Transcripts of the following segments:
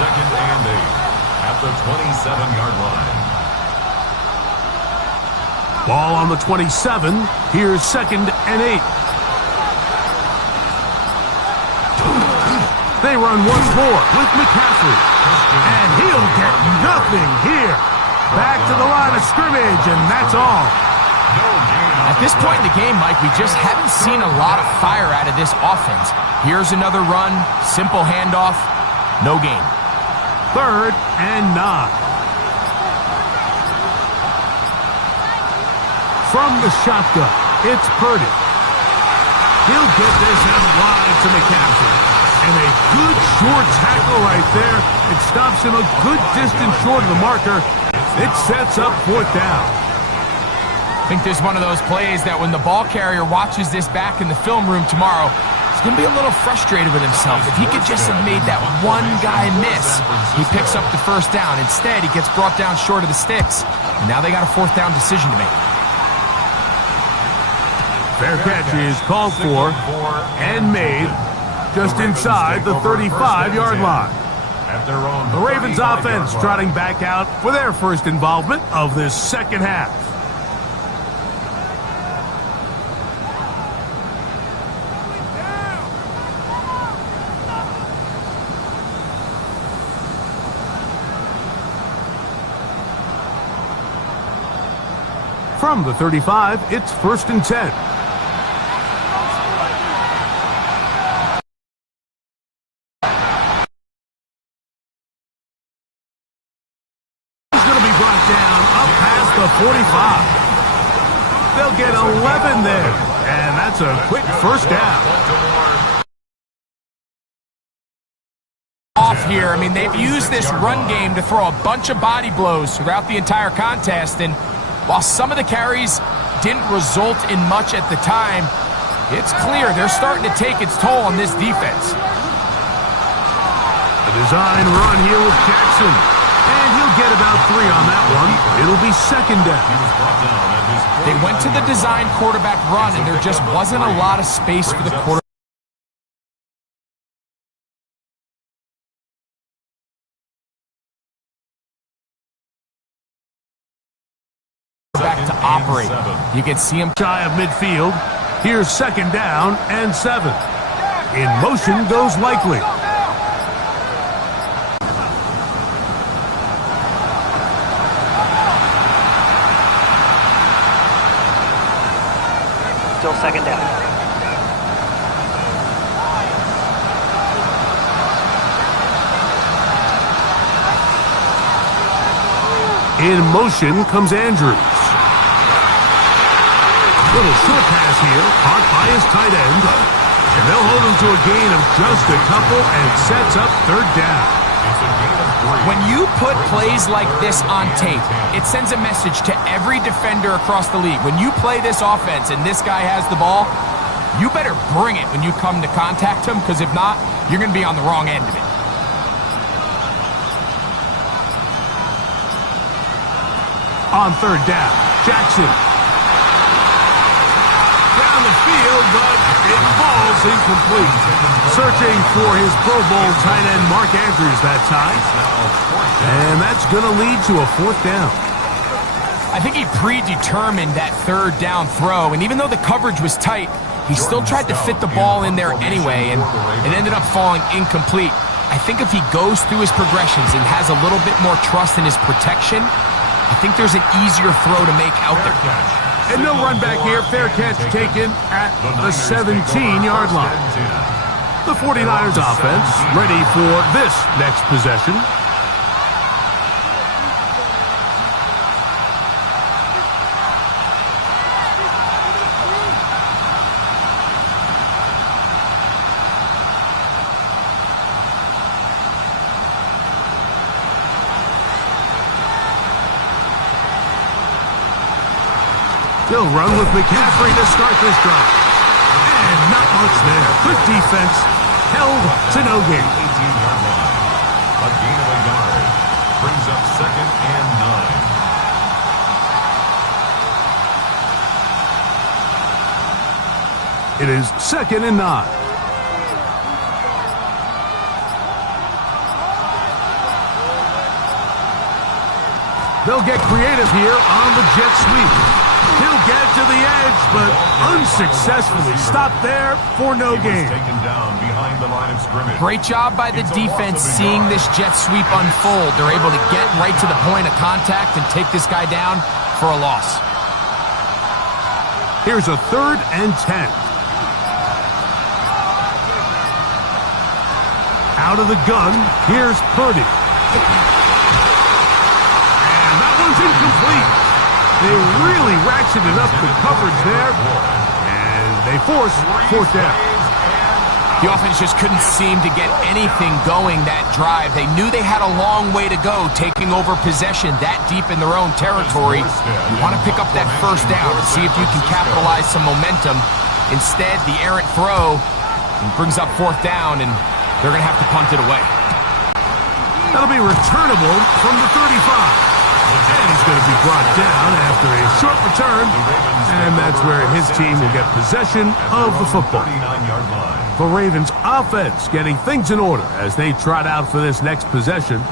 second and 8 at the 27-yard line. Ball on the 27. Here's second and 8. They run once more with McCaffrey. And he'll get nothing here. Back to the line of scrimmage, and that's all. At this point in the game, Mike, we just haven't seen a lot of fire out of this offense. Here's another run, simple handoff, no gain. Third and 9. From the shotgun, it's Purdy. He'll get this out wide to McCaffrey. And a good short tackle right there. It stops him a good distance short of the marker. It sets up fourth down. I think this is one of those plays that when the ball carrier watches this back in the film room tomorrow, he's going to be a little frustrated with himself. If he could just have made that one guy miss, he picks up the first down. Instead, he gets brought down short of the sticks. And now they got a fourth down decision to make. Fair catch is called for and made just inside the 35-yard line. The Ravens offense trotting back out for their first involvement of this second half. From the 35, it's first and 10. Down up past the 45. They'll get 11 there, and that's a quick first down. Off here, I mean, they've used this run game to throw a bunch of body blows throughout the entire contest, and while some of the carries didn't result in much at the time, it's clear they're starting to take its toll on this defense. A design run here with Jackson. And he'll get about 3 on that one. It'll be second down. They went to the design quarterback run, and there just wasn't a lot of space for the quarterback to operate. You can see him shy of midfield. Here's second down and 7. In motion goes Likely. Still second down. In motion comes Andrews. Little short pass here, caught by his tight end. And they'll hold him to a gain of just a couple and sets up third down. When you put plays like this on tape, it sends a message to every defender across the league. When you play this offense and this guy has the ball, you better bring it when you come to contact him, because if not, you're going to be on the wrong end of it. On third down, Jackson. Down the field, but it falls incomplete. Searching for his Pro Bowl tight end Mark Andrews that time. And that's going to lead to a fourth down. I think he predetermined that third down throw, and even though the coverage was tight, he still tried to fit the ball in there anyway, and it ended up falling incomplete. I think if he goes through his progressions and has a little bit more trust in his protection, I think there's an easier throw to make out there. And no run back here. Fair catch taken at the 17-yard line. The 49ers offense ready for this next possession. They'll run with McCaffrey to start this drive. And not much there. Good defense. Held to no gain. 18-yard line. A gain of a yard. Brings up second and 9. It is second and 9. They'll get creative here on the jet sweep. He'll get to the edge, but unsuccessfully stopped there for no gain. Taken down behind the line of scrimmage. Great job by the defense seeing this jet sweep unfold. They're able to get right to the point of contact and take this guy down for a loss. Here's a 3rd and 10. Out of the gun, here's Purdy. And that one's incomplete. They really ratcheted up the coverage there, and they force 4th down. The offense just couldn't seem to get anything going that drive. They knew they had a long way to go, taking over possession that deep in their own territory. You want to pick up that 1st down and see if you can capitalize some momentum. Instead, the errant throw brings up 4th down, and they're going to have to punt it away. That'll be returnable from the 35. And he's going to be brought down after a short return, and that's where his team will get possession of the football. The Ravens offense getting things in order as they trot out for this next possession.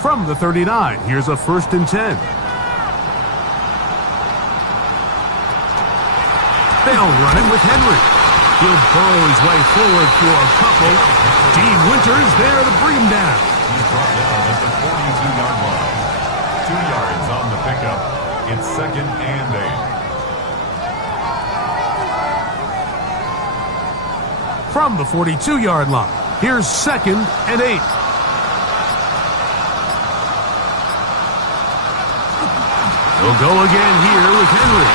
From the 39, here's a 1st and 10. They'll run it with Henry. He'll burrow his way forward for a couple. Dean Winters there to bring him down. He's brought down at the 42-yard line. 2 yards on the pickup. It's 2nd and 8. From the 42-yard line, here's 2nd and 8. He'll go again here with Henry.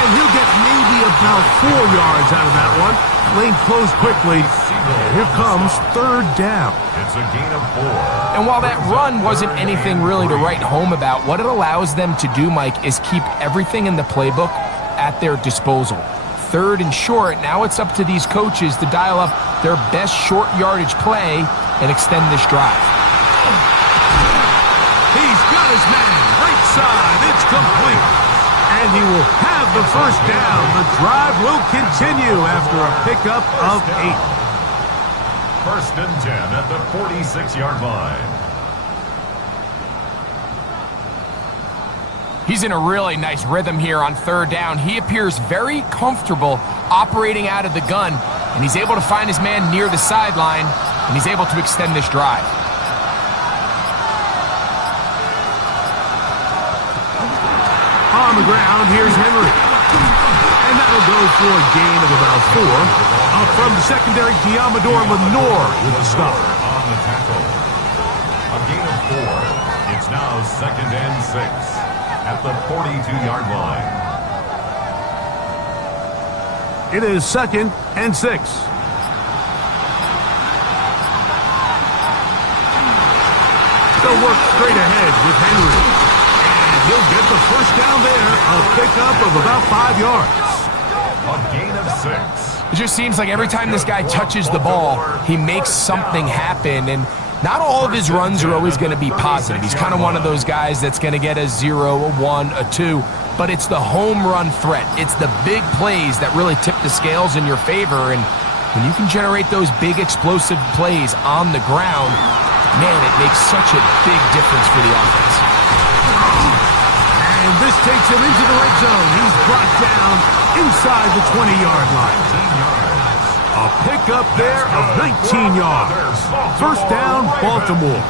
And he'll get maybe about 4 yards out of that one. Lane closed quickly. And here comes 3rd down. It's a gain of 4. And while that run wasn't anything really to write home about, what it allows them to do, Mike, is keep everything in the playbook at their disposal. 3rd and short, now it's up to these coaches to dial up their best short yardage play and extend this drive. He's got his man. Right side. It's complete. And he will have the 1st down. The drive will continue after a pickup of 8. 1st and 10 at the 46-yard line. He's in a really nice rhythm here on 3rd down. He appears very comfortable operating out of the gun, and he's able to find his man near the sideline, and he's able to extend this drive. On the ground, here's Henry. And that'll go for a gain of about 4. Up from the secondary, Diamador Lenore with the stop. On the tackle. A gain of 4. It's now 2nd and 6 at the 42-yard line. It is 2nd and 6. They'll work straight ahead with Henry. He'll get the 1st down there, a pickup of about 5 yards. A gain of 6. It just seems like every time this guy touches the ball, he makes something happen, and not all of his runs are always going to be positive. He's kind of one of those guys that's going to get a 0, a 1, a 2, but it's the home run threat. It's the big plays that really tip the scales in your favor, and when you can generate those big explosive plays on the ground, man, it makes such a big difference for the offense. And this takes him into the red zone. He's brought down inside the 20-yard line. A pickup there of 19 yards. 1st down, Baltimore.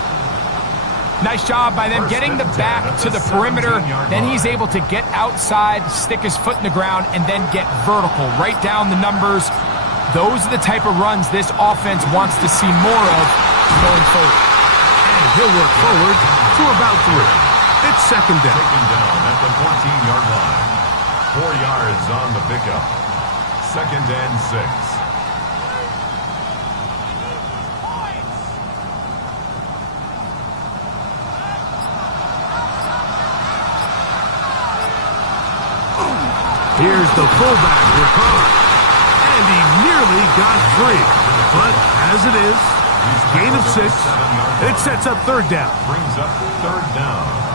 Nice job by them getting the back to the perimeter. Then he's able to get outside, stick his foot in the ground, and then get vertical. Right down the numbers. Those are the type of runs this offense wants to see more of going forward. And he'll work forward to about 3. It's 2nd down. Taken down at the 14-yard line. 4 yards on the pickup. 2nd and 6. Here's the fullback, Ricard. And he nearly got free. But as it is, gain of 6. It sets up 3rd down. Brings up 3rd down.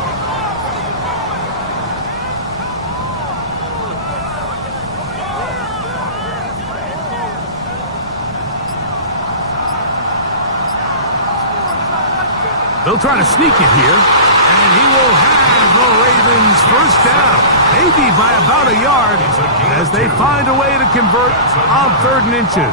They'll try to sneak it here, and he will have the Ravens first down, maybe by about a yard, as they find a way to convert on 3rd and inches.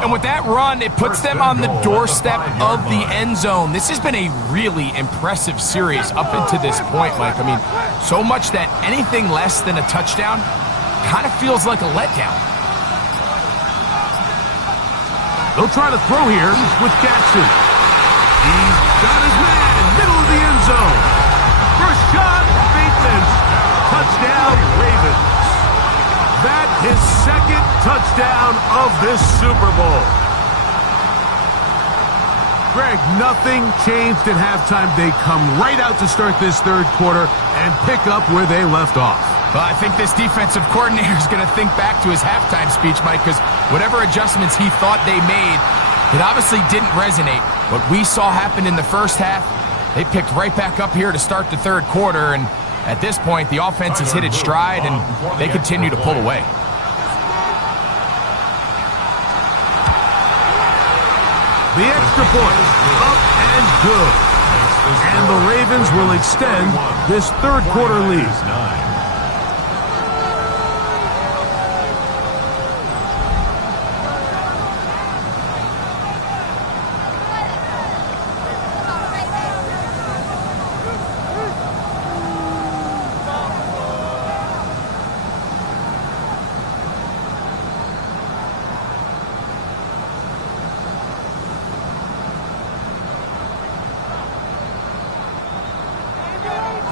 And with that run, it puts them on the doorstep of the end zone. This has been a really impressive series up into this point, Mike. I mean, so much that anything less than a touchdown kind of feels like a letdown. They'll try to throw here with Jackson. He's got his man, middle of the end zone. First shot, Bateman. Touchdown, Ravens. That his second touchdown of this Super Bowl. Greg, nothing changed at halftime. They come right out to start this 3rd quarter and pick up where they left off. Well, I think this defensive coordinator is going to think back to his halftime speech, Mike, because whatever adjustments he thought they made, it obviously didn't resonate. What we saw happen in the first half, they picked right back up here to start the 3rd quarter, and at this point, the offense has hit its stride, and they continue to pull away. The extra point, up and good. And the Ravens will extend this 3rd quarter lead.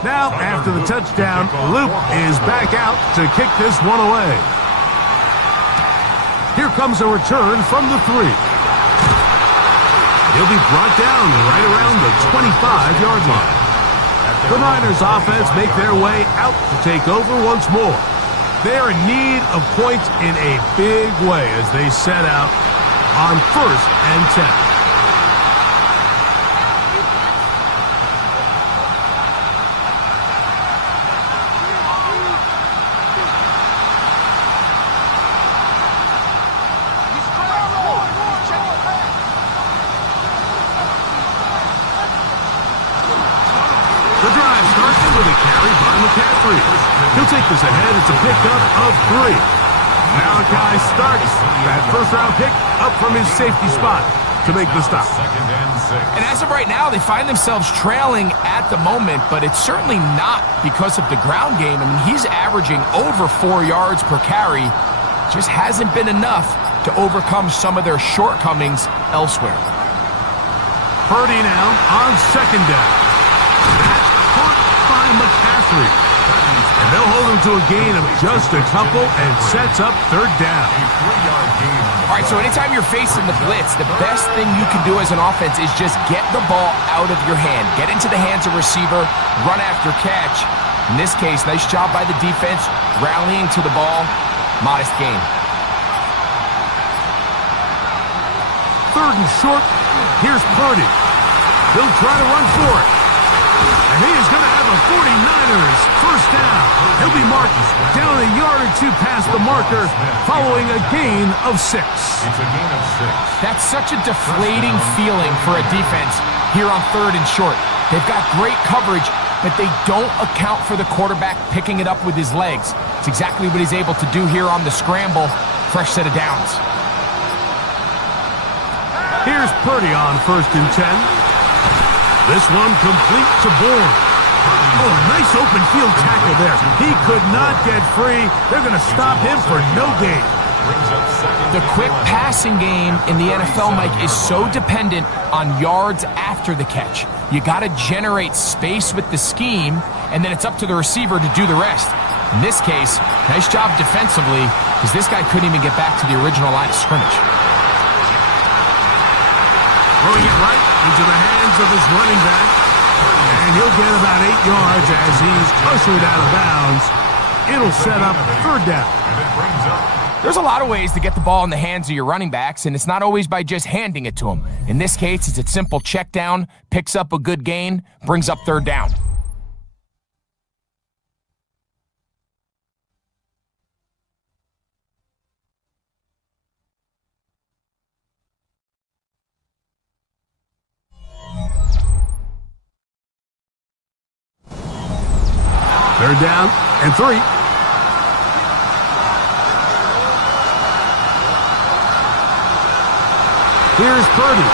Now, after the touchdown, Luke is back out to kick this one away. Here comes a return from the 3. He'll be brought down right around the 25-yard line. The Niners offense make their way out to take over once more. They're in need of points in a big way as they set out on 1st and 10. He'll take this ahead. It's a pickup of 3. Malachi starts that first-round pick up from his safety spot to make the stop. And as of right now, they find themselves trailing at the moment, but it's certainly not because of the ground game. I mean, he's averaging over 4 yards per carry. Just hasn't been enough to overcome some of their shortcomings elsewhere. Purdy now on 2nd down. That's caught by McCaffrey. And they'll hold him to a gain of just a couple and sets up 3rd down. All right, so anytime you're facing the blitz, the best thing you can do as an offense is just get the ball out of your hand. Get into the hands of receiver, run after catch. In this case, nice job by the defense, rallying to the ball. Modest gain. 3rd and short. Here's Purdy. He'll try to run for it. And he is going to have a 49ers first down. He'll be marked down a yard or 2 past the marker following a gain of 6. It's a gain of 6. That's such a deflating feeling for a defense here on 3rd and short. They've got great coverage, but they don't account for the quarterback picking it up with his legs. It's exactly what he's able to do here on the scramble. Fresh set of downs. Here's Purdy on 1st and 10. This one complete to Bourne. Oh, nice open field tackle there. He could not get free. They're going to stop him for no gain. The quick passing game in the NFL, Mike, is so dependent on yards after the catch. You got to generate space with the scheme, and then it's up to the receiver to do the rest. In this case, nice job defensively, because this guy couldn't even get back to the original line of scrimmage. Throwing it right into the hands of his running back. And he'll get about 8 yards as he's ushered out of bounds. It'll set up 3rd down. There's a lot of ways to get the ball in the hands of your running backs, and it's not always by just handing it to them. In this case, it's a simple check down, picks up a good gain, brings up 3rd down. Third down and 3. Here's Purdy.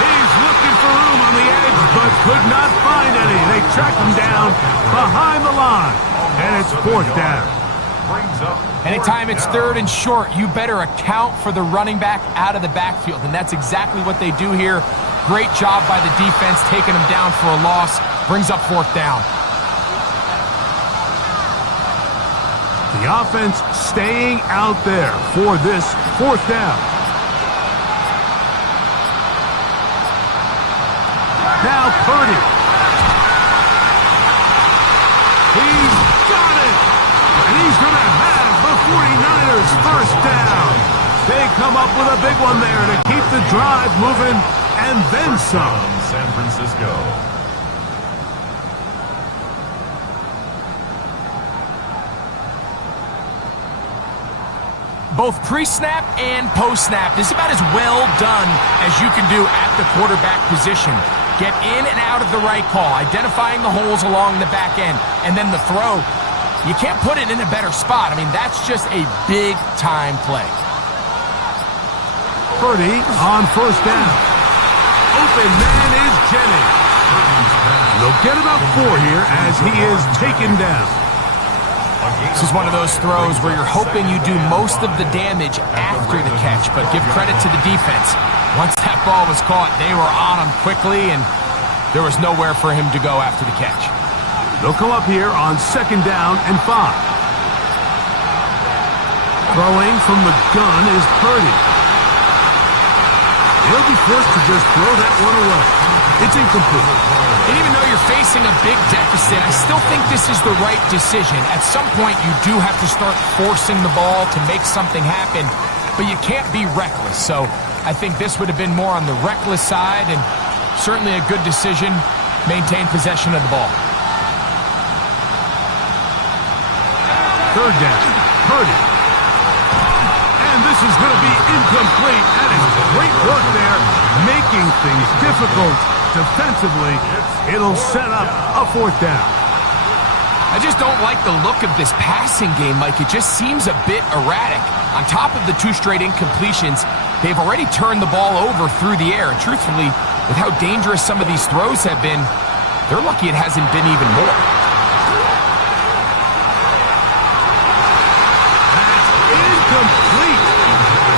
He's looking for room on the edge, but could not find any. They track him down behind the line, and it's 4th down. Anytime it's 3rd and short, you better account for the running back out of the backfield, and that's exactly what they do here. Great job by the defense, taking him down for a loss. Brings up 4th down. The offense staying out there for this 4th down. Now Purdy. He's got it. And he's going to have the 49ers first down. They come up with a big one there to keep the drive moving and then some. San Francisco. Both pre-snap and post-snap, this is about as well done as you can do at the quarterback position. Get in and out of the right call, identifying the holes along the back end, and then the throw. You can't put it in a better spot. I mean, that's just a big-time play. Purdy on 1st down. Open man is Jennings. They'll get about 4 here as he is taken down. This is one of those throws where you're hoping you do most of the damage after the catch, but give credit to the defense. Once that ball was caught, they were on him quickly, and there was nowhere for him to go after the catch. They'll come up here on 2nd down and 5. Throwing from the gun is Purdy. He'll be forced to just throw that one away. It's incomplete. And even though you're facing a big deficit, I still think this is the right decision. At some point, you do have to start forcing the ball to make something happen, but you can't be reckless. So I think this would have been more on the reckless side, and certainly a good decision. Maintain possession of the ball. 3rd down. Purdy. And this is going to be incomplete. That is great work there, making things difficult defensively. It'll set up a 4th down. I just don't like the look of this passing game, Mike. It just seems a bit erratic. On top of the 2 straight incompletions, they've already turned the ball over through the air. And truthfully, with how dangerous some of these throws have been, they're lucky it hasn't been even more. That's incomplete.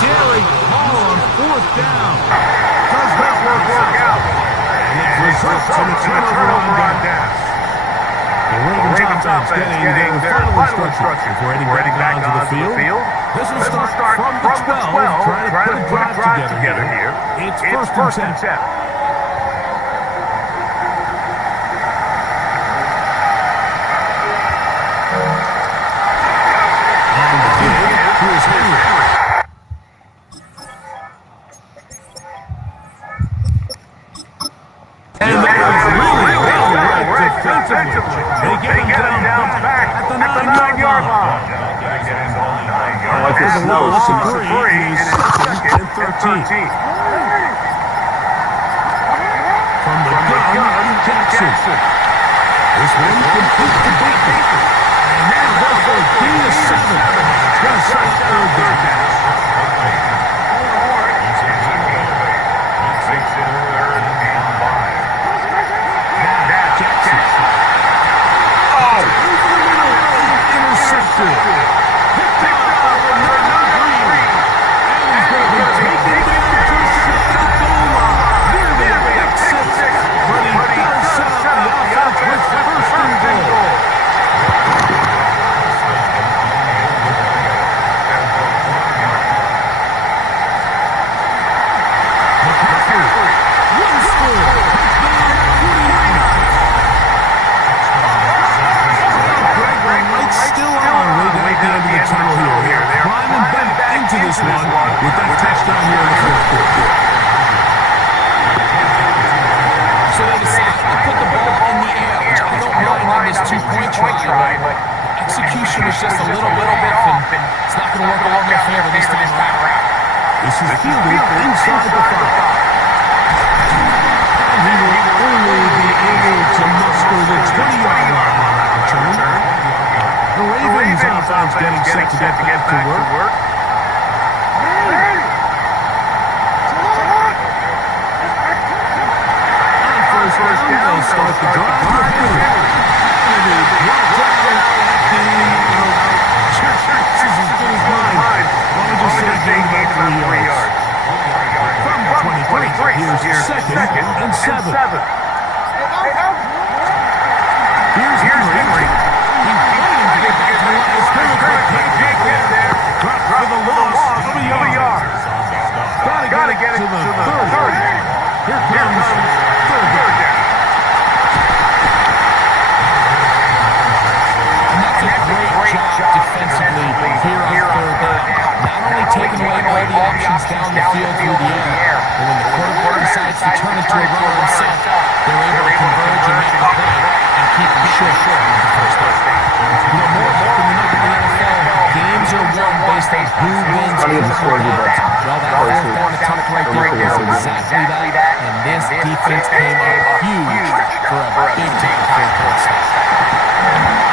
Derek Hall on 4th down. Does not work out. And it results in a turnover on down. The Ravens offense getting their final instructions before heading back onto the field. This will start from the 12, trying to put a drive together here. It's 1st and 10. And the give is Henry. And that was really well read defensively. They get him down back at the 9-yard line. Like this snow, it's a 3, and 2nd and 13. From the gun, Jackson. This one completes the backfield. And now they'll go 3-7. It's going to start 3rd down. This one with that touchdown here in the 4th quarter. So they decided to put the ball in the air, which I don't mind on this 2-point try, but execution was just a little bit off, and it's not going to work along their favor this time around. This is fielded inside the 5. And he will only be able to muster the 20-yard line. set to get back to work. On first down, they'll start the drive. From the 23, here's second and 7. Here's Henry. He's running to get back to the line of scrimmage. Can't get there. Drop for the loss of a yard. Gotta get it to the 30. Here comes third down. And that's a great job defensively here on third down. Not only taking away all the options down the field through the air, but when the quarterback decides to turn into a runner himself, they're able to converge and make the play and keep them short of the first down. You know, more often than not in the NFL, games are won based on who wins on the fourth down. Well, that fourth down attempt right there was exactly that, and this defense came up huge for a big-time fourth stop.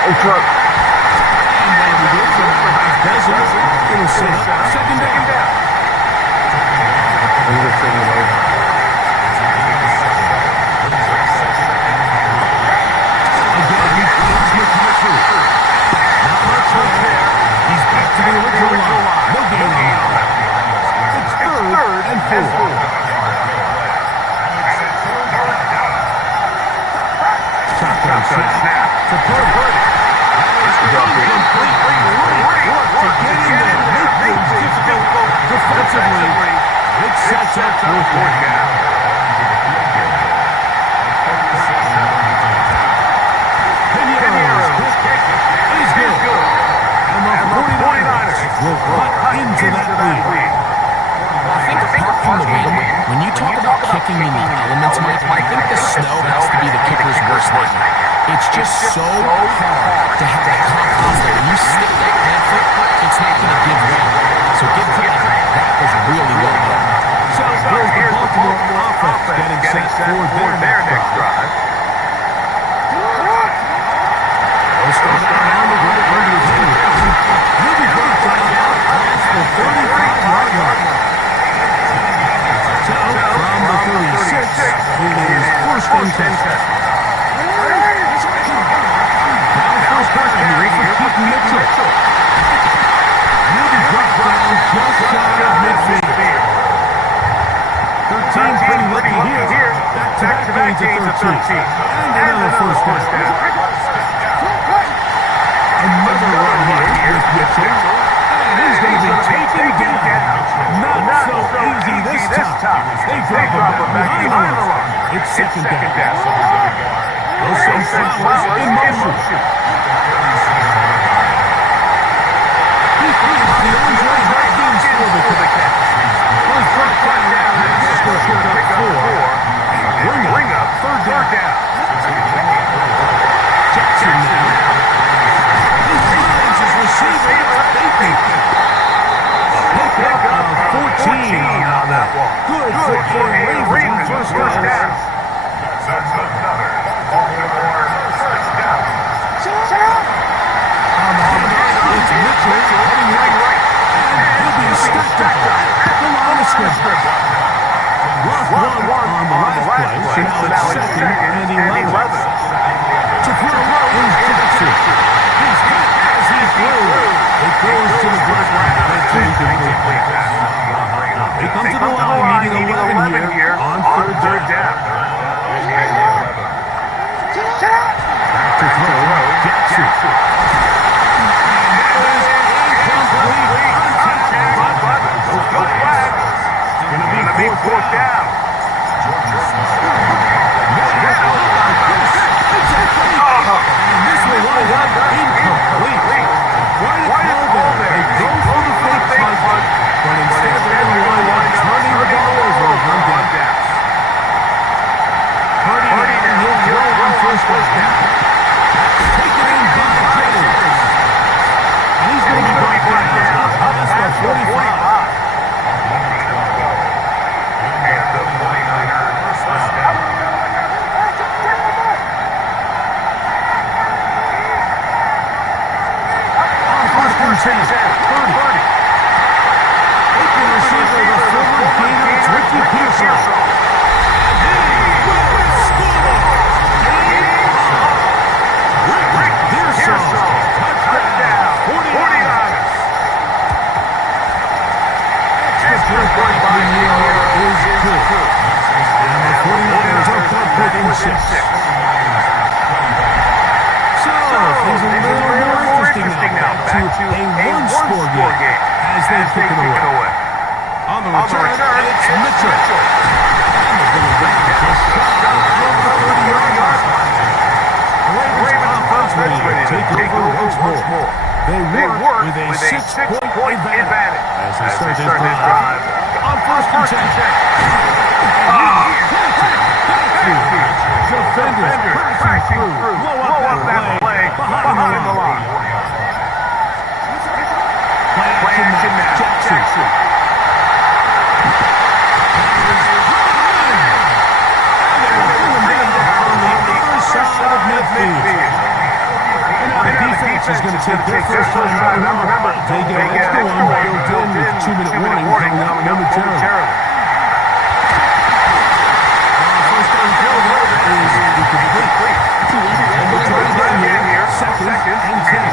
And what do we do? Desert, it'll set up second down. He's back to the original line. No gain on that. It's third and 4. Shotgun snap to Purdy. Completely work to get in there. Make things difficult defensively. It sets up fourth down. He's good. And the 49ers will cut into that lead. I think apart from the wind, when you talk about kicking in the elements, Mike, I think the snow has to be the kicker's worst nightmare. It's just so hard to have that confidence that when you stick that hand foot, it's not going to give way. So give credit. That was really well done. So here's the Baltimore offense getting set for their next drive. They'll start down the right under his hand. He'll be brought down past the 35-yard line. So from the 36, it is first and 10. He'll be dropped down just shy of midfield. 13 pretty lucky here. Back-to-back gains of 13. And another first down. Another run here with Mitchell. And he's going to be taken down. Not so easy this time. They drop him behind the line. It's second down. They'll send Flowers in motion. The Andre Hopkins for the catch. Was brought down. Just pick up 4. Bring up third down. Jackson now. He finds his receiver. Pick up 14 on that one. Good for a Ravens first down. That's another Baltimore first down. On the handoff, it's Mitchell heading right. And he'll be stacked up at the line of scrimmage. Lost one on the last play, so now it's second and 11. To throw is Jackson. He's hit as he throws. It goes to the black line. They come to the line needing 11 here on third down. Back to throw, Jackson. Gonna be fourth down. And this will wind up incomplete. Why call there? They go for the fake punt, but instead they're going to wind up turning the ball over on down. Purdy and he'll throw on first down. Taken in by Jennings. And he's going to be brought down past the 45. So, things a little more interesting now. Back to a one-score game as they kick it away. On the return, it's Mitchell. And they're going back just shy of the 30-yard line. The Ravens offense ready to take over once more. They work with a 6-point advantage as they start this drive on first and 10. Defenders crashing through. Blow up that play behind the line. Play action now. Jackson. On the other side of midfield. The defense is going to take their first time out. Remember, they get extra one built in with 2-minute warning coming up momentarily. First down play is incomplete. And we'll try again here. Second and 10.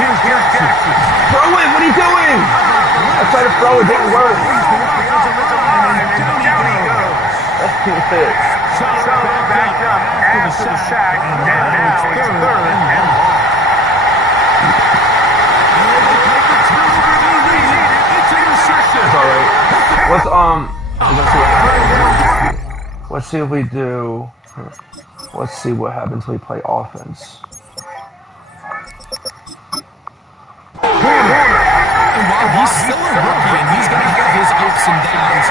Here's Jackson. Throw it! What are you doing? I tried to throw it, didn't work. That's it. Backed up after the sack, and now it's third and long. It's interception. It's all right. Let's see if we do. Let's see what happens when we play offense. And while he's still a rookie and he's going to have his ups and downs,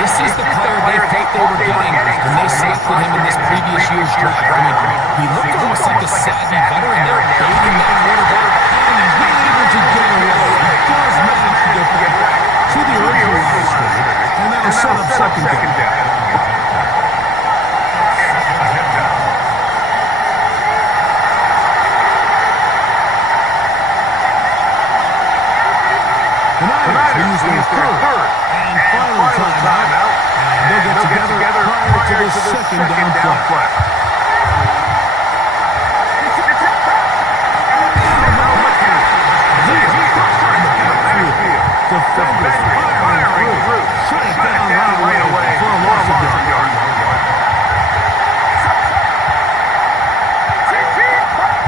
this is the player they thought they were getting when they selected him in this previous year's draft. I mean, he looked almost like a savvy veteran there, baiting that quarterback, and he's been able to get away. He does manage to get back to the original line, and that'll set up second down. Use their third and final timeout, and they'll get together prior to the second down play. Defenders firing through. Shut it down right away for a loss of yard.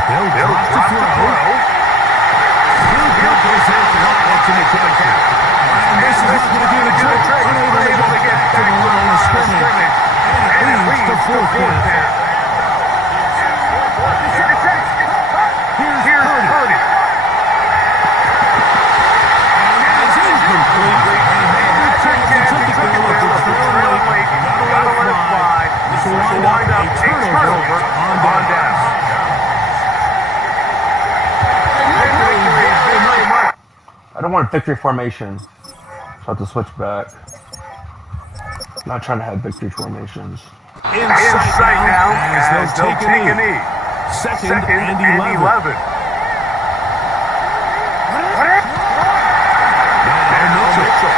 They'll drop to throw. He'll go to the catch. And this is not going to do the trick. Unable to get back to the line of scrimmage. And it leads to fourth down. Here's Purdy. And it's incomplete. They took the goal at the trail late. Gotta let it fly. This will wind up a turnover on down. I don't want victory formation, so I have to switch back. I'm not trying to have victory formations. Inside now as they'll take a knee. Second and 11. Mitchell.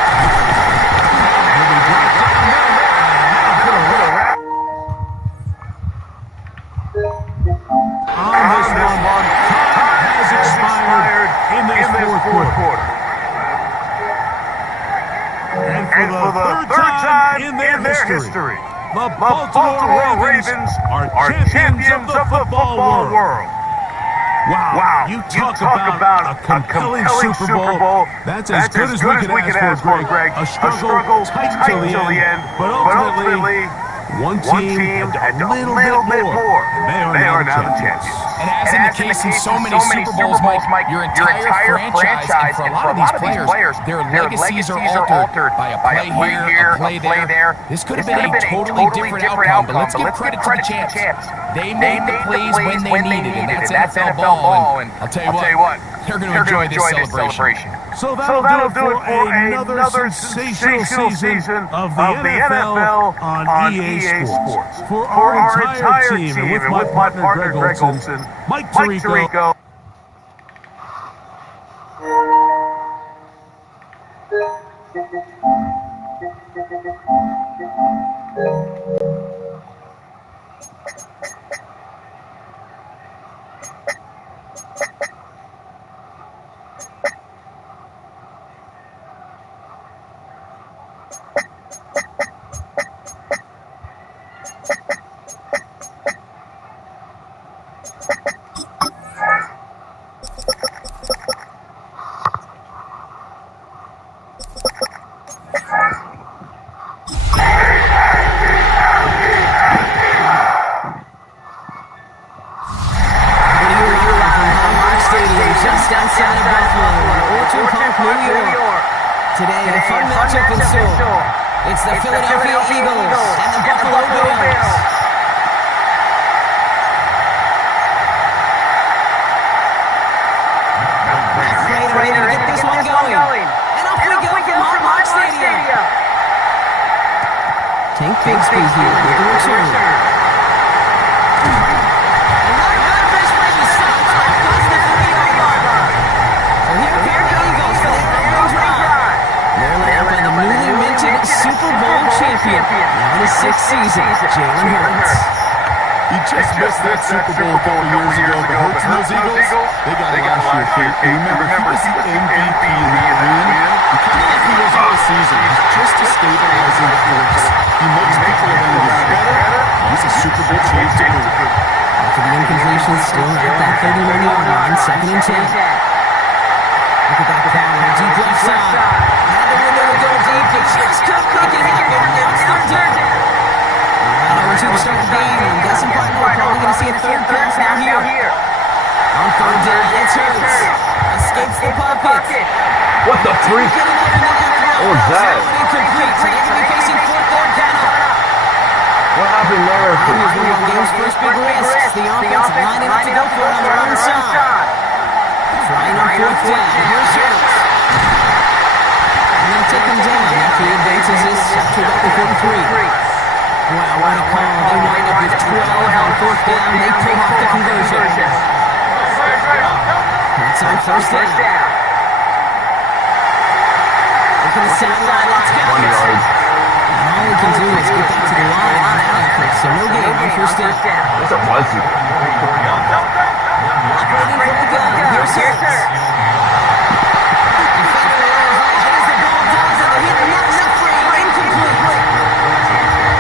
He'll be brought down there. On this one, time has expired in this fourth quarter. And for the third time in their history, the Baltimore Ravens are champions of the football world. Wow, you talk about a compelling Super Bowl. That's as good as we could ask for, Greg. A struggle tight till the end, but ultimately, one team had a little bit more, and they are now the champions. And as in the case in so many Super Bowls, Mike, your entire franchise, and for a lot of these players, their legacies are altered by a play here, a play there. This could have been a totally different outcome, but let's give credit to the champs. They made the plays when they needed, and that's NFL ball. And I'll tell you what, they're going to enjoy this celebration. So that'll do it for another sensational season of the NFL on EA Sports. For our entire team, and with my partner Greg Olson, Mike Tirico. whistle. It's the Philadelphia Eagles and the Buffalo Bills. Ready to get this one going. And off we go from Hard Rock Stadium. Tank Bigsby here with the return. Newly minted Super Bowl champion, now in his 6th season, Jalen Hurts. He just missed that Super Bowl a couple years ago, but Hurts and those Eagles, they got last year. Remember, he was the MVP in that win. You can't let him lose all season. He's just a stabilizing force. He makes people around him better. He's a Super Bowl champion. After the incompletion, still at that 31-yard line, 2nd and 10. Look at that power, deep left side. Had the window to go deep, but just couldn't make it happen. Now it's 3rd down. Right over to the start of the game, and got some partner. We're probably going to see a 3rd pass down here. On 3rd down, it's Hurts. Escapes the pocket. What the freak? What was that? Incomplete, so they're going to be facing 4th down coming up. What happened there? Here's one of the game's first big risks. The offense lining up to go for it on their own side. Trying on 4th down. Here's Hurts. And then take him down after he advances this to about the 43. Wow, what a call. They wind up with 12 on 4th down. They pull off the conversion. That's on 1st down. Look at the sideline. Let's go. 1 yard. And all we can do is get back to the line on that effort. So no gain on 1st down. Yes, it was. Operating from the gun. Here's Hurts. Defender has the ball down to the hit. Not free. Incomplete.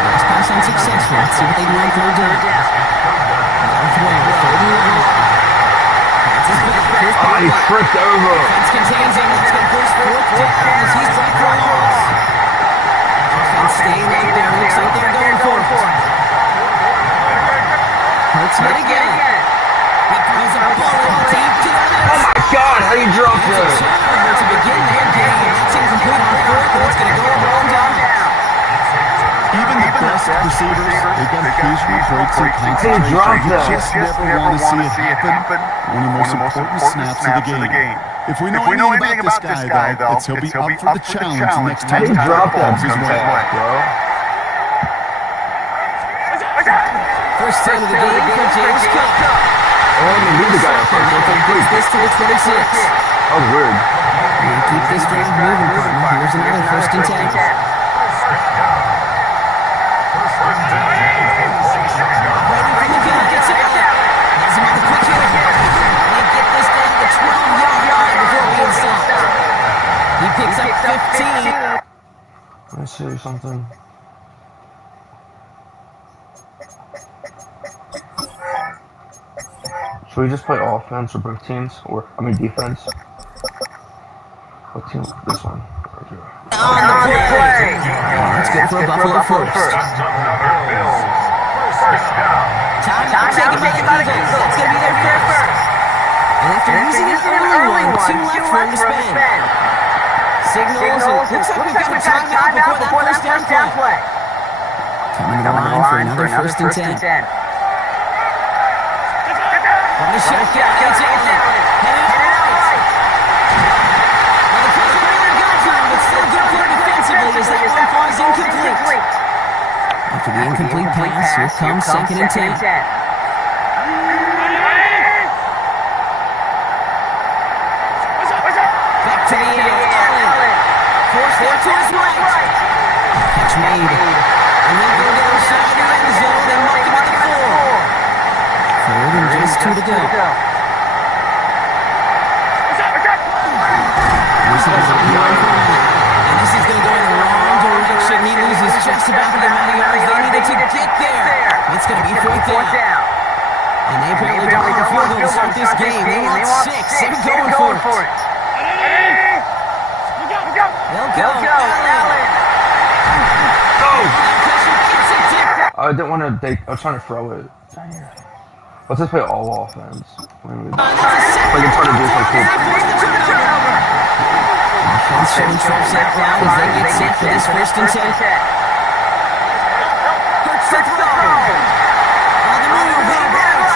Next pass unsuccessful. Let's see what they do on 3rd down. Down throw. 31. Oh, he tripped over. Defense contains him. It's going to force 4th down as he's right for a loss. Offense staying right there. Looks like they're going for it. Hurts hit again. He throws a ball deep to the middle. Oh my God, how you dropped it? To begin their game. It's incomplete on 4th, and it's going to go rolling down. Even the best receivers, they got occasional breaks in concentration. dropped You that. just never want to see it happen on the most important snaps of the game. If we know anything about this guy, though, it's he'll be up for the challenge next How time do you the drop ball that comes his way. bro? First down of the game for James Cook. Oh, I didn't leave the guy up there. What's complete? This to the 26. That was weird. And keep this drive moving, partner. Here's another 1st and 10. He picks up 15. Let me see something. Should we just play offense or both teams? Defense? What team? This one. On the play. Let's go for a Buffalo first. Time taken by the Eagles. That's going to be their first. And after using an early one, 2 left for him to spend. Signals, and looks like we've got a timeout before that 1st down play. Coming to the line for another 1st and 10. From the shotgun, it's Allen. Headed right. Well, the coordinator got to him, but still good play defensively as that one falls incomplete. After the incomplete pass, here comes 2nd and 10. Back to the end. Force there to his right. Catch made. And then go to the other side of the end zone and mark him at the 4. 3rd and just 2 to go. And this is going to go in the wrong direction. He loses just about the amount of yards they needed to get there. It's going to be 4th down. And they apparently don't want a field goal to start this game. They want 6. They're going for it. They'll go. Allen. I didn't want to. I was trying to throw it. Let's just play all offense. Like it's hard to do something cool. Defense showing trips out loud as they get set for this 1st and 10. Hurts the throw. On the move, right.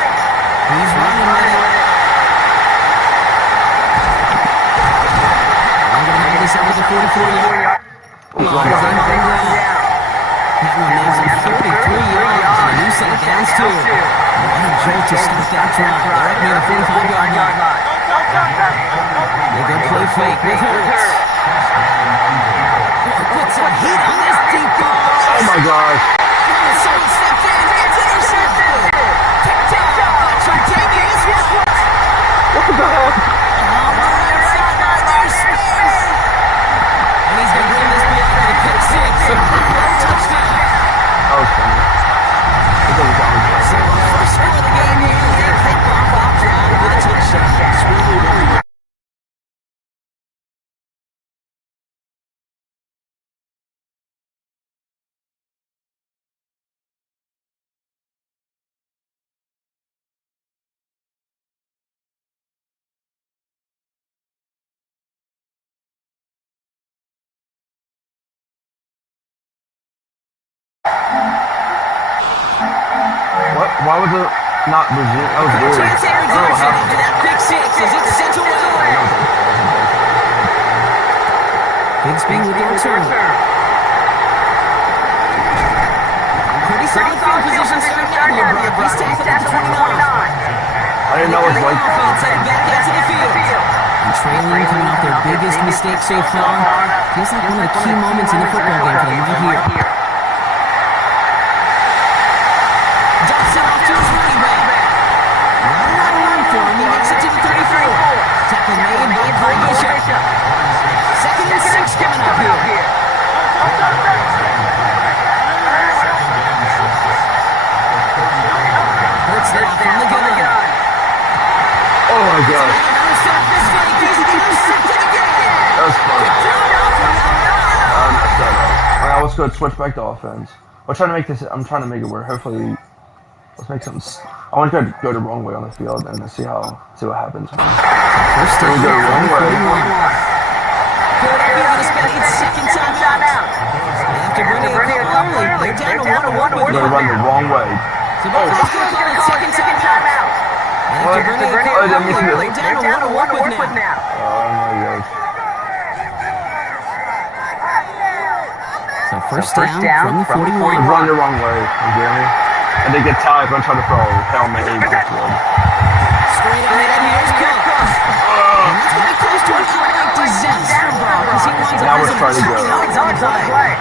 He's running with it. I'm going to have this over the 44-yard. Patton makes him 33 yards and a new set of downs too. What a jolt to start that drive. They're up near the 45-yard line. They go play fake with Hurts. Puts a hit on this deep ball. Oh my gosh. Someone stepped in. It's intercepted. Picked up by Tre'Davious White. What the hell? There's space. And he's going to bring this back to the pick six. Touchdown. That was funny. It doesn't sound good. So first score of the game here. They kick off drive with a touchdown. What? Why was it not resume? That was weird. Chance I don't know what interception happened. into that pick six as it's sent away. Bigsby with the return. Pretty solid field position starting out here, Brock. He's tackled at the 29. I didn't know it was like Offense headed back out to the field. And trailing coming off their biggest mistake so far. Feels like one of the key moments in the football game for them right here. Dumps it off to his running back. Not a lot of room for him. He makes it to the 34. Tackle made by Cole Bishop. 2nd and 6 coming up here. Hurts now from the gun. oh my gosh. That was funny. Messed that up. Alright, let's go switch back to offense. I'm trying to make this. I'm trying to make it where hopefully let's make something. I want to go the wrong way on the field and see what happens. First We'll go the wrong way. Second time out. After bringing it up early, they're down to 1 We're gonna run the wrong way. So both guys going to call it second time out. After bringing it up early, they're down to 1 to work with now. Oh my gosh. So first down from the 41. Run the wrong way. You hear me? And they get tired. I'm trying to throw Hail Mary backfield. Straight ahead, here's Cook. And that's going to be close to an outright disaster, bro, because he winds up Now we're trying to go. play.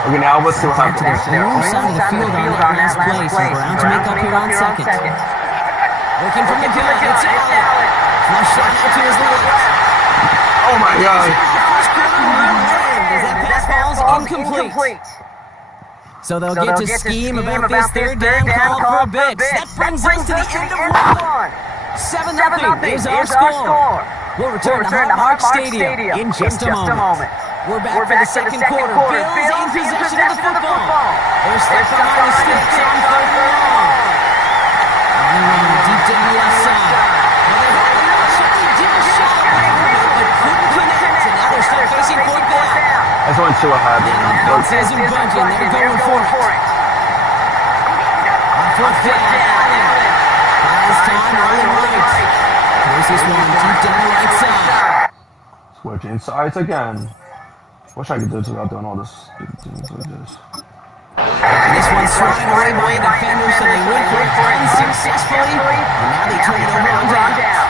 Okay, now let's see what Back to happens. their own side of the field on that last play. So Brown to make up here on second. Working from the gun, it's Allen. Flush shot out to his left. Oh my god. First quarter run ends as that pass ball's incomplete. So they'll get to scheme about this third down call for a bit. That brings us to the end of one. 7-0 is our score. We'll return to Hard Rock Stadium in just a moment. We're back for the second quarter. Bills in possession of the football. They're stuck behind the sticks on 3rd and long. Deep down the left side. Well, they had a certainly did a shot away from it, but couldn't connect. And now they're still facing 4th down. I just want to see what happens. Offense isn't budging. They're going for it. On 4th down, Allen. Last time, early right. Here's this one deep down the right side. Switching sides again. Wish I could do this without doing all this stupid things like this. And this one's thrown away by a defender, so they went for it unsuccessfully. And now they turn it over on down.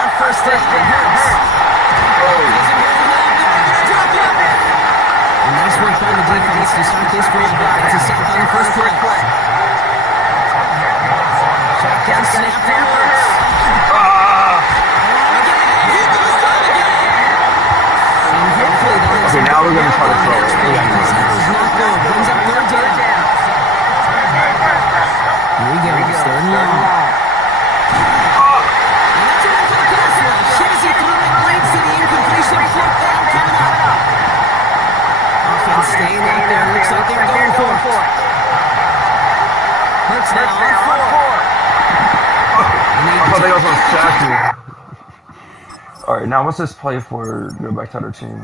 On 1st down, Hurts. And nice work by the defense to start this drive back. It's a sack on the first play. Shotgun snap from Hurts. Okay, now we're going to try to throw it. That was not good. Brings up 3rd down. Here we go. 3rd and long. And that's enough for the pass rush. Shazy threw it, leads to the incompletion. 4th down coming up. Offense staying out there. Looks like they're going for it. Hurts now on 4. I thought they also sacked me. now what's this play for? Go back to other team.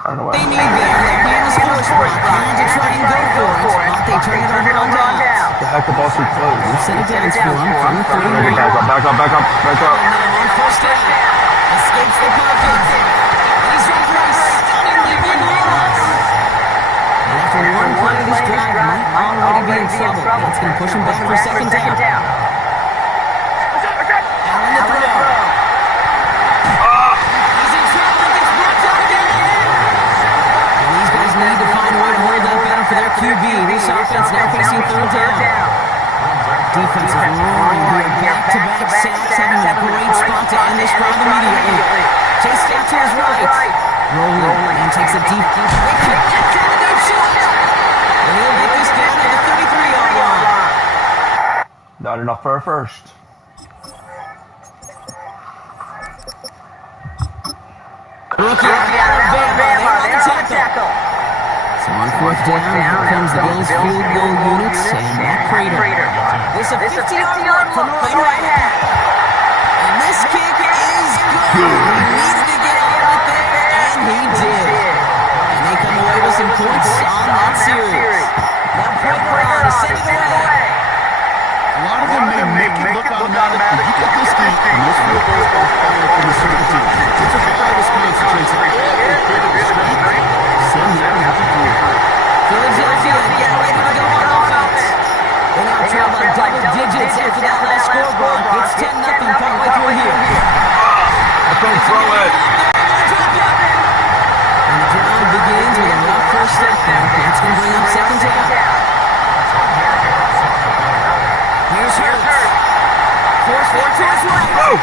I don't know what. They need their force Brock. They need to try and go for it. But they turn it over on down. The heck, the ball's too close. Set it down for him from the 30. Back up, back up, back up, back up. Now on first down. Escapes the pocket. And he's in for a stunningly big loss. And after one play of this drive, might already be in trouble. That's going to push him back for second down. Allen the throw. He's in trouble. Gets blocked out again. And these guys need to find a way to hold that battle for their QB. This offense now facing third down. Defensive roaring here. Back-to-back sacks, having a great spot to end this drive immediately. Chase step to his right. Rolling and takes a deep kick. That's a deep shot. And he'll get this down to the 33-yard line. Not enough for a first. Rookie out of Alabama. They're on the tackle. So on fourth down, here comes the Bills field goal units and Matt Prater. This is a 50-yard run from the right half. And this kick is good. He needed to get out of it there, and he did. And they come away with some points on that series. Now Point Brown to send it away. A lot of them may make it look automatic, but you get this deep, and most field goals are fired from a certain team. It's a guy that's concentrates on send him half a through. Philadelphia get ready to go on offense. They now trail by double digits after that last score block. It's 10-0 partway through here. Don't throw it. And the drive begins with a rough first step back. That's going to bring up second down. Here's Hurts. Force to his right.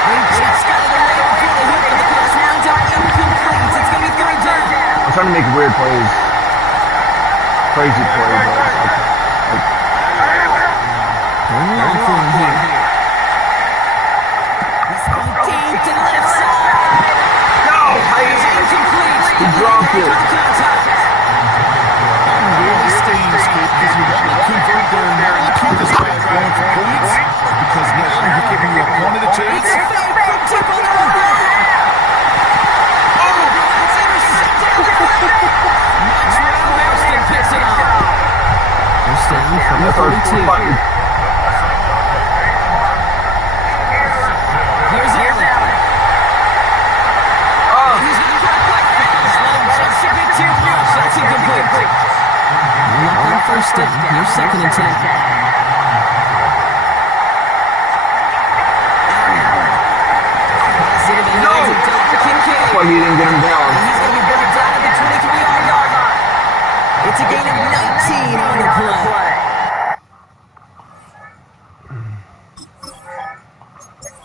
He just got it away before the hit, but the pass winds up incomplete. It's going to be third down. I'm trying to make weird plays. Crazy plays. Going long for him here. He's going deep to the left side. No! He's incomplete. He dropped it. Really staying in scape because you want to convert there and now you keep this guy going for points because now you're giving your opponent a chance. It's a fake quick tip on the right. It's intercepted. Maxwell Weston picks it up. First down from the 32. Here's Allen. He's going to try a quick pass. Just a bit too much. That's incomplete. Not on first down. Here's second and 10. That's why he didn't get him down. He's going to be brought down at the 23-yard line. It's a gain of 19 on the play.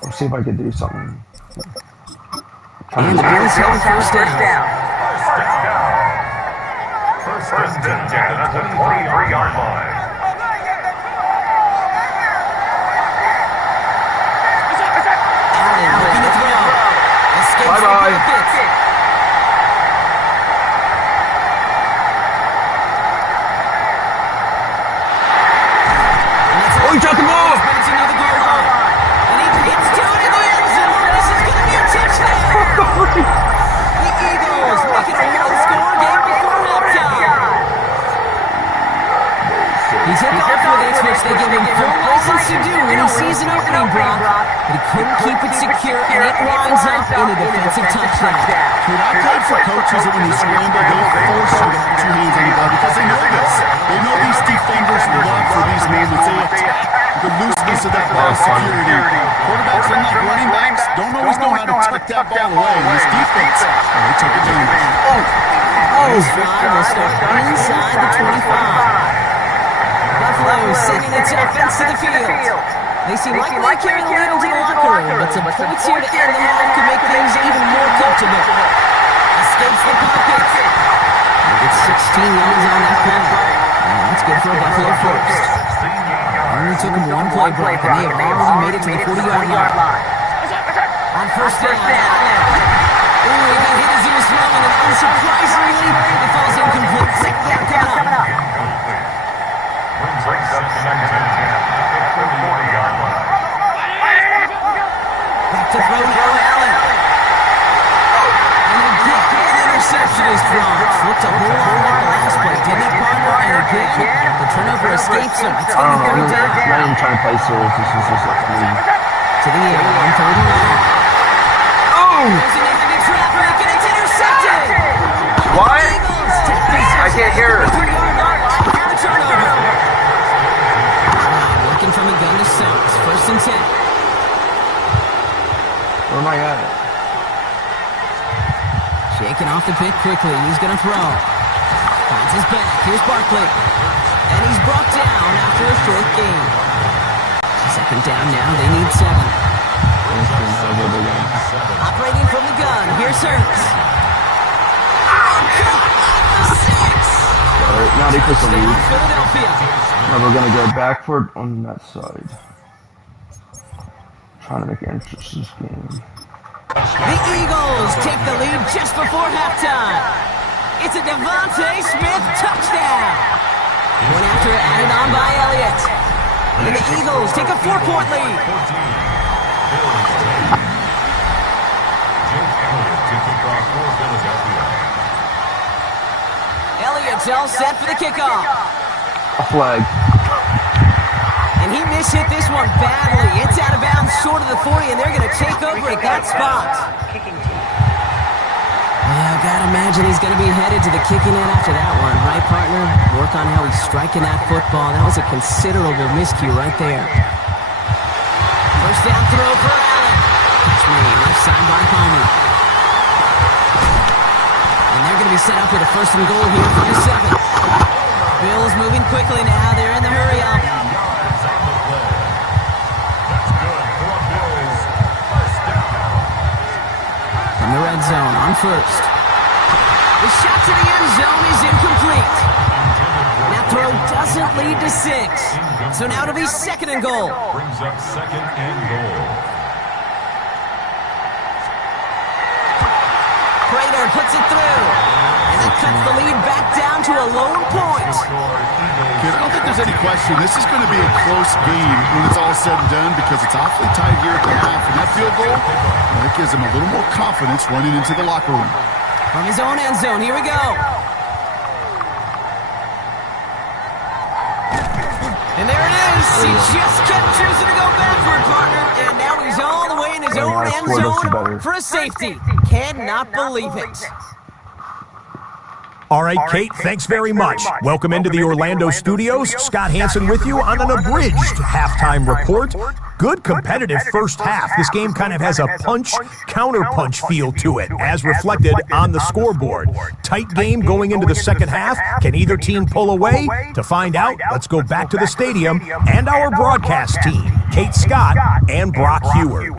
Let's see if I could do something. And the Bills have a first down. First and 10 at the 23-yard line. Allen looking to throw. Escapes the pocket. Oh, he dropped the ball! It's another goal line. And he hits to it in the end zone. This is going to be a touchdown. The Eagles making a one-score game before halftime. He took off with it, which they give him full license to do when he sees an opening, Brock. But he couldn't keep it secure, and it winds up in a defensive touchdown. Dude, I played for coaches that when you scramble, they'll force you to have two hands on the ball because they know this. They know these defenders love for these moments. They attack the looseness of that ball security. Quarterbacks, unlike running backs, don't always know how to tuck that ball away. This defense, they took advantage. This drive will start inside the 25. Buffalo sending its offense to the field. They seem likely to carry the lead into the locker room, but some points here to end the half could make things even more comfortable. Escapes the pocket. They get 16 yards on that play. And that's good for a Buffalo first. Only took him one play break, and they have already made it to the 40-yard line. On first down, Allen. Ooh, he got hit as he was throwing, and unsurprisingly, it falls incomplete. Second down coming up. Brings up second and 10 at the 40-yard line. Back to throw now. his drops. Looked a whole lot like the last play, didn't it, partner? And again, the turnover escapes him. It's going to be third down. I'm not even trying to play serious. This is just like me. To the air on third and long. Oh! There's an empty traffic, and it's intercepted. What? Eagles take this I can't hear it. 3-yard line after the turnover. Ryan working from the gun to Sons. First and 10. Where am I at? Shaking off the pick quickly. He's going to throw. Finds his back. Here's Barkley. And he's brought down after a short gain. Second down now. They need 7. Operating from the gun. Here's Hurts. Now they put the lead. Philadelphia. Now we're going to go back for it on that side. Trying to make an interesting game. The Eagles take the lead just before halftime. It's a Devontae Smith touchdown. One after added on by Elliott. And the Eagles take a 4-point lead. Elliott's all set for the kickoff. A flag. And he mishit this one badly. It's out of bounds short of the 40, and they're going to take over at that spot. Yeah, I've got to imagine he's going to be headed to the kicking net after that one, right, partner? Work on how he's striking that football. That was a considerable miscue right there. First down throw for Allen. Catch me, left side by Palmer. And they're going to be set up with a first and goal here from the 7. Bills moving quickly now. They're in the hurry-up. In the red zone on first. The shot to the end zone is incomplete. That throw doesn't lead to 6. So now it'll be second and goal. Brings up second and goal. Prater puts it through. And it cuts the lead back down to a lone point. Kid, I don't think there's any question. This is going to be a close game when it's all said and done because it's awfully tight here at the half. And that field goal, that gives him a little more confidence running into the locker room. From his own end zone, here we go. And there it is. He just kept choosing to go backward, partner. And now he's all the way in his own end zone for a safety. Cannot believe it. All right, Kate, thanks very much. Welcome into the Orlando studios. Scott Hansen with you on an abridged halftime report. Good competitive first half. This game kind of has a punch-counter-punch feel to it, as reflected on the scoreboard. Tight game going into the second half. Can either team pull away? To find out, let's go back to the stadium and our broadcast team, Kate Scott and Brock Hewer.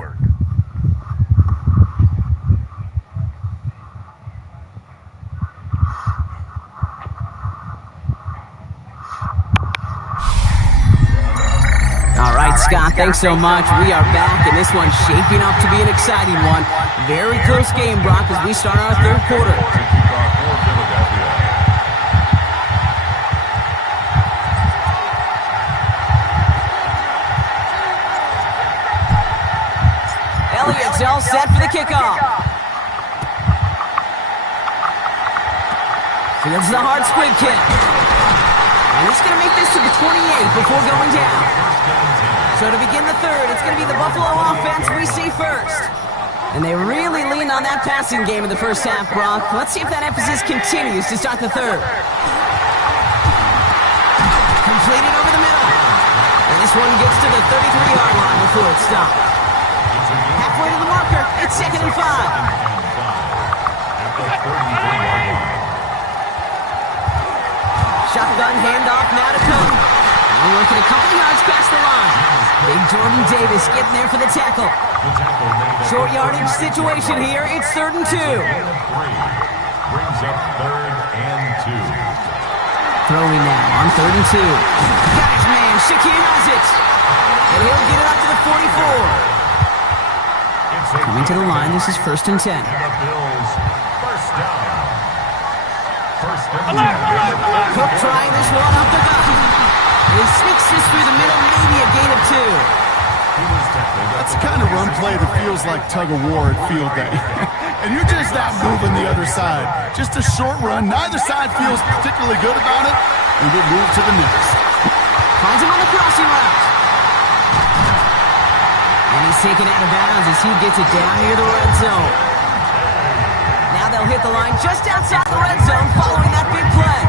All right, Scott, thanks so much. We are back, and this one's shaping up to be an exciting one. Very close game, Brock, as we start our third quarter. Elliott's all set for the kickoff. Fields the hard squib kick. And he's going to make this to the 28 before going down. So to begin the third, it's going to be the Buffalo offense we see first. And they really leaned on that passing game in the first half, Brock. Let's see if that emphasis continues to start the third. Completed over the middle. And this one gets to the 33-yard line before it stopped. Halfway to the marker, it's second and 5. Shotgun handoff now to Cody. Now working a couple yards past the line. Big Jordan Davis getting there for the tackle. Short yardage situation here. It's 3rd and 2. Brings up 3rd and 2. Throwing now on 3rd and 2. Got his man. Shakir has it. And he'll get it up to the 44. Coming to the line, this is 1st and 10. And the Bills first down. Cook trying this one up the gut. He sneaks this through the middle, maybe a gain of 2. That's the kind of run play that feels like tug of war at field day. and you're just not moving the other side. Just a short run. Neither side feels particularly good about it, and we'll move to the next. Finds him on the crossing route. And he's taken out of bounds as he gets it down near the red zone. Now they'll hit the line just outside the red zone following that big play.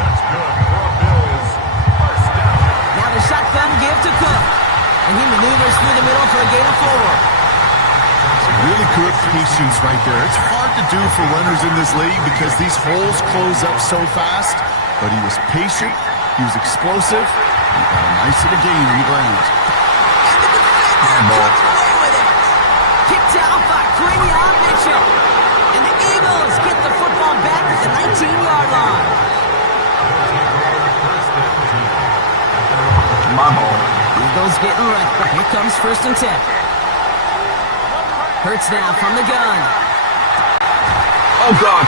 That's good for a Bills. First down. Now the shotgun give to Cook. And he maneuvers through the middle for a gain of 4. Really good patience right there. It's hard to do for runners in this league because these holes close up so fast. But he was patient. He was explosive. He got a nice little gain on the ground. And the defender cuts away with it. Kicked out by Quinion Mitchell. And the Eagles get the football back at the 19-yard line. My ball. Eagles getting ready. Here comes 1st and 10. Hurts now from the gun. Oh, God.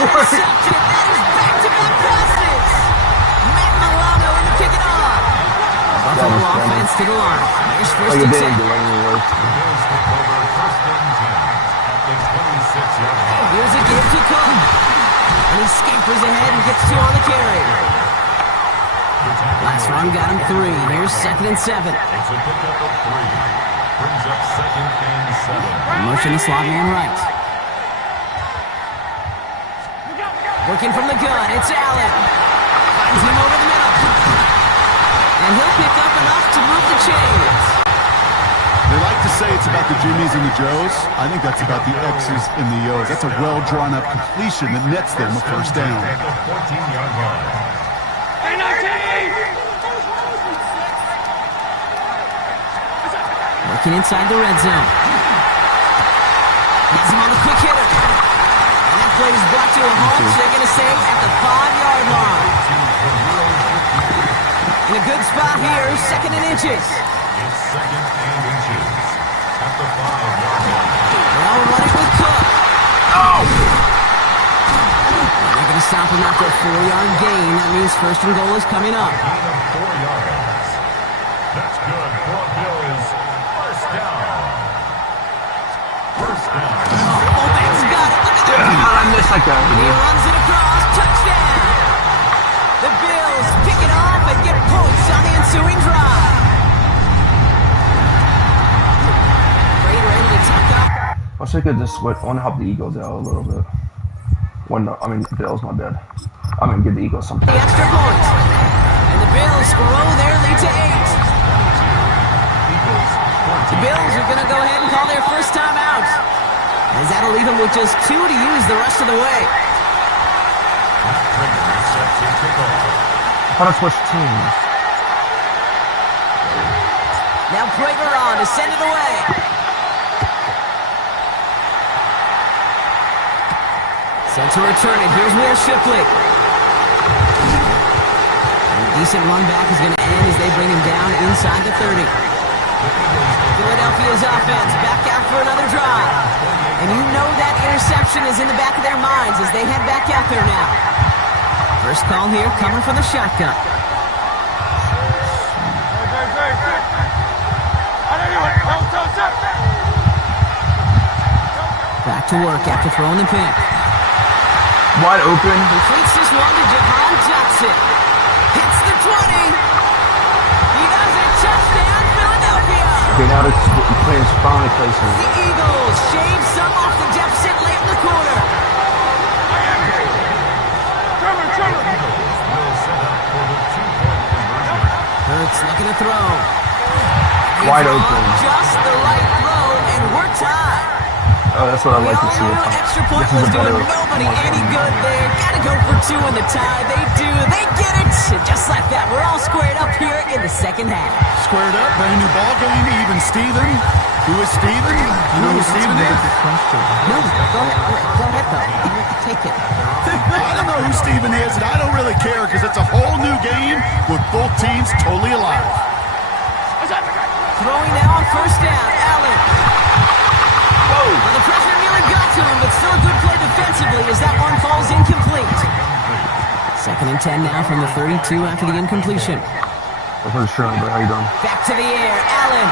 Intercepted. That is back-to-back passes. Matt Milano in the pick it off. Buffalo offense to the line. Here's 1st and 10. Here's a give to Cook. And he scampers ahead and gets 2 on the carry. Last run got him 3. Here's 2nd and 7. It's a pickup of 3. Brings up 2nd and 7. Motion the slot man right. Working from the gun, it's Allen. Finds him over the middle. And he'll pick up enough to move the chains. They like to say it's about the Jimmies and the Joes. I think that's about the X's and the O's. That's a well-drawn-up completion that nets them a first down. At the 14-yard line. Working inside the red zone. Has him on the quick hitter. And that play is brought to a halt. They're going to say at the 5-yard line. In a good spot here, 2nd and inches. It's 2nd and inches. At the 5-yard line. Well, running with Cook. Oh! They're going to stop him after a 4-yard gain. That means 1st and goal is coming up. Gain of 4 yards. That's good for a Bills. First down. First down. Oh, that's got it. Look at that. I missed that guy. He runs it across. Touchdown. The Bills pick it off and get points on the ensuing drive. Prater able to tuck up. I wish I could just I want to help the Eagles out a little bit. The Bills, my bad. Give the Eagles something. The extra point. And the Bills grow their lead to 8. The Bills are going to go ahead and call their first time out. As that'll leave them with just 2 to use the rest of the way. I thought I switched teams. Now Prater on to send it away. Set to return it. Here's Will Shipley. A decent run back is going to end as they bring him down inside the 30. Philadelphia's offense back out for another drive. And you know that interception is in the back of their minds as they head back out there now. First call here coming from the shotgun. Back to work after throwing the pick. Wide open. Completes this one to Jahan Johnson. Hits the 20. He does it. Touchdown, Philadelphia. Okay, now the players finally placing. The Eagles shave some off the deficit late in the quarter. Hurts looking to throw. Wide open. Just the right throw, and we're tied. Oh, that's what I like to see. Extra point was doing nobody any good there. Gotta go for 2 in the tie. They do. They get it. Just like that, we're all squared up here in the second half. Squared up, brand new ball game, even Steven. Who is Steven? You know who Steven is? No, go ahead though. Take it. I don't know who Steven is, and I don't really care because it's a whole new game with both teams totally alive. Throwing now on first down, Allen. Well, the pressure nearly got to him, but still a good play defensively as that one falls incomplete. 2nd and 10 now from the 32 after the incompletion. I'm not sure, but how you doing? Back to the air, Allen.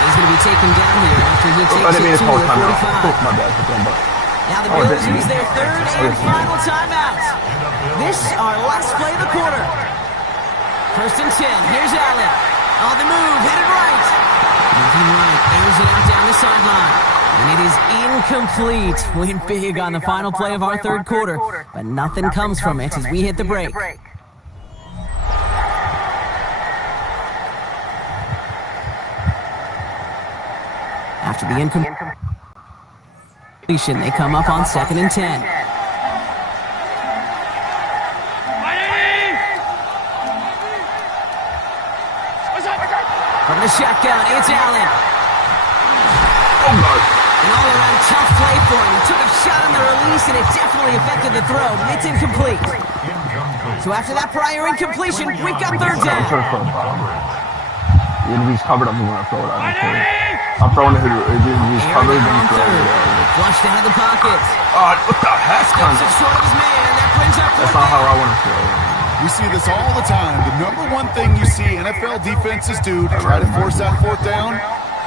He's going to be taken down here after he takes I didn't mean it to to call the timeout. 45. My bad. Put them back. Now the Oh, Bills didn't use you? their third and final timeout. This our last play of the quarter. First and 10. Here's Allen. On the move, headed right. Moving right, airs it out down the sideline. And it is incomplete. Win big on the final play of our third quarter. But nothing comes from it as we hit the break. After the incompletion, they come up on 2nd and 10. From the shotgun, it's Allen. Oh, God. An all-around tough play for him. He took a shot on the release, and it definitely affected the throw, but it's incomplete. So after that prior incompletion, we've got third I'm down. trying to throw it back. Even if he's covered, I'm going to throw it out. I'm throwing it. If he's covered, then On throw third. it. Flushed out of the pocket. Oh, what the heck? Skips it short of his man. That brings up That's fourth not how down. I want to throw it. We see this all the time. The number one thing you see NFL defenses do to try to force that fourth down,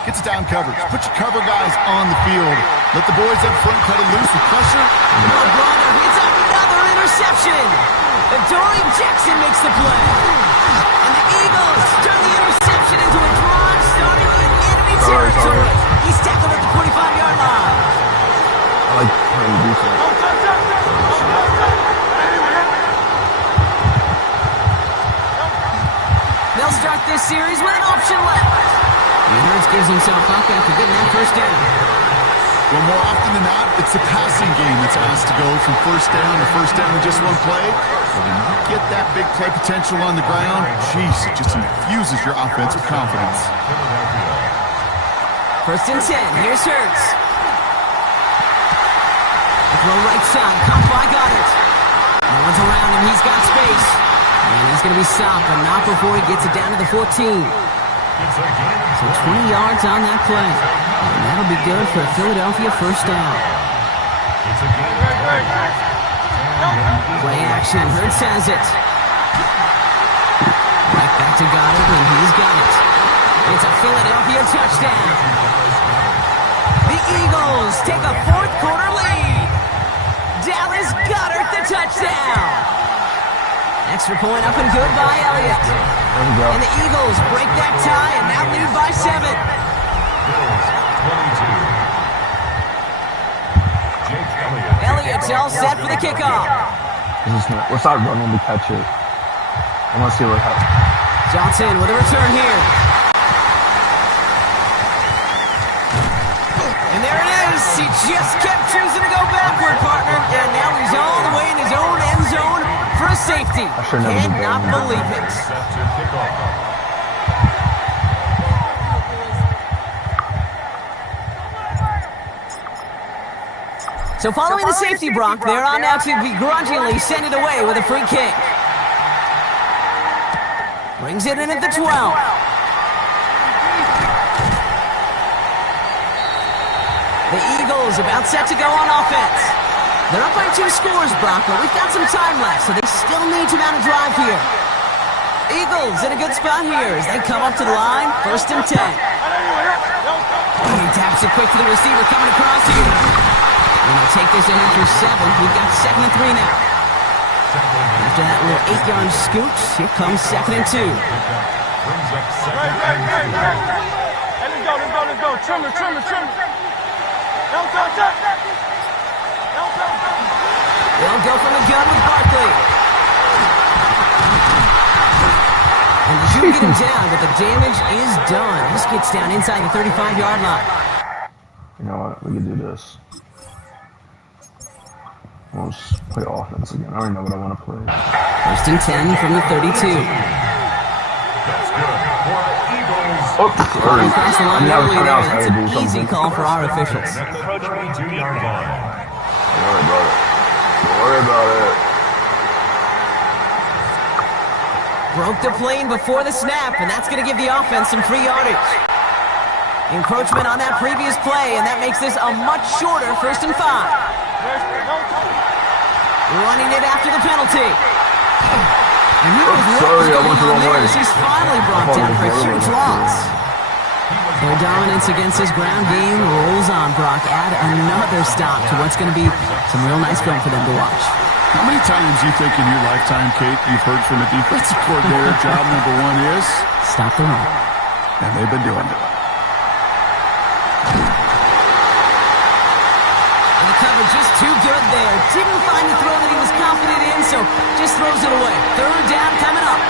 gets down coverage. Put your cover guys on the field. Let the boys up front cut it loose with pressure. Oh, brother, it's another interception. Dorian Jackson makes the play. And the Eagles turn the interception into a drive starting in enemy territory. He's tackled at the 45-yard line. I like playing defense. They'll start this series with an option left. And Hurts gives himself up after getting that first down. Well, more often than not, it's the passing game that's asked to go from first down to first down in just one play. But when you get that big play potential on the ground, jeez, it just infuses your offensive confidence. First and 10. Here's Hurts. Throw right side. Caught by Goddard. No one's around him. He's got space. And he's going to be stopped, but not before he gets it down to the 14. So 20 yards on that play. And that'll be good for a Philadelphia first down. Play action. Hurts has it. Right back to Goddard, and he's got it. It's a Philadelphia touchdown. The Eagles take a fourth quarter lead. Dallas Goddard the touchdown. Extra point up and good by Elliott. There we go. And the Eagles break that tie and now lead by 7. Elliott's all set for the kickoff. Let's not run when we catch it. I want to see what happens. Johnson with a return here. And there it is. He just kept choosing to go backward, partner. And now he's all the way in his own end zone for a safety. Cannot believe it. So following the safety block, they're on now to begrudgingly send it away with a free kick. Brings it in at the 12. The Eagles about set to go on offense. They're up by 2 scores, Brock, but we've got some time left, so they still need to mount a drive here. Eagles in a good spot here as they come up to the line, first and 10. He taps it quick to the receiver coming across here. And they'll take this in after 7. We've got 2nd and 3 now. After that little 8-yard scoot, here comes 2nd and 2. Hey, let's go. Trim it. They'll go from the gun with Barkley. And the shoot get him down, but the damage is done. This gets down inside the 35-yard line. You know what? We can do this. We'll just play offense again. I don't even know what I want to play. First and 10 from the 32. Oh, sorry. Across the I line mean, I was early trying there. to That's do an easy something. call for our officials. Don't worry about it. Broke the plane before the snap, and that's going to give the offense some free yardage. Encroachment on that previous play, and that makes this a much shorter 1st and 5. Running it after the penalty. And he was sorry, I went the wrong there way. as he's finally brought down for a huge loss. Their dominance against this ground game rolls on, Brock. Add another stop to what's going to be some real nice film for them to watch. How many times do you think in your lifetime, Kate, you've heard from a defensive coordinator, job number one is? Stop the run. And they've been doing it. And the coverage just too good there. Didn't find the throw that he was confident in, so just throws it away. Third down coming up.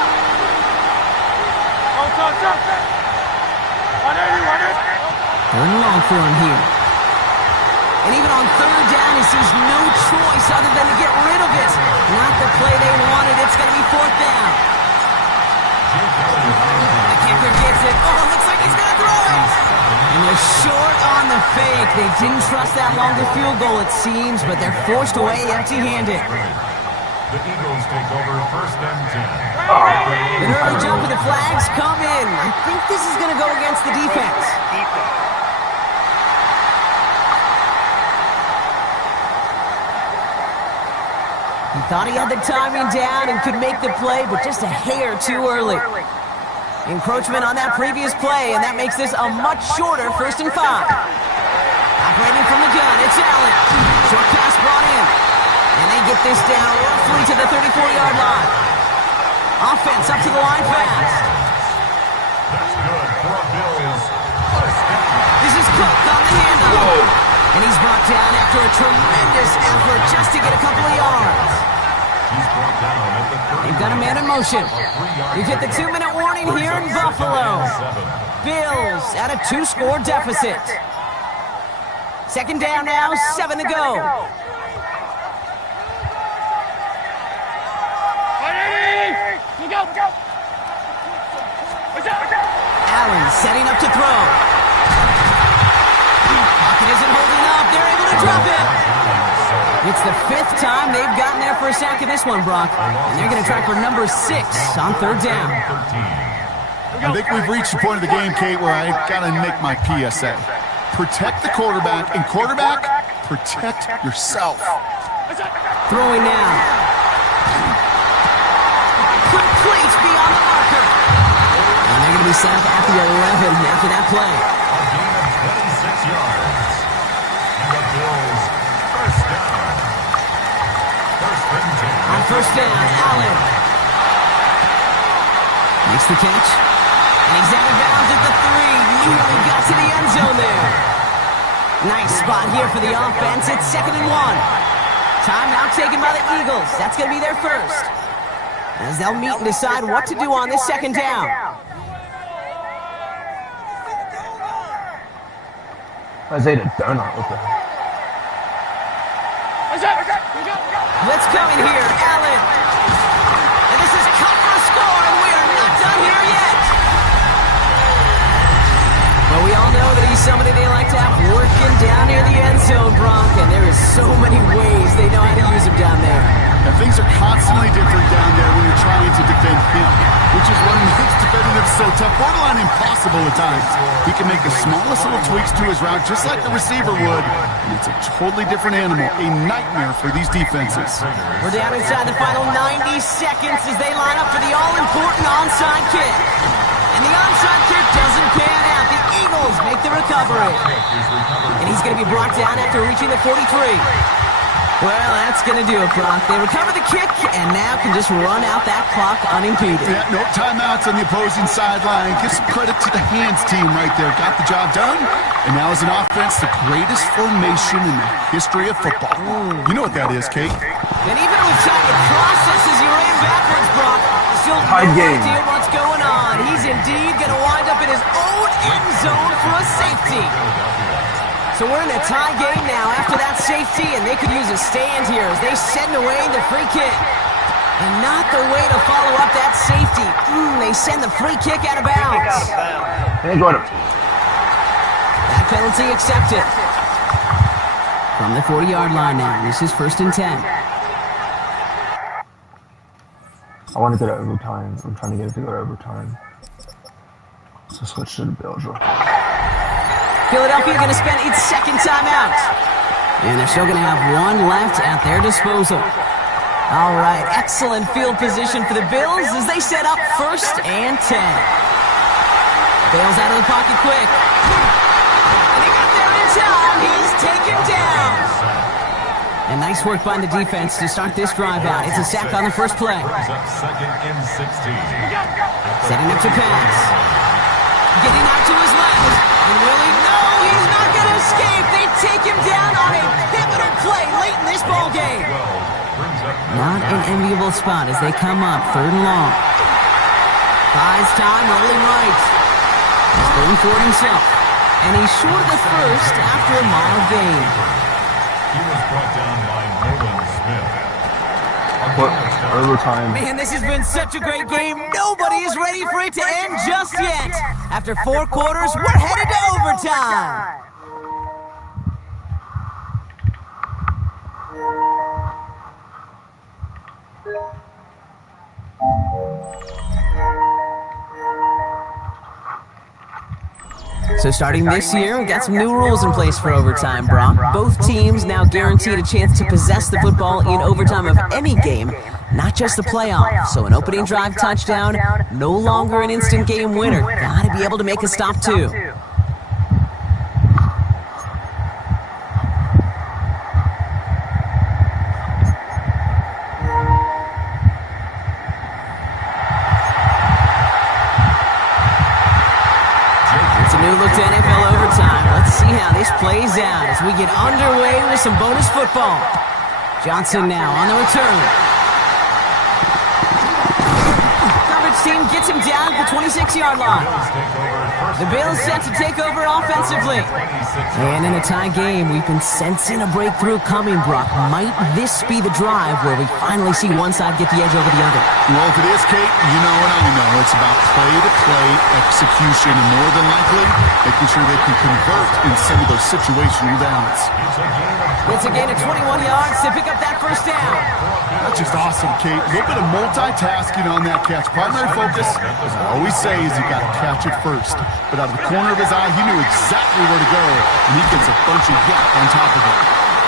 Third and long for him here. And even on third down, he sees no choice other than to get rid of it. Not the play they wanted. It's going to be fourth down. The kicker gets it. Oh, looks like he's going to throw it. And they're short on the fake. They didn't trust that longer field goal, it seems, but they're forced away empty-handed. The Eagles take over first and 10. An early jump with the flags come in. I think this is going to go against the defense. He thought he had the timing down and could make the play, but just a hair too early. Encroachment on that previous play, and that makes this a much shorter first and 5. Operating from the gun, it's Allen. Short pass brought in. And they get this down roughly to the 34-yard line. Offense up to the line fast. That's good for Bills. This is Cook on the handoff. And he's brought down after a tremendous effort just to get a couple of yards. He's brought down at the 30. They've got a man in motion. We've hit the 2-minute warning here in Buffalo. Bills at a 2-score deficit. Second down now, 7 to go. Allen setting up to throw. Pocket isn't holding up. They're able to drop it. It's the 5th time they've gotten there for a sack in this one, Brock. And they're going to try for number 6 on third down. I think we've reached the point of the game, Kate, where I got to make my PSA. Protect the quarterback, and quarterback, protect yourself. Throwing now. Complete beyond the marker. And they're going to be set up at the 11 after that play. A gain of 26 yards. And the Bills first down. First and 10. On first down, Allen makes the catch. And he's out of bounds at the 3. Nearly got to the end zone there. Nice spot here for the offense. It's 2nd and 1. Timeout taken by the Eagles. That's going to be their first. As they'll meet and decide what to do on this second down. Isaiah donut with the... Blitz coming here, Allen. And this is cut for a score, and we are not done here yet. But we all know that he's somebody they like to have working down near the end zone, Brock, and there is so many ways they know how to use him down there. And things are constantly different down there when you're trying to defend him, which is what makes defending him so tough, borderline impossible at times. He can make the smallest little tweaks to his route, just like the receiver would, and it's a totally different animal, a nightmare for these defenses. We're down inside the final 90 seconds as they line up for the all-important onside kick. And the onside kick doesn't pan out. The Eagles make the recovery. And he's going to be brought down after reaching the 43. Well, that's going to do it, Brock. They recover the kick and now can just run out that clock unimpeded. Yeah, no timeouts on the opposing sideline. Give some credit to the hands team right there. Got the job done. And now as an offense, the greatest formation in the history of football. You know what that is, Kate. And even with time to process as he ran backwards, Brock, still no idea what's going on. He's indeed going to wind up in his own end zone for a safety. So we're in a tie game now after that safety, and they could use a stand here as they send away the free kick. And not the way to follow up that safety. They send the free kick out of bounds. Hey, go to... That penalty accepted. From the 40-yard line now, this is 1st and 10. I want to go to overtime. I'm trying to get it to go to overtime. So switch to the Bills real quick. Philadelphia going to spend its second timeout. And they're still going to have one left at their disposal. All right, excellent field position for the Bills as they set up 1st and 10. Bails out of the pocket quick. And he got there in time. He's taken down. And nice work by the defense to start this drive out. It's a sack on the first play. Second and 16. Setting up to pass. Getting out to his left. And really, no, he's not going to escape. They take him down on a pivotal play late in this ball game. Not an enviable spot as they come up, 3rd and long. Buys time, rolling right. He's going for it himself. And he's short of the first after a mild gain. He was brought down by Nolan Smith. What? Overtime. Man, this has been such a great game. Nobody is ready for it to end just yet. After 4 quarters, we're headed to overtime. So starting this year, we've got some new rules in place for overtime, Brock. Both teams now guaranteed a chance to possess the football in overtime of any game, not just the playoff. So an opening drive touchdown, no longer an instant game winner. Gotta be able to make a stop too. Look to NFL overtime. Let's see how this plays out as we get underway with some bonus football. Johnson now on the return. Coverage team gets him down at the 26-yard line. The Bills set to take over offensively. And in a tie game, we've been sensing a breakthrough coming, Brock. Might this be the drive where we finally see one side get the edge over the other? Well, if it is, Kate, you know and I know it's about play-to-play execution and more than likely making sure they can convert in some of those situational downs. It's a gain of 21 yards to pick up that first down. That's just awesome, Kate. A little bit of multitasking on that catch. Primary focus, as I always say, is you got to catch it first. But out of the corner of his eye, he knew exactly where to go, and he gets a bunch of yak on top of it.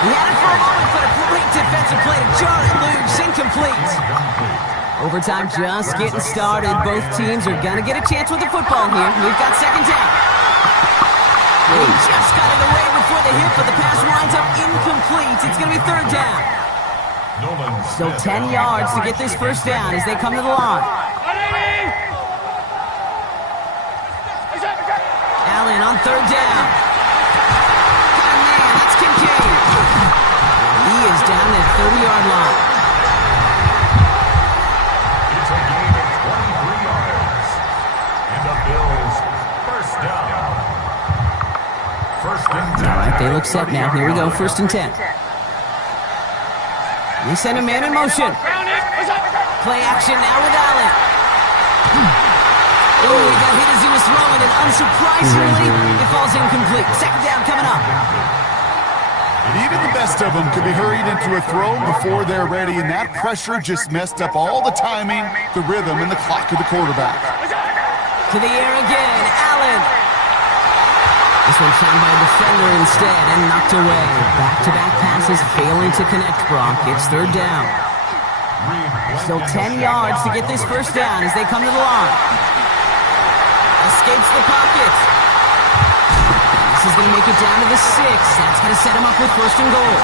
He had it for a moment, but a great defensive play to jar it loose. Incomplete. Overtime just getting started. Both teams are going to get a chance with the football here. We've got second down. And he just got it away before the hit, but the pass winds up incomplete. It's going to be 3rd down. Still 10 yards to get this first down as they come to the line. Allen on 3rd down. Oh, man, that's Kincaid. He is down at 30-yard line. It's a gain of 23 yards. And the Bills first down. First and 10. All right, they look set now. Here we go, 1st and 10. They send a man in motion. Play action now with Allen. Oh, he got hit as he was throwing, and unsurprisingly, it falls incomplete. Second down coming up. And even the best of them could be hurried into a throw before they're ready, and that pressure just messed up all the timing, the rhythm, and the clock of the quarterback. To the air again, Allen. This one found by a defender instead and knocked away. Back-to-back passes failing to connect, Brock. It's 3rd down. Still 10 yards to get this first down as they come to the line. Escapes the pocket. This is going to make it down to the 6. That's going to set him up with 1st and goal.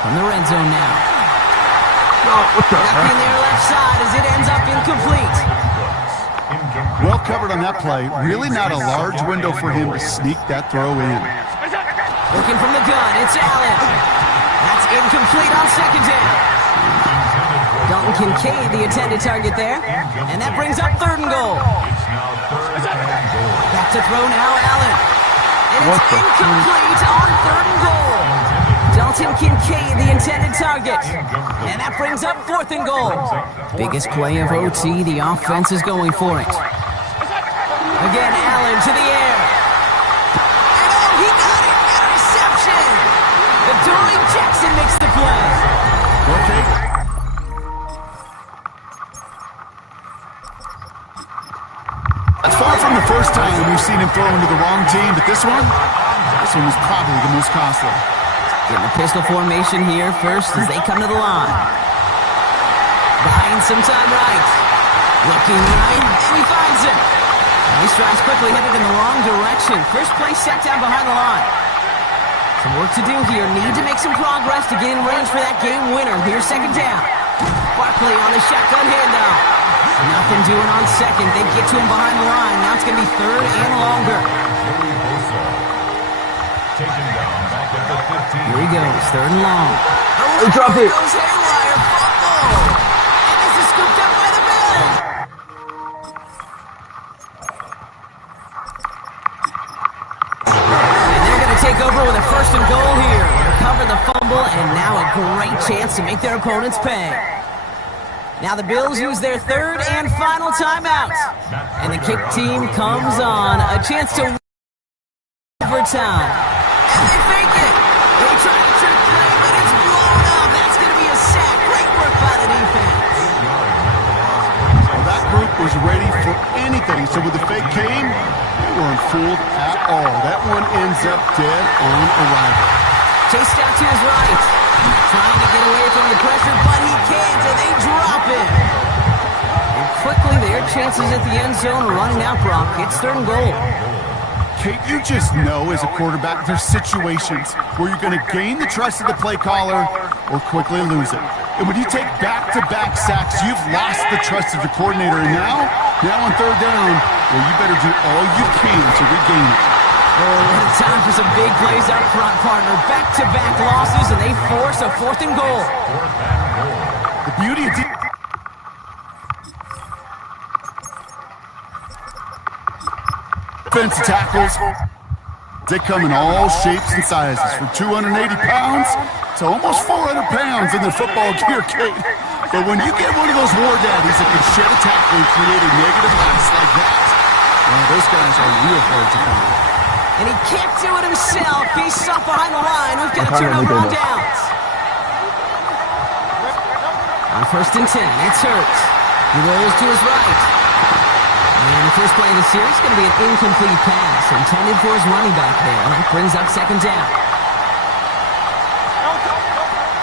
From the red zone now. Up in their left side as it ends up incomplete. Well covered on that play. Really not a large window for him to sneak that throw in. Looking from the gun, it's Allen. That's incomplete on 2nd down. Dalton Kincaid, the intended target there. And that brings up 3rd and goal. Back to throw now, Allen. And it's incomplete on 3rd and goal. Dalton Kincaid, the intended target. And that brings up 4th and goal. Biggest play of OT, the offense is going for it. Again, Allen to the air. And oh, he got it! Interception! Adoree Jackson makes the play. Okay. That's far from the first time we've seen him throw into the wrong team, but this one was probably the most costly. Getting a pistol formation here first as they come to the line. Buying some time right. Looking right, and he finds it. These drives quickly headed in the wrong direction. First play set down behind the line. Some work to do here. Need to make some progress to get in range for that game winner. Here's second down. Barkley on the shotgun handoff. Nothing doing on second. They get to him behind the line. Now it's going to be third and longer. Here he goes, third and long. He dropped it. Goes haywire, fumble. And this is scooped up by the Bills. And they're going to take over with a first and goal here. Recover the fumble, and now a great chance to make their opponents pay. Now the Bills use their third and final timeout. And the kick team comes on. A chance to win overtime. And they fake it. They try to trick play, but it's blown up. That's going to be a sack. Great work by the defense. Well, that group was ready for anything. So when the fake came, they weren't fooled at all. That one ends up dead on arrival. Chased out to his right. Trying to get away from the pressure, but he can't, and they drop it. And quickly, their chances at the end zone are running out, Brock. It's third and goal. Kate, you just know as a quarterback there's situations where you're going to gain the trust of the play caller or quickly lose it. And when you take back-to-back sacks, you've lost the trust of your coordinator. And now on third down, well, you better do all you can to regain it. Oh, time for some big plays up front, partner. Back-to-back losses, and they force a fourth and goal. The beauty of defensive tackles, they come in all shapes and sizes, from 280 pounds to almost 400 pounds in their football gear, Kate. But when you get one of those war daddies that can shed a tackle and create a negative pass like that, well, those guys are real hard to find. And he can't do it himself. He's stuck behind the line. We've got a turnover on downs. On first and 10, it's Hurts. He rolls to his right. And the first play of the series is going to be an incomplete pass intended for his running back there. That brings up second down.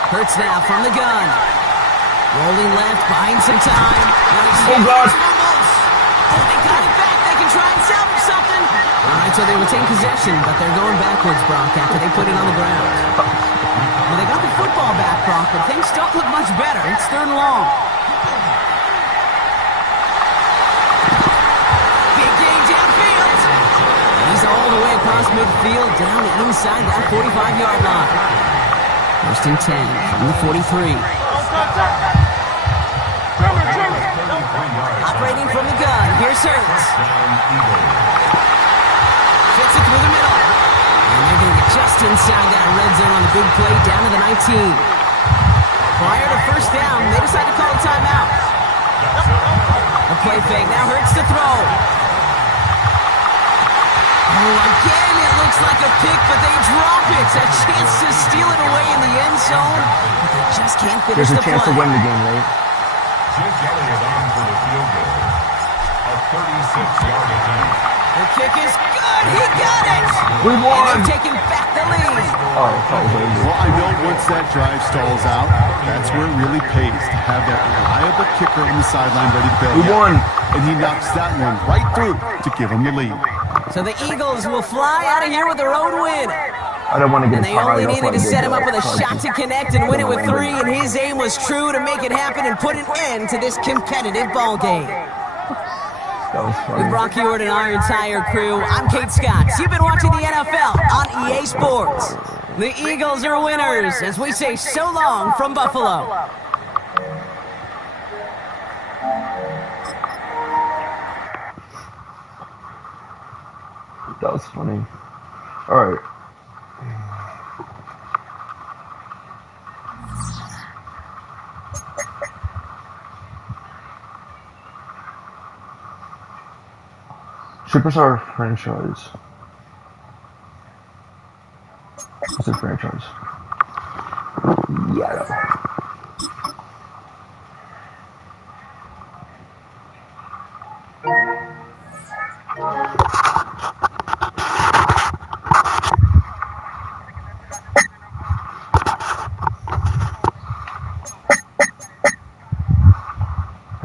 Hurts now from the gun. Rolling left, buying some time. Oh, God. Oh, they got it back. They can try and salvage something. All right, so they retain possession, but they're going backwards, Brock, after they put it on the ground. Well, they got the football back, Brock, but things don't look much better. It's third and long. Big gain downfield. And he's all the way across midfield, down inside that 45-yard line. First and 10 from the 43. Operating from the gun, here's Hurts. Fits it through the middle. And they're going to get just inside that red zone on the big play down to the 19. Prior to first down, they decide to call a timeout. A play fake, now Hurts to throw. Oh, again, it looks like a pick, but they drop it. A chance to steal it away in the end zone, but they just can't finish There's the a chance play. to win the game, right? Jake Elliott on for the field goal. A 36-yard attempt. The kick is good. He got it. We won. And they're taking back the lead. Oh, that was over. Well, I know once that drive stalls out, that's where it really pays to have that reliable kicker on the sideline ready to bail We you won. out. And he knocks that one right through to give him the lead. So the Eagles will fly out of here with the road win. I don't want to get And they tired. only That's needed why to I set did him up that. with a shot to connect and win it with 3, and his aim was true to make it happen and put an end to this competitive ball game. That was With funny. Brock Ewart and our entire crew, I'm Kate Scott. You've been watching the NFL on EA Sports. The Eagles are winners as we say so long from Buffalo. That was funny. All right. Superstar franchise. What's a franchise? Yeah.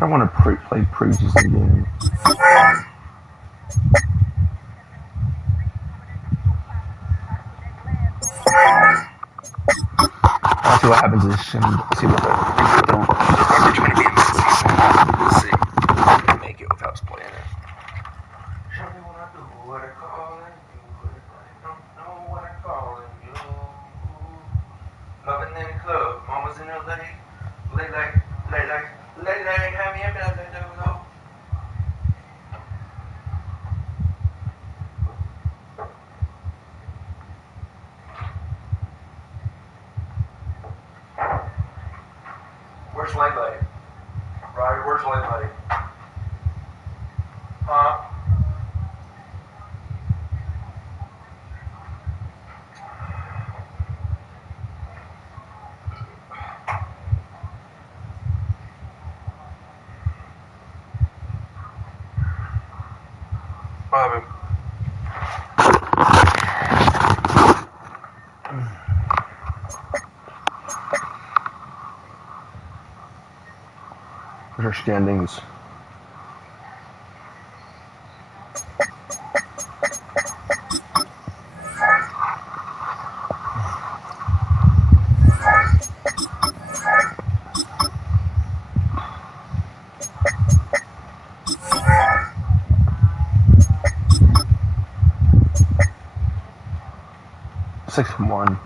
don't want to play preseason game. I'll see what happens this season. See what they're doing. They're trying to be in mid-season. Let's see. Make it without us playing it. Show me what I do, what I call it. Don't know what I call it. Loving in the club. Mama's in LA. Lay like, have me in there. Where's Lele? Ryder, where's Lele? Huh? Bobby. What are standings? Six and 1.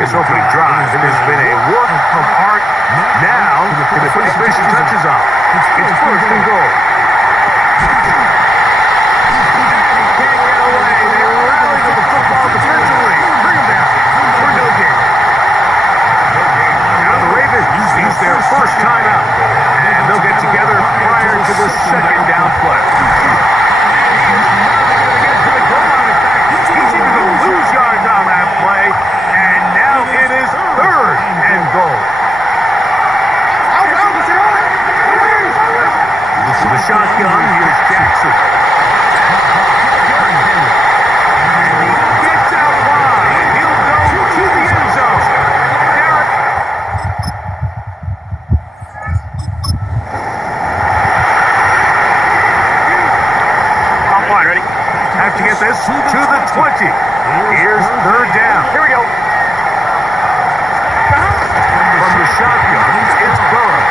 This opening drive, it has been a work of art. Now, to put the finishing touches on. It's first and goal. Can't get away. They rally to the football defensively. Bring him down. We're no game. Now the Ravens use their first time out. And they'll get together prior to the second down play. He's even going to lose yards on that play. And now it is third and goal. This is the shotgun. Here's Jackson. And he gets out wide. He'll go to the end zone. Online, ready? Have to get this to the 20. Here's third down. Here we go. From the shotgun, it's Burrow.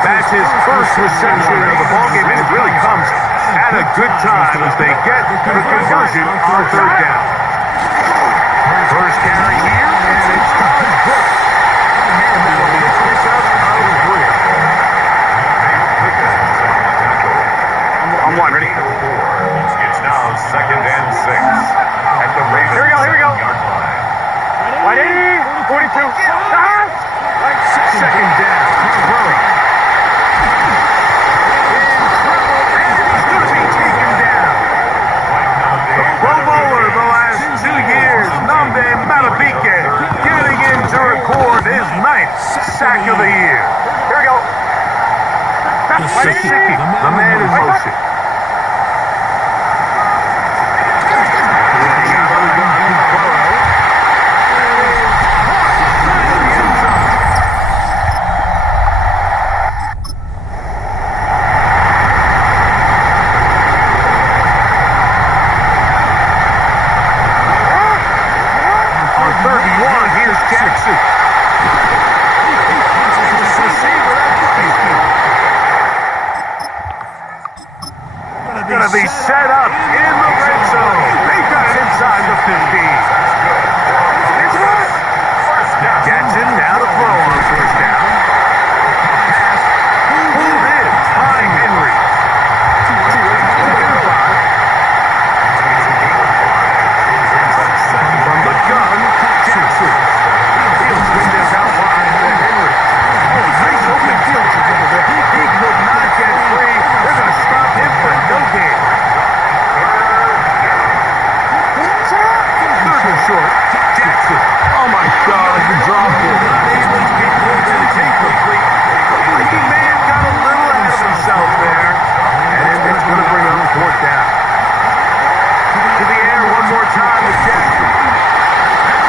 That's his first reception of the ballgame, and it really comes at a good time as they get the conversion on third down. First carry here, and it's good. And that'll be a pickup of 3. I'm one, ready? It's now second and 6 at the Ravens. Here we go. Wide 42. Second down. Burrow. He's going to be taken down. The Pro Bowler the last 2 years, Namde Malabike, getting in to record his 9th sack of the year. Here we go. The man in motion. going to be set up in the red zone. They got it inside the 15. Jackson now to throw on first down. Pass pulled in by Henry. From the gun, Jackson. He'll swing this out wide to Henry. Nice open field. He could not get free. They're going to stop him for no gain. Third and short. Jackson. Oh my God, he dropped it. It's incomplete. He may have got a little ahead of himself there. And it's going to bring up fourth down. To the air one more time with Jackson.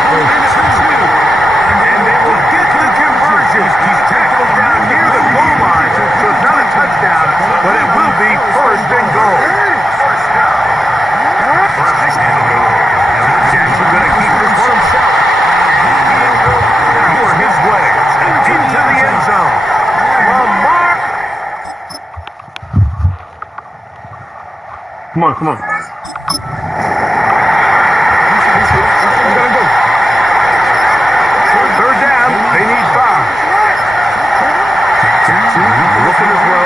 Pulled in at the 2. And they will get the conversion. He's tackled down near the goal line. So it's not a touchdown, but it will be first and goal. Jackson going to keep this for himself. For his way into the end zone. Lamar. Come on. Third down. They need 5. Jackson looking to throw.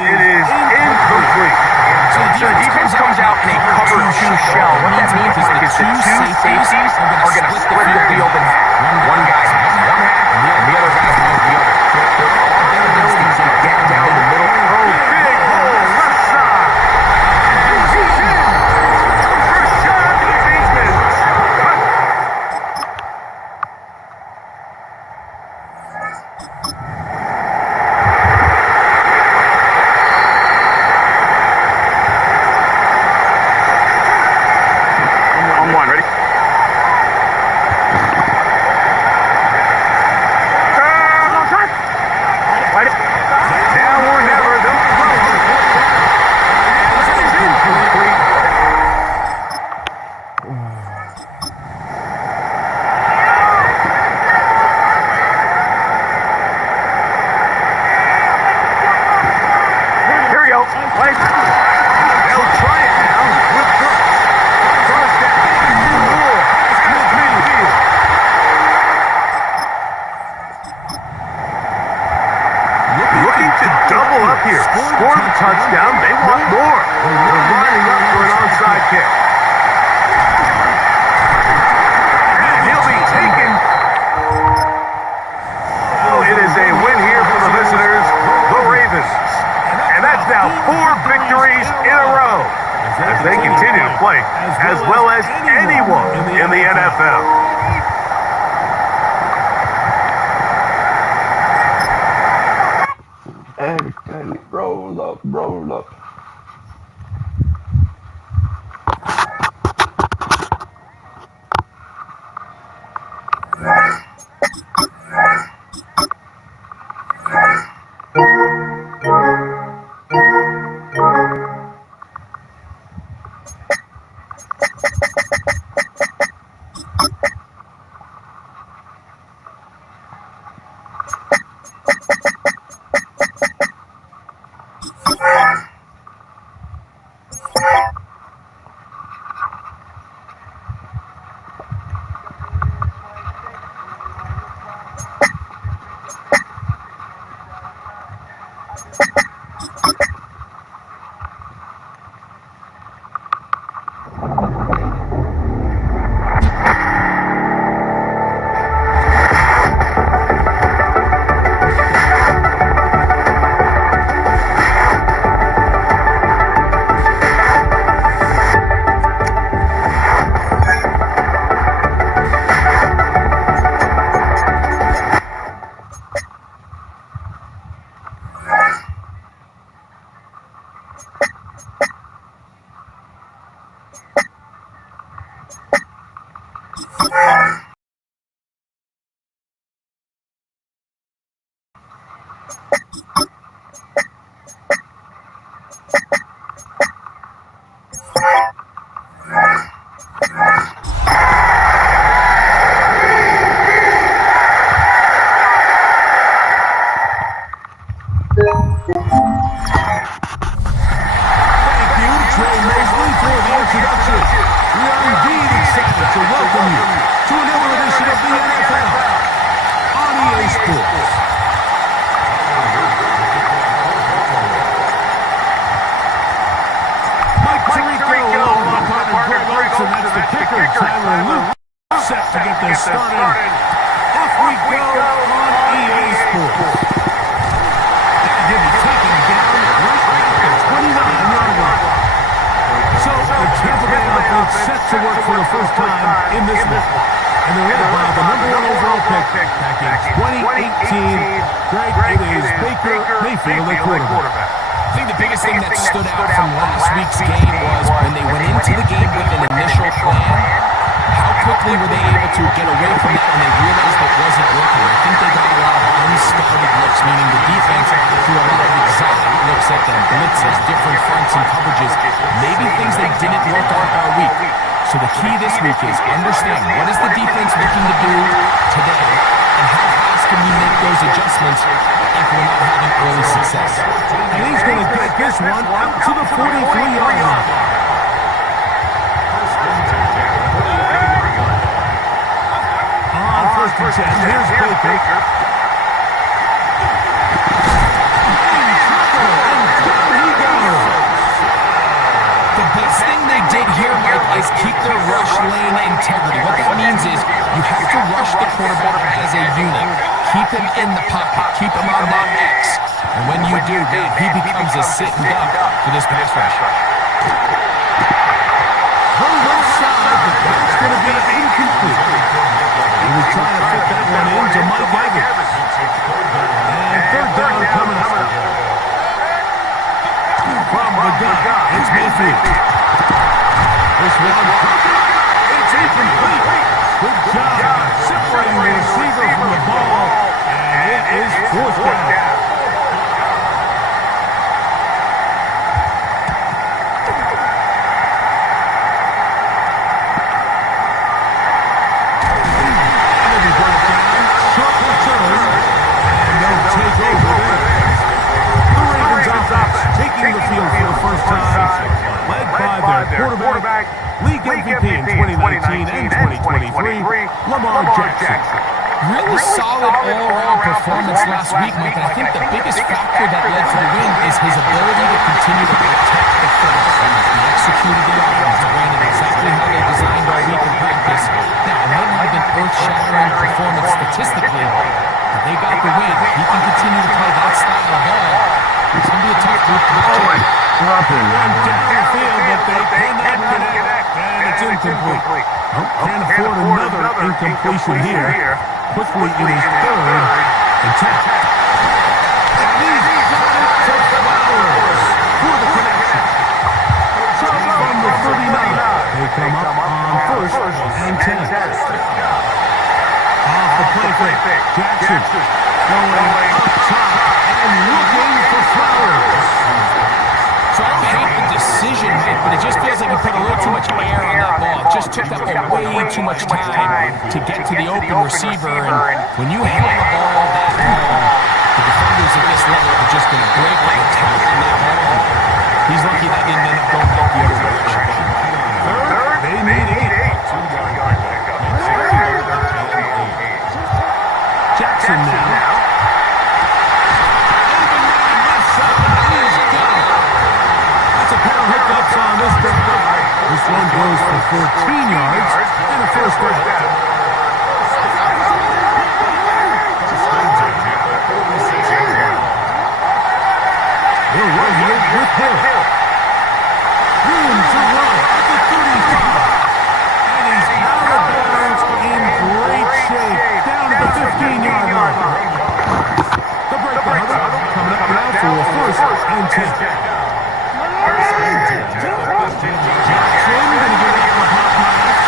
It is incomplete. So the defense comes out in a cover 2 shell. What that means is the 2 safeties are going to split the field in half. One guy's on one half, and the other guy's on the other. They're all their abilities to get down the middle. Oh, big hole, left side. Rashad Bateman. On one, ready? Now or never, they'll throw it. It's incomplete. Here we go. They'll try it now with Brooks. First down. Moore at midfield. Looking to double up here. Score the touchdown. They want more. They're lining up for an onside kick. And he'll be taken. Oh, it is a win here for the visitors, the Ravens. And that's now 4 victories in a row as they continue to play as well as anyone in the NFL. And roll up. first time in this one. And they're led by the number 1 overall pick back in 2018. Greg, it is Baker Mayfield at quarterback. I think the biggest thing that stood out from last week's game was when they went into the game with an initial plan, how quickly were they able to get away from that when they realized it wasn't working. I think they got a lot of unscouted looks, meaning the defense threw a lot of exotic looks at them, blitzes, different fronts and coverages, maybe things they didn't work on all week. So the key this week is understand what is the defense looking to do today and how fast can we make those adjustments if we're not having early success. And he's going to get this one out to the 43-yard line. On first and 10, here's Baker. The best thing they did here, Mike, is keep their rush lane integrity. What that means is you have to rush the quarterback as a unit. Keep him in the pocket. Keep him on that X. And when you do that, he becomes a sitting duck for this pass rush. From left side, but that's going to be incomplete. He was trying to fit that one in to Mike Evans. And third down coming up. From the gun, it's Mayfield. This one, it's incomplete. Good job separating the receiver from the ball, and it is fourth down. Short return, and they'll take over there. The Ravens offense taking the field for the first time, led by their quarterback, league MVP in 2019 and 2023, Lamar Jackson. Really solid all-around performance last week, Mike. And I think the biggest factor that led to the win is his ability to continue to protect the finish. He executed the offense, ran it exactly how they designed all week in practice. Now, it might not have been earth-shattering performance statistically, but they got the win. He can continue to play that style of ball. It's going to be a tough group to watch. Dropping and down the field, but they cannot connect, and it's incomplete. Can't afford another incompletion here. Quickly, it is third and 10. And he's got it to Flowers for the connection. From the 39, they come up on first and 10. Off the play fake, Jackson going up top and looking for Flowers. So I don't hate the decision, Mike, but it just feels like he put a little too much air on that ball. It just took up way too much time to get to the open receiver. And when you hang a ball that long, the defenders at this level are just going to break the attack on that ball. He's lucky that didn't end up going back the other direction. Third, they need 8. Jackson now. Hookups on this drive. This one goes for 14 yards and a first down. They're right here with Hill. Room to run at the 35. And he's out of bounds in great shape. Down at the 15-yard line. The break coming up now for a first and 10. Jackson going to get out of hot pass.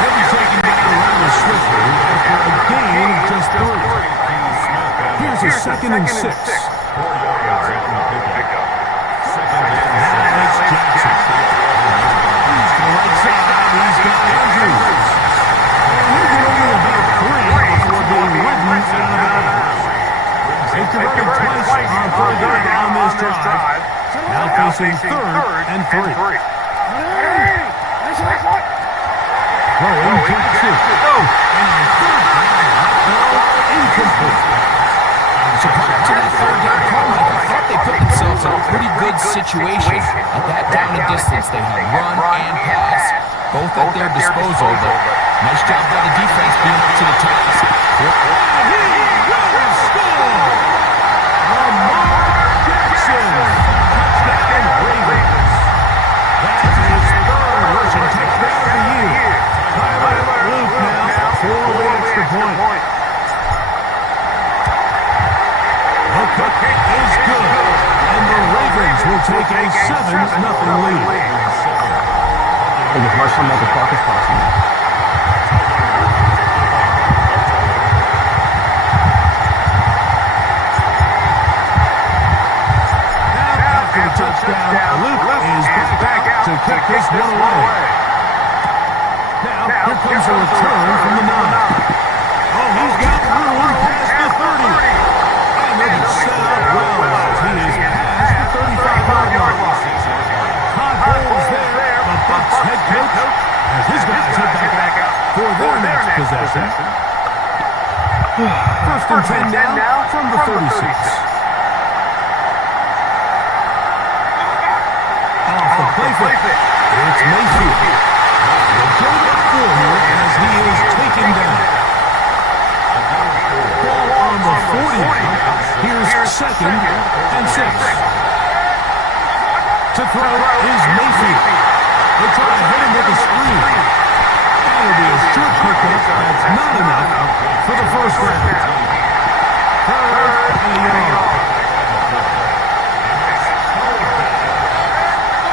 He'll be taken down rather swiftly after a gain of just 3. Here's a second and 6. Now it's Jackson. He's to the right side. He's got Andrews. He'll get only about 3 before being ridden out of bounds. They've converted twice on third down on this drive. Now facing third and 3. Throwing Jackson. And on third down, incomplete. So prior to that third down call, I thought they put themselves in a pretty good situation at that down and distance. They had run and pass, both at their disposal, but nice job by the defense being up to the task. And he will score! Lamar Jackson! Touchdown Ravens! That's his third rushing touchdown of the year. take a 7-0 lead. Take as much time off the clock as possible. Touchdown. Luke is back out to kick this one away. Now, here comes a return from the 9. Oh, he's got room past the 30. And they'll be set up well as he is past the 35-yard line. Hot holes there. The Bucs head coach as his guys head back out for their next possession. First and 10 now from the 36. Play fake. It's Mayfield. They'll go up for here as he is taken down. Ball on the 40. Here's 2nd and 6. To throw is Mayfield. They try to hit him with a screen. That'll be a short pickup. That's not enough for the first round. 3rd and a yard.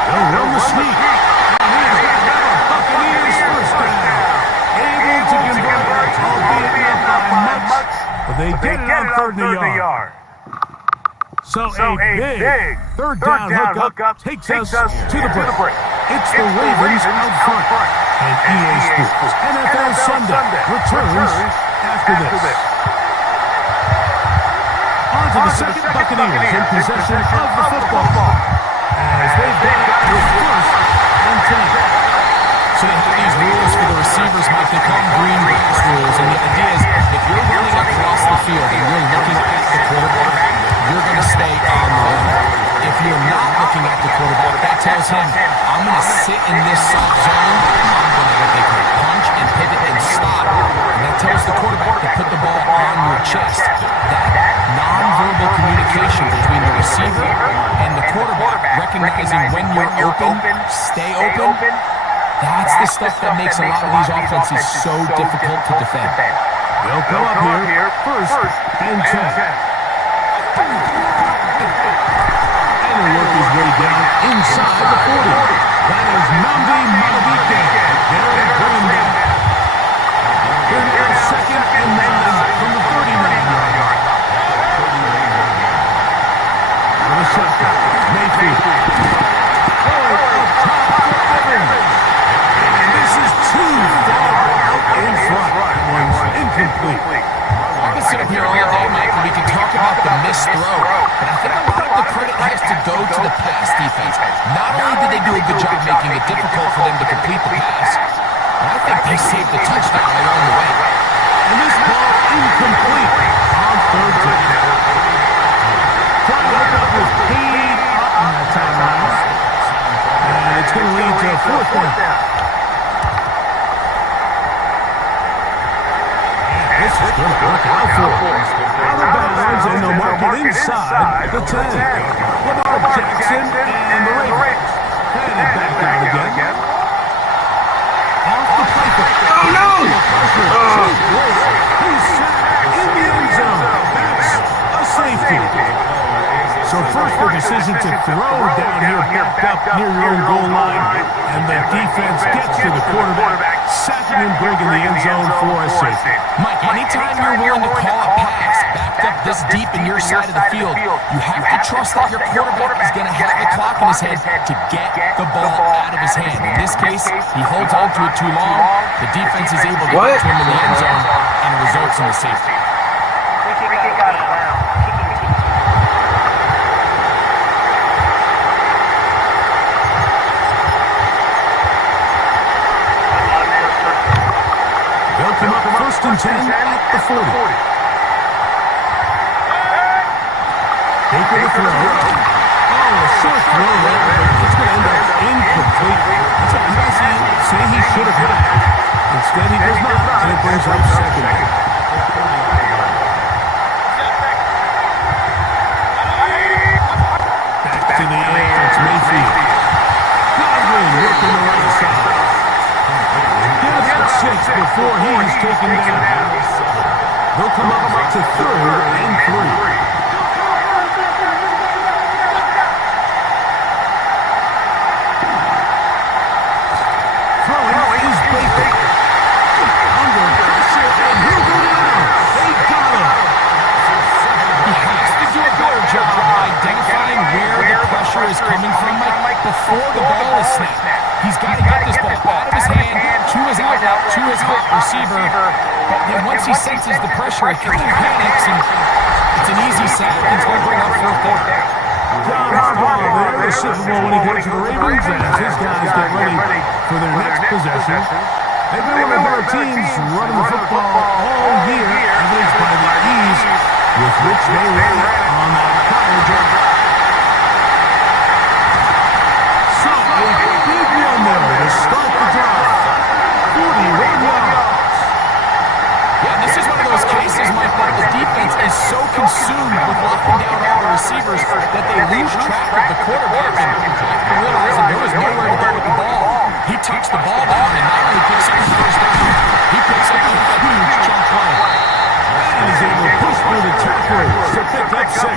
They'll run the sneak. And he's got a Buccaneers first down. Able to convert, albeit not by much, but they get it on 3rd and a yard. So a big third down hookup takes us to the break. It's the Ravens out front. And EA Sports NFL Sunday returns after this. On to the second, Buccaneers in possession of the football. As they've got it with 1st and 10. So they have these rules for the receivers, Mike. They call them green grass rules. And the idea is if you're running across the field and you're looking at the quarterback, you're going to stay on the run. If you're not looking at the quarterback, that tells him, I'm going to sit in this soft zone. I'm going to what they call punch and pivot and stop. And that tells the quarterback to put the ball on your chest. That nonverbal communication between the receiver and the quarterback, recognizing when you're open, stay open, that's the stuff that makes a lot of these offenses so difficult to defend. They'll come up here, 1st and 10. And he'll work his way down inside the 40. That is Namdi Madubuike. They'll bring him down. Here is 2nd and 9 from the 39-yard line. For the shotgun, Mayfield. Up top for Evans. And this is too far out in front. That one's incomplete. I can sit up here all day, Mike, and we can talk about the missed throw, but I think a lot of the credit has to go to the pass defense. Not only did they do a good job making it difficult for them to complete the pass, but I think they saved the touchdown along the way. And this ball incomplete on 3rd down. Trying to hook up with Payne up in that timeout. And it's going to lead to a 4th down. This is going to work out for him. Out of bounds, and they'll mark it inside the 10. Lamar Jackson and the Ravens. Headed back out again. Off the play fake. Oh, no! He's sacked in the end zone. That's a safety. So first the decision to throw down here, backed up near your own goal line, and the defense gets to the quarterback, sacking him, bringing the end zone for a safety. Mike, anytime you're willing to call a pass backed up this deep in your side of the field, you have to trust that your quarterback is going to have the clock in his head to get the ball out of his hand. In this case, he holds on to it too long. The defense is able to get to him in the end zone, and it results in the safety. They'll come up 1st and 10 at the 40. Take the throw. Oh, a short throw there, but it's going to end up incomplete. That's a pass say he should have had. Instead, he does not, and it brings up 2nd. Back to the air, it's Mayfield. Godwin working the right side. Gives it 6 before he's taken down. They'll come up to 3rd and 3. coming from, Mike, before the ball is snapped. He's got to get this ball out of his hand, to his outlet, to his hot receiver. But then once he senses the pressure, he kind of panics, and it's an easy sack. He's going to bring up fourth down. John Harbaugh there, the Super Bowl when he comes to the Ravens, as his guys get ready for their next possession. They've been one of the better teams running the football all year, evidenced by the ease with which they ran on that power drive. So, a big one there to start the drive. 41 yards. Yeah, this is one of those cases, Mike, that the defense is so consumed with locking down all the receivers that they lose track of the quarterback, and after realizing there was nowhere to go with the ball, he tucks the ball down and not only picks up the first down, he picks up a huge chunk play. And he's able to push through the tacklers to pick up 6.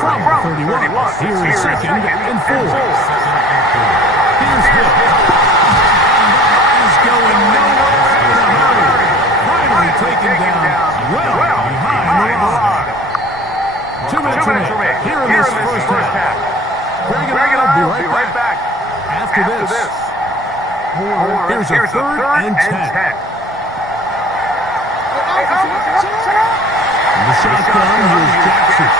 From 31, here is 2nd and 4. Here's Hill. And that is going nowhere in a hurry. Finally taken down well behind the line. 2 minutes remaining here in this first half. Greg and I will be right back after this. Here's a 3rd and 10. The shotgun, here's Jackson.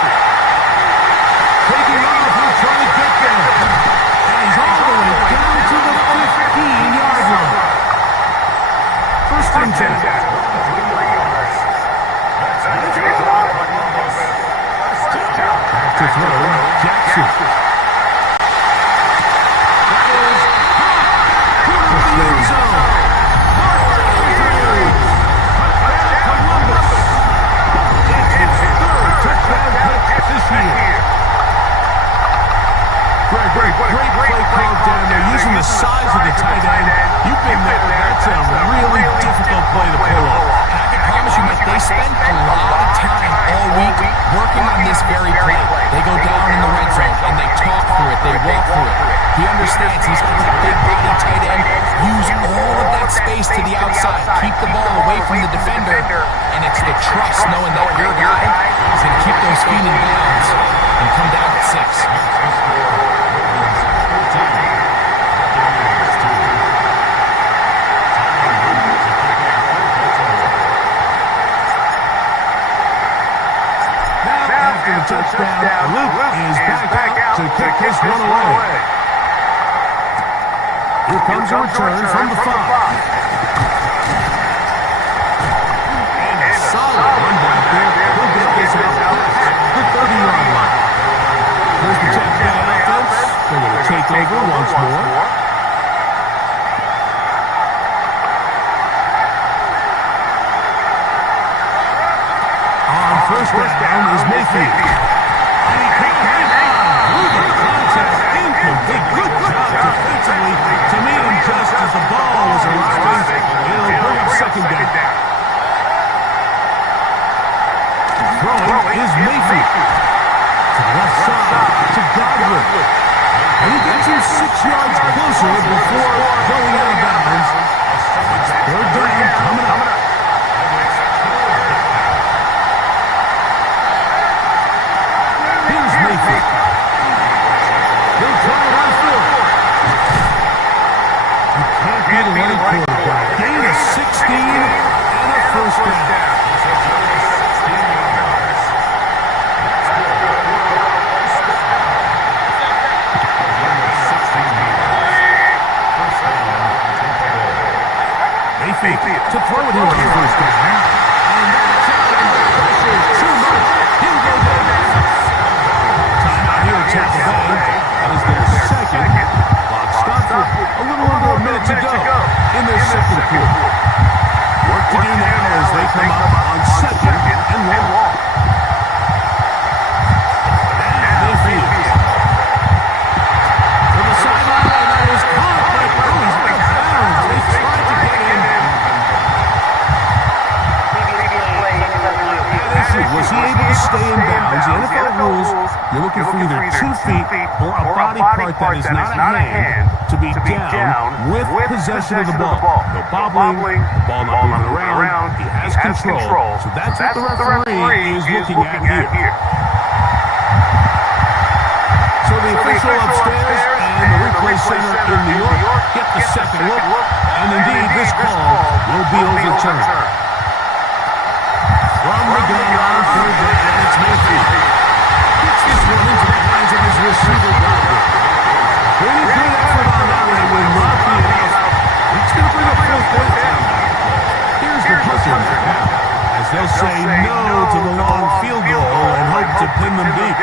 Taking off, he'll try to get there. And he's all the way down to the 15-yard line. 1st and 10. Back to throw, Jackson. That is hot. Put in the end zone. Great play call down there, using the size of the tight end. You've been there. That's a really difficult play to pull off. And I can promise you, Mike, they spent a lot of time all week working on this very play. They go down in the red zone, and they talk through it. They walk through it. He understands he's got that big body tight end. Use all of that space to the outside. Keep the ball away from the defender. And it's the trust knowing that your guy is going to keep those feet in bounds and come down at 6. Touchdown. Luke is back out to kick this one away. Here comes a return from the 5. And a solid one back there. He'll get this out past the 30-yard line. Here's the touchdown offense. They're going to take over once more. On first down is Mayfield. And he can't hang on. Moving contact incomplete. Good job defensively to meet him just as the ball was arriving. It'll bring up 2nd down. Throwing is Mayfield. To the left side to Godwin. And he gets him 6 yards closer before going out of bounds. 3rd down coming up. Mayfield. They'll try it on 4th. You can't beat a running quarterback. Gain of 16 and a 1st down. Mayfield to throw it here on 1st down. And that's out. Pressure is too much. He'll go down. Here at Tampa Bay, that is their 2nd. Clock stopped with a little under a minute to go in their 2nd quarter. Work to do now as they come up on 2nd and 1. And Mayfield to the sideline, and that is caught by Bruins out of bounds. They tried to get him. Was he able to stay in bounds? The NFL rules, you're looking for either 2 feet or a body part that is not a hand to be down with possession of the ball. No bobbling, the ball not moving around. He has control. So that's what the referee is looking at here. So the official upstairs and the replay center in New York get the second look, and indeed this call will be overturned. From the gun on third down, and it's Mayfield. Gets this one into the hands of his receiver, Godwin. Pretty good effort on that one will not be enough. It's going to bring up fourth down. Here's the punter now, as they'll say no to the long field goal and hope to pin them deep.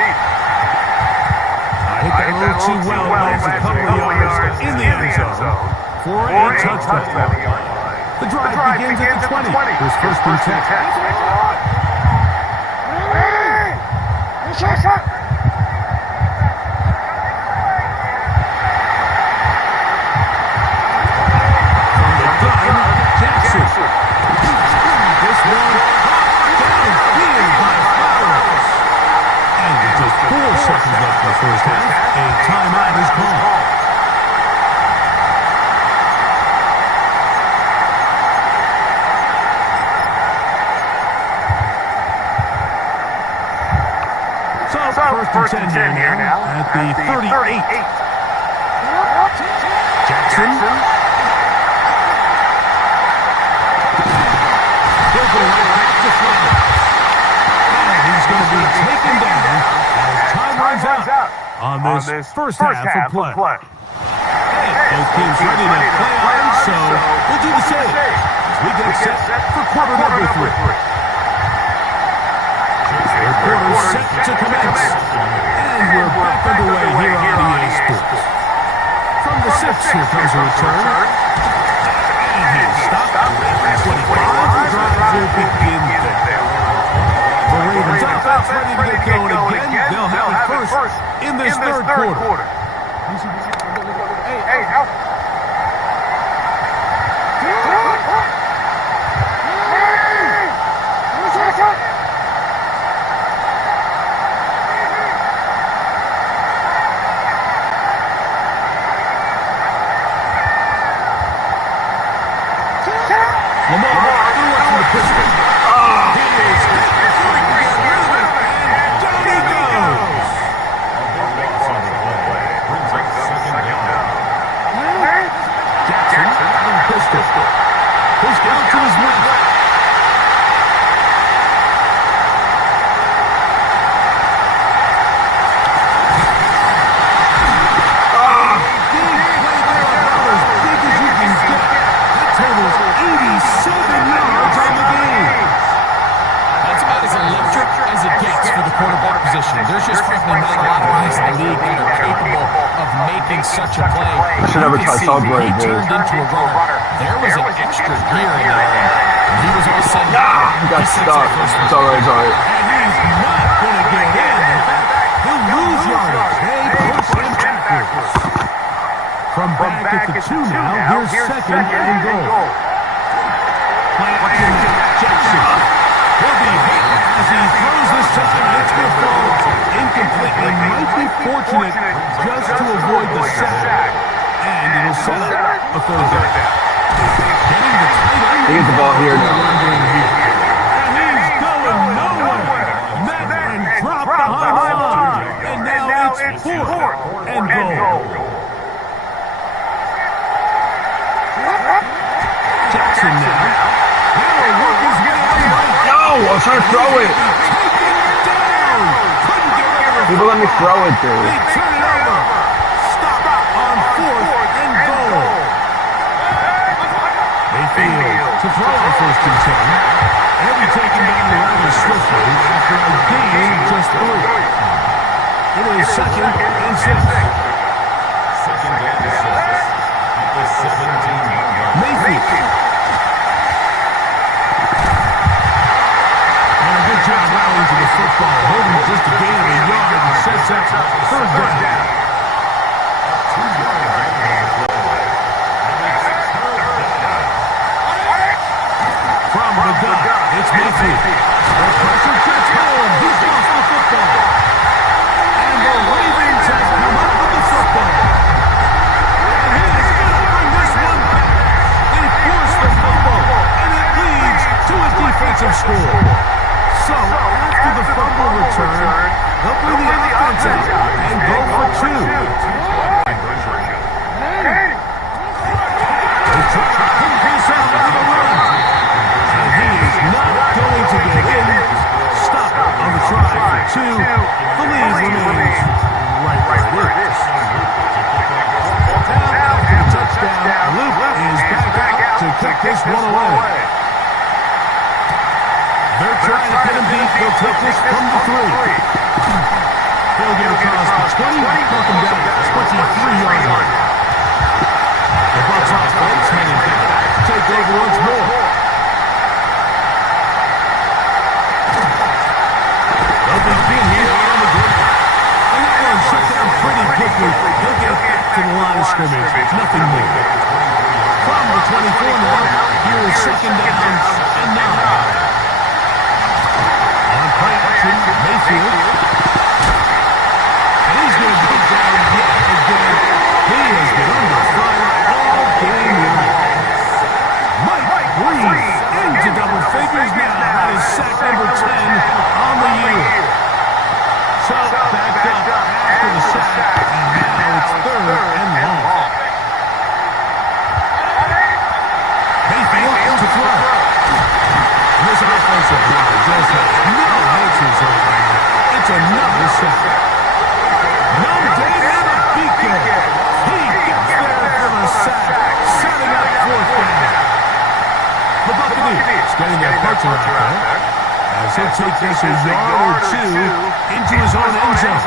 I hit that a little too well, lands a couple of yards in the end zone for a touchdown. The drive begins at the 20. Here's first and 10. From the gun, Jackson. This one downfield by Flowers. And with just 4 seconds left in the first half, a timeout is called. First and 10 here now at the 38. Jackson. He'll go right back to Flowers. And he's going to be taken down as time runs out on this first half of play. Both teams ready to play on, so we'll do the same as we get set for quarter number 3. Third quarter set to commence, and we're back underway here on EA Sports. From the 6, here comes a return, and he's stopped at 25. The drive will begin there. The Ravens offense ready to get going again. They'll have it first in this third quarter. Hey, out. There's just frankly not a lot of guys in the league that are capable of making such a play. Should never try Salisbury, he turned into a runner. There was an extra gear in there, and he was all set up. He got stuck. It's all right. And he's not going to get in. In fact, he'll lose yardage. They push him backwards. From back at the 2 now, here's second and goal. Jackson. He'll be hit as he throws this time. It's going to fall incomplete. They might be fortunate just to avoid the sack. And it'll set up a third down. Getting the tight end. He gets the ball here now. And he's going nowhere. Madden dropped behind the line. And now it's fourth and goal. Jackson now. He'll work his way out. I was trying to throw it. People let me throw it, dude. They turn it over. Stop on fourth and goal. Mayfield to throw on first and 10. He'll be taken down rather swiftly after a gain of just 3. It is second and 6. Second and 6. At the 17. Mayfield. Job rallying to the football, holding just a gain of a yard and sets up third down. From the gun, it's Mayfield. The pressure gets home. He's off the football. And the Ravens have come up with the football. And he's going to bring this one back. They force the fumble, and it leads to a defensive score. So, after the fumble return, they'll bring the offense out and go for number 2. Going to get in. Stop on the try for 2. The lead remains right where it is. Now after the touchdown, Luke is back out to kick this one away. They're trying to pin him deep. They'll take this from the 3. They'll get across the 20, knock him down at the 23-yard line. The Bucs offense heading back to take over once more. Quickly, he'll get back to the line of scrimmage. Nothing more. From the 24 now, here is 2nd down and 9. On play action, Mayfield. And he's going to get down yet again. He has been under fire all game long. Mike Breeze into double figures now. That is sack number 10 on the year. So back up after the sack, and now it's 3rd and long. Mayfield to throw. This offensive line just has no answers right now. It's another sack. No David Abike. He gets there for the sack, setting up 4th down. The Buccaneers getting their punch around there. As he'll take this a yard or 2 into his own end zone.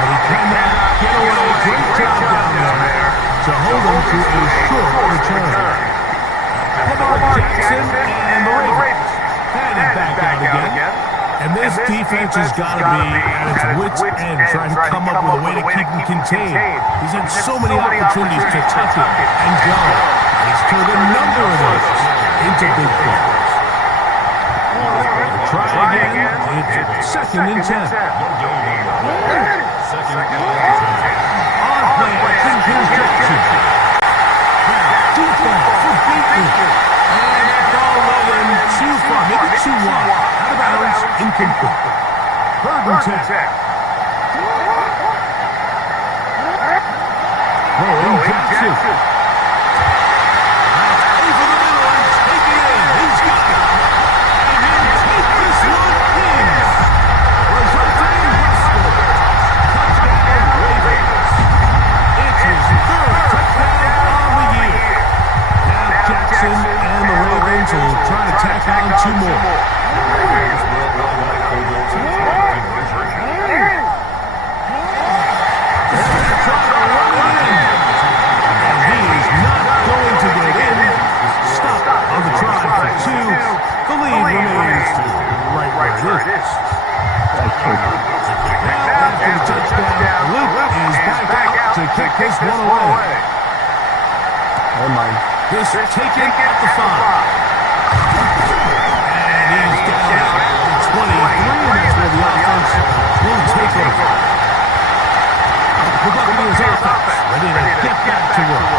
But he cannot get away. Great job down there to hold him to a short return. Lamar Jackson and the Ravens headed back out again. And this defense has got to be at its wits' end, trying to come up with a way to keep him contained. He's had so many opportunities to touch it and go. And he's turned a number of those into big plays. Try again. It's 2nd and 10. On play action, here's Jackson. Deep ball for Beaton. And that ball led him too far, maybe too wide. Out of bounds, incomplete. 3rd and 10. Rolling Jackson. Over the middle and take it in. He's got it. And he'll take this one in. Resulting in Russell. Touchdown Ravens. It's his 3rd touchdown on the year. Now Jackson and the Ravens will try to tack on 2 more. Kick this one away. Oh my. This taken at the 5. And he's down at the 23, and that's where the offense will take over. The Buccaneers offense ready to get back to work.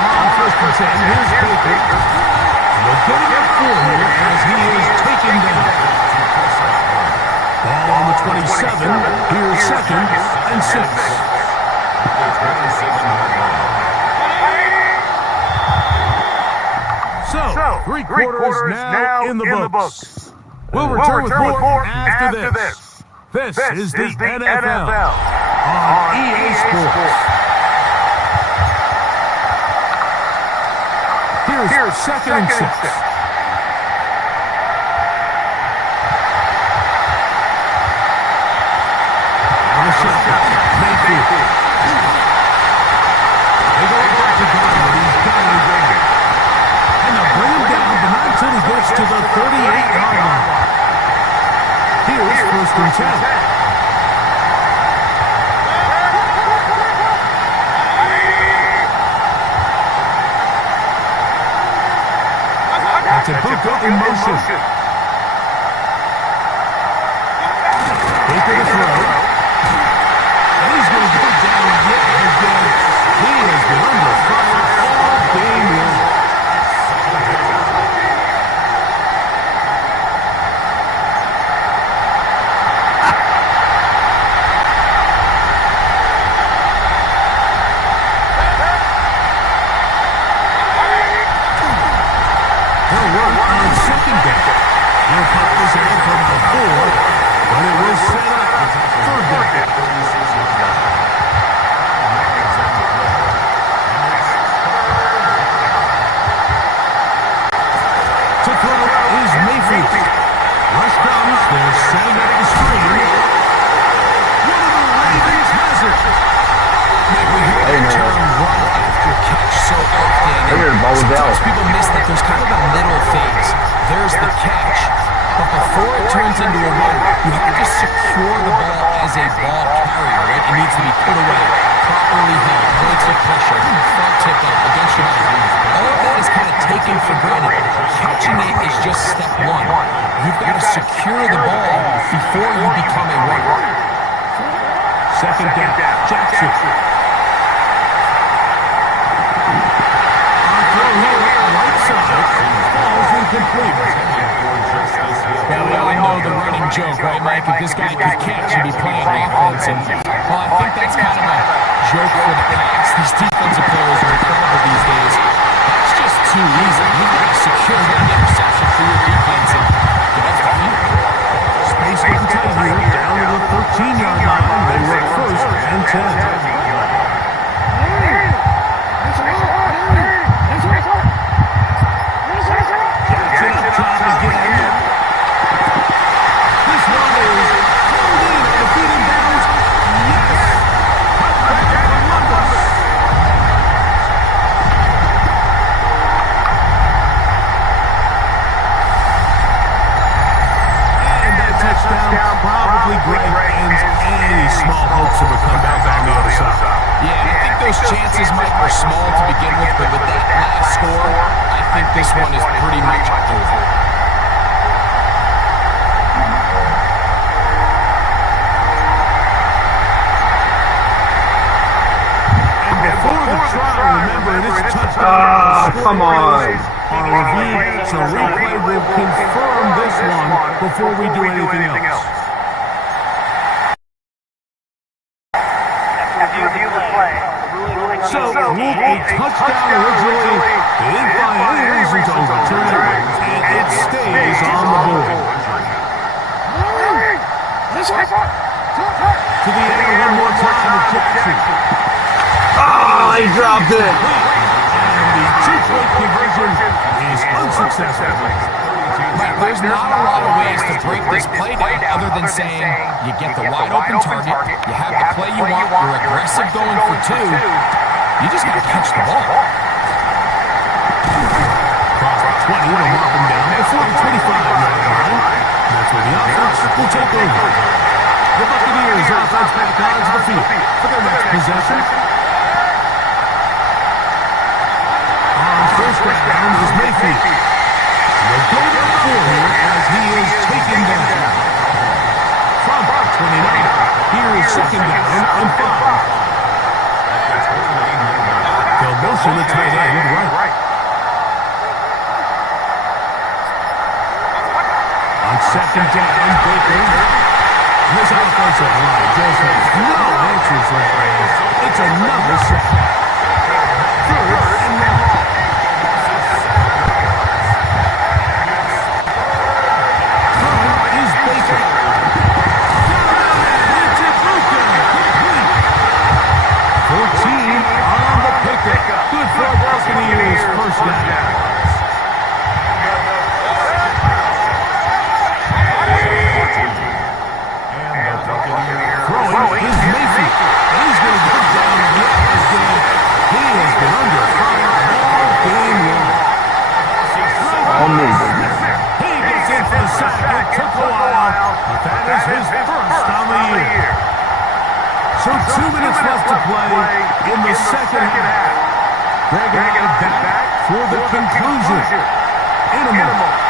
On 1st and 10, here's Baker. They'll get him up 4 here as he is taken down. Ball on the 27. Here's 2nd and 6. So, 3 quarters now in the books. We'll return with more after this. This is the NFL on EA Sports. Here's 2nd and 6. Mayfield. They go back to Gardner, but he's got it again. And they'll bring him down, but not until he gets to the 38-yard line. Here's 1st and 10. That's a Buka in motion. Baker to throw. He's going to go down yet again. He has been under fire all game long. long-term run after catch so often. Sometimes people miss that there's kind of a middle phase. There's the catch, but before it turns into a run, you have to secure the ball as a ball carrier, right? It needs to be put away, properly held, points of pressure, front tip up against your back. All of that is kind of taken for granted. Catching it is just step one. You've got to secure the ball before you become a runner. Second down, Jackson. On throw here, right side, falls incomplete. Well, we all know the running joke, right, Mike? If this guy could catch, he'd be playing offense. And, well, I think that's kind of a joke for the pass. These defensive players are incredible these days. That's just too easy. You've got to secure that interception for your defense and get off the field. Space getting tight here, down to the 13-yard line. They were first and 10. Chances, Mike, were small to begin with, but with that last score, I think this one is pretty much over. And before the trial, remember, this touchdown. Come on. Our review, so replay will confirm this one before we do anything else. So, ruled a touchdown originally. They didn't find any reason to overturn it, and it stays on the board. To the air one more time with Jackson. Oh, he dropped it. And the two-point conversion is unsuccessful. Right, there's not a lot of ways to break this play down other than saying you get the wide-open target, you have the play you want, you're aggressive going for two, you just got to catch the ball. Cross the 20, they'll mark him down before the 25-yard line. That's where the offense will take over. The Buccaneers offense back onto the field for their next possession. On first down is Mayfield. They'll go to the 4 here as he is taken down. From 29, here is second down and 5. They'll motion the tight end right. On second down, Baker. This offensive line just has no answers there. It's another sack. Third and long. Is Baker. It's a complete. 14 on the pickup. Good for the Buccaneers. First down. Throwing is Mayfield. And he's going to go down yet again. He has been under fire all game long. He gets in for the sack. It took a while, but that is his first on the year. So 2 minutes left to play in the second half. Greg and I back for the conclusion in a minute.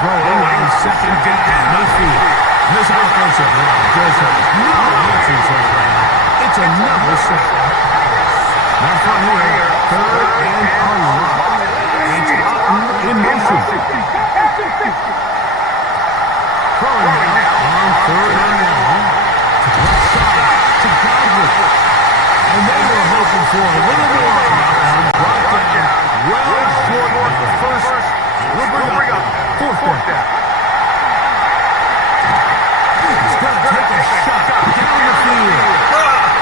Throwing on second down, Mayfield. This offensive line just has no answers right now. It's another sack. Now from here, third and a lot. It's Otten in motion. Throwing now on third and long. Left side to Godwin. And they were hoping for a little more on that one. Brought down well short of the first. We'll bring up fourth down. He's going to take a shot down the field.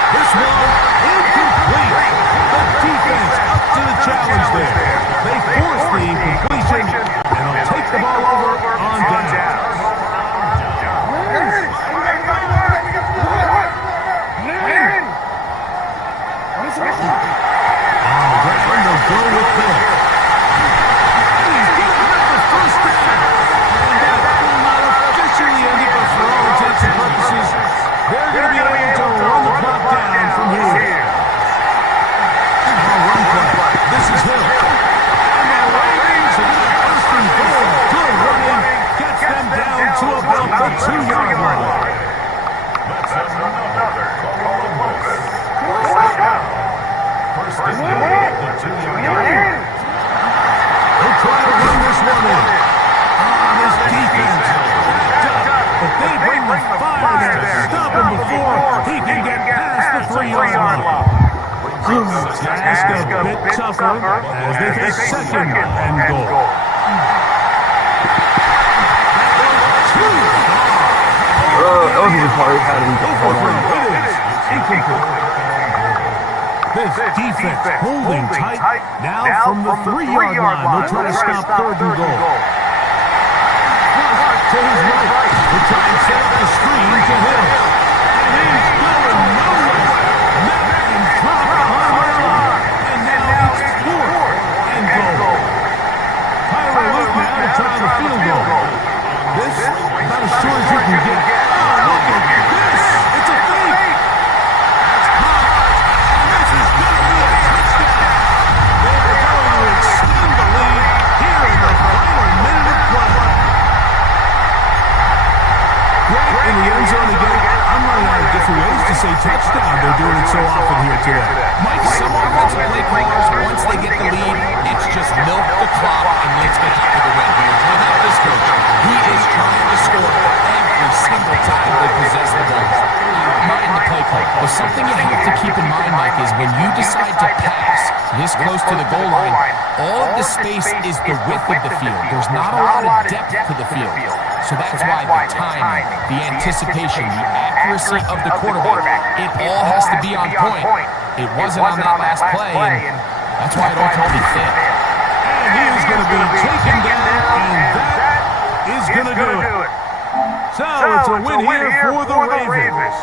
This one incomplete. The defense up to the challenge there. They force the incompletion, and they'll take the ball over on down. First and 10 at the 2-yard line. They'll try to run this one in. This defense. If they bring the fire there, stop him before he can get past the 3-yard line. Task a bit tougher as they face second and goal. That was a good part. How did he hold on? It is incomplete. This defense holding tight. Now from the 3-yard line, they'll try to stop third and goal. To his right, they'll try and set up the screen to him. And he's going nowhere. Madden dropped behind the line. And now it's fourth and goal. Tyler Luke now to try the field goal. This about as short as you can get. Oh, look at this. It's a fake. That's hot. And this is going to be a touchdown. They're going to extend the lead here in the final minute of play. In the end zone again. I'm running out of different ways to say touchdown. They're doing it so often here today. Mike, some offensive play callers, once they get the lead, it's just milk the clock and let's get out to the win. Well, not this coach. He is trying to score every single time they possess the ball. Mind the play call. But something you have to keep in mind, Mike, is when you decide to pass this close to the goal line, all of the space is the width of the field. There's not a lot of depth to the field. So that's why the timing, the anticipation, the accuracy of the quarterback, it all has to be on point. It wasn't on that last play, and that's why it ultimately fit. And he is going to be taken down, and that is going to do it. So it's a win here for the Ravens.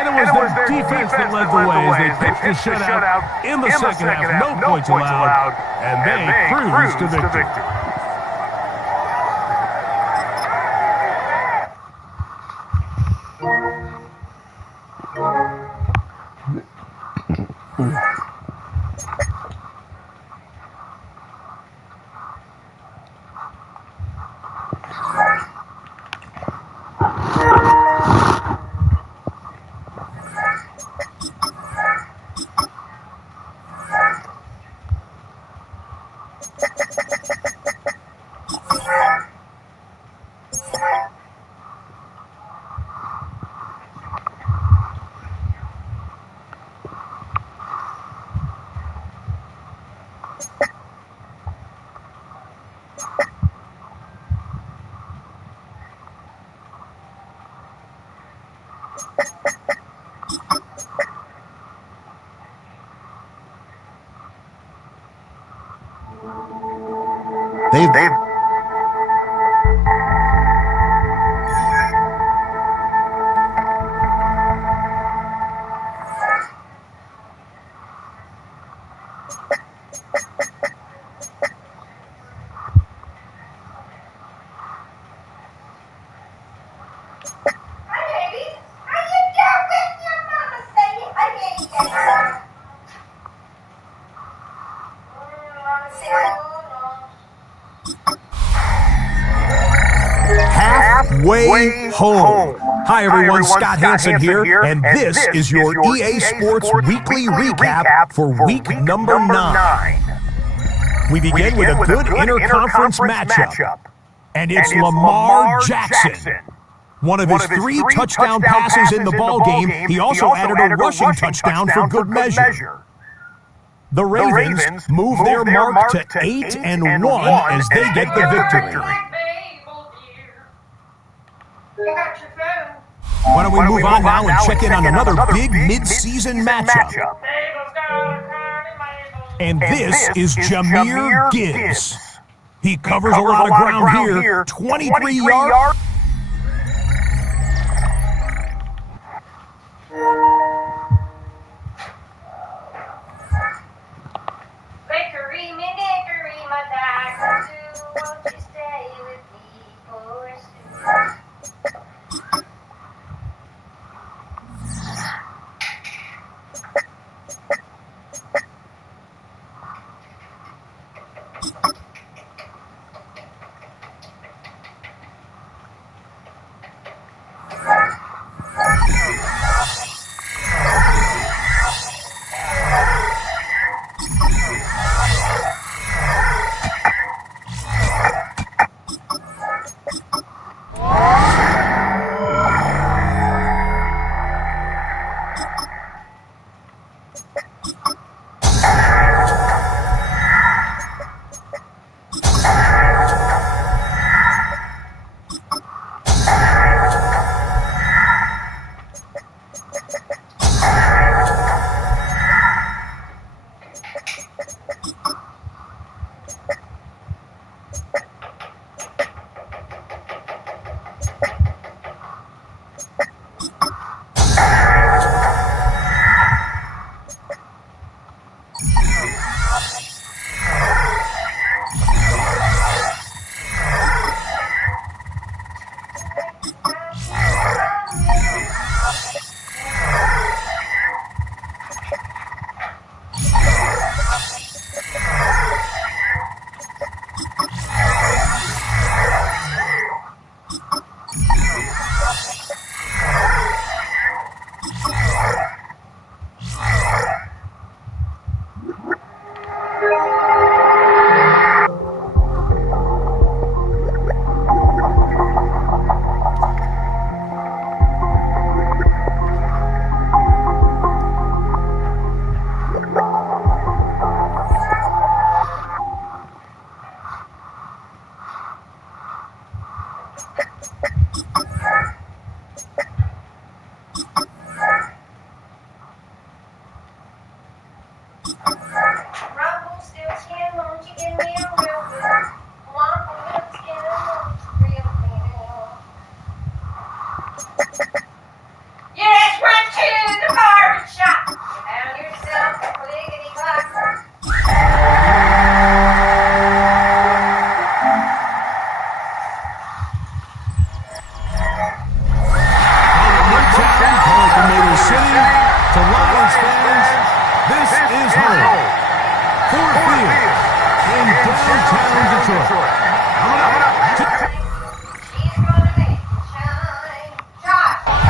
And it was their defense that led the way as they pitched the shutout in the second half. No points allowed, and they cruised to victory. They've Way home. Hi, everyone. Scott Hansen here, and this is your EA Sports Weekly Recap for week number 9. We begin with a good interconference matchup, and it's Lamar Jackson. One of his 3 touchdown passes in the ballgame. He also added a rushing touchdown for good measure. The Ravens move their mark to 8-1 as they get the victory. Why don't we move on now and check in on another big mid-season matchup? And this is Jahmyr Gibbs. He covers a lot of ground here, 23 yards.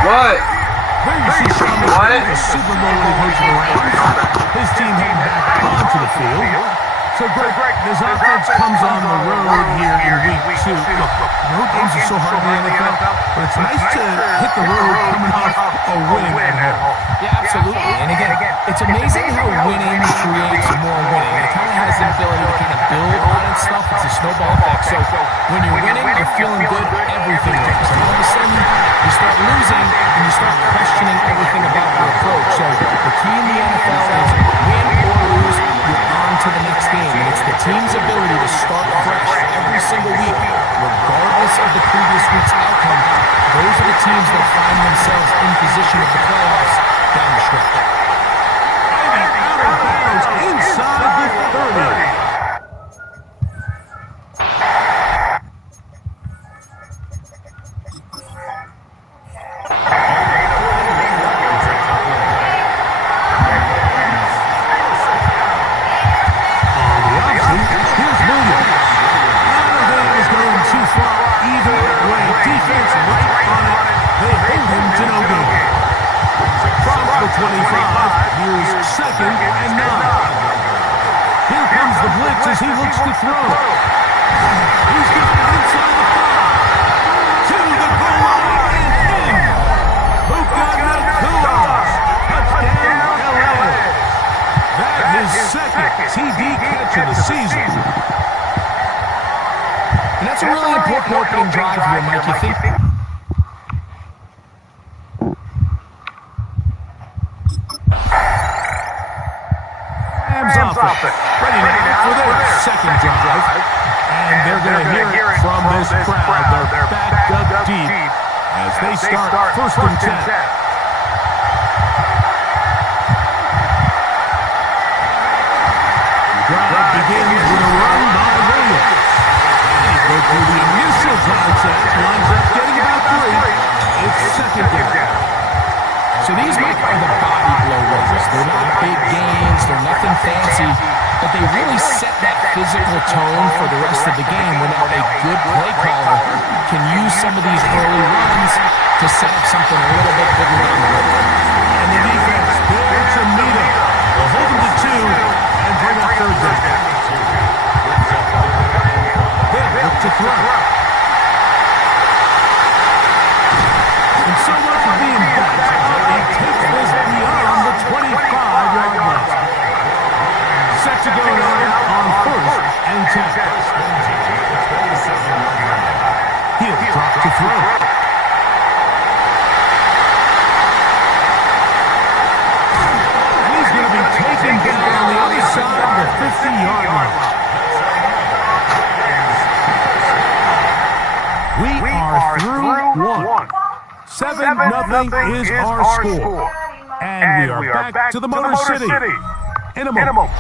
What? There you see Sean McVay, the Super Bowl coach of the Rams. His team heading back onto the field. So, Greg, this offense comes on the road here in Week 2. Look, road games are so hard in the NFL, but it's nice to hit the road coming off a win at home. Yeah, absolutely. And again, it's amazing how winning creates more winning. It kind of has the ability to kind of build on itself. It's a snowball effect. So when you're winning, you're feeling good, everything works. And all of a sudden, you start losing, and you start questioning everything about your approach. So the key in the NFL is win or lose, you're on to the next game. And it's the team's ability to start fresh every single week, regardless of the previous week's outcome. Those are the teams that find themselves in position of the playoffs down the stretch. Out of bounds inside the 30. As he looks to throw. He's got it inside the 5. To the goal line and in. Luka Nakulas. Touchdown, LA. That is second TD catch of the season. And that's a really important opening drive here, Mike. You think... Ready now for their second drive. And they're going to hear it from this crowd. They're backed up deep as they start first and 10. The drive begins with a run by Williams. They go through the initial contact, lines up getting about 3. It's second down. So these, Mike, are the body blow runs. They're not big gains. They're nothing fancy. But they really set that physical tone for the rest of the game when now a good play caller can use some of these early runs to set up something a little bit bigger down the road. And the defense there to meet him. They'll hold him to 2 and bring up third down. They'll look to throw. And so much of being backed up, he takes this beyond the 25-yard line. Set to go now on first and 10. He'll drop to throw. And he's going to be taken down on the other side of the 50-yard line. We are through one. 7-0 is our score. And we are back to the Motor City. In a moment.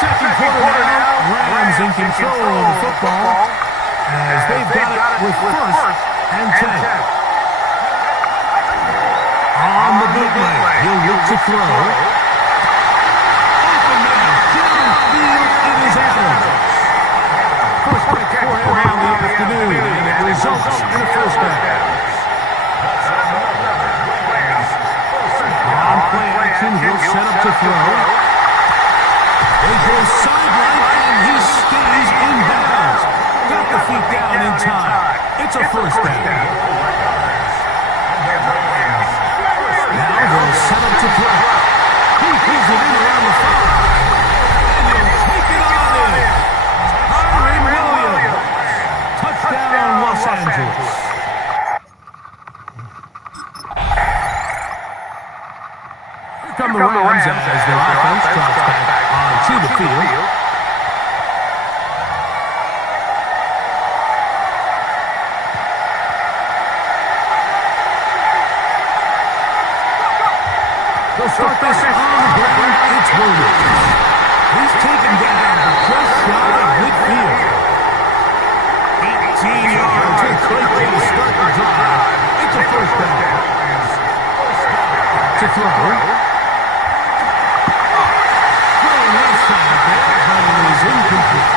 Second quarter now, Rams in control of the football as they've got it with first and 10. On the bootleg, he'll look to throw. Open man, downfield, it is Adams. First catch for him on the afternoon, and it results in a first down. On play action, he'll set up to throw. They go sideline, and he stays in bounds. Got the feet down in time. It's a first down. Now they'll set up to throw. He pulls it in around the 5. And he'll take it on in. Kyren Williams. Touchdown, Los Angeles. Here come the Rams as their offense drops back onto the field. They'll start this on the ground. It's Williams. He's taken down just shy of midfield. 18 yards. It's quickly to start the drive. It's a first down. To throw. Throwing left side there, but it is incomplete.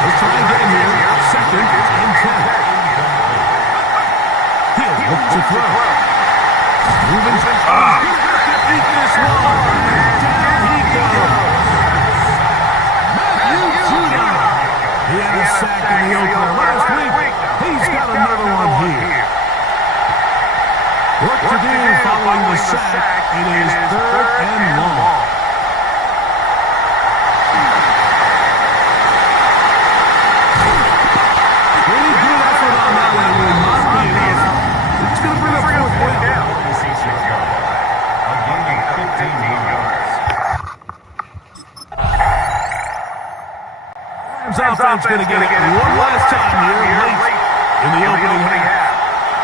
We'll try again here. Second and 10. looks to throw. Moving to eat this one. Down he goes. Matthew Judon. He had a sack in the opener last week. He's got another one here. Work to do following the sack. It is 3rd and long. Pretty good effort on that one. It will not be enough. It's going to bring up 4th down. A gain of 15 yards. Rams offense going to get it one last time here late in the opening half.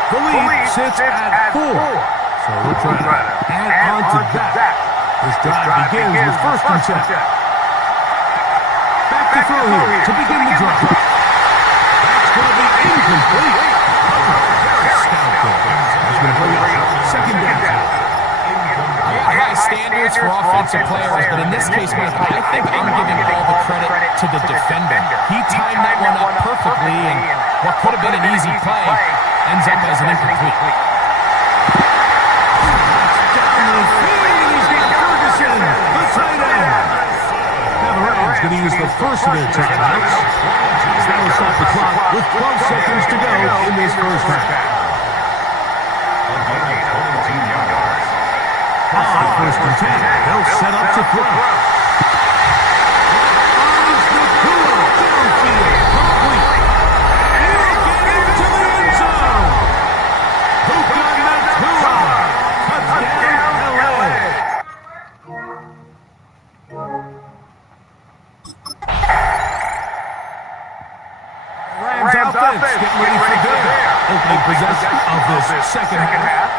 The lead sits at 4. So we'll try to add on to that. This drive begins with 1st and 10. Back to throw here to begin the drive. That's going to be incomplete. Scout there. That's going to bring up 2nd down. High standards for offensive players, but in this case, Mike, I think I'm giving all the credit to the defender. He timed that one up perfectly, and what could have been an easy play ends up as an incomplete. Down the field, and he's got Ferguson, the tight end. Now the Rams going to use the first of their timeouts. That will stop the clock with 12 seconds to go in this first half. On 1st and 10, they'll set up to throw. Finds the Nakua downfield, complete. He'll get into the end zone. Puka Nakua, touchdown LA. Rams offense getting ready for their opening possession of this second half.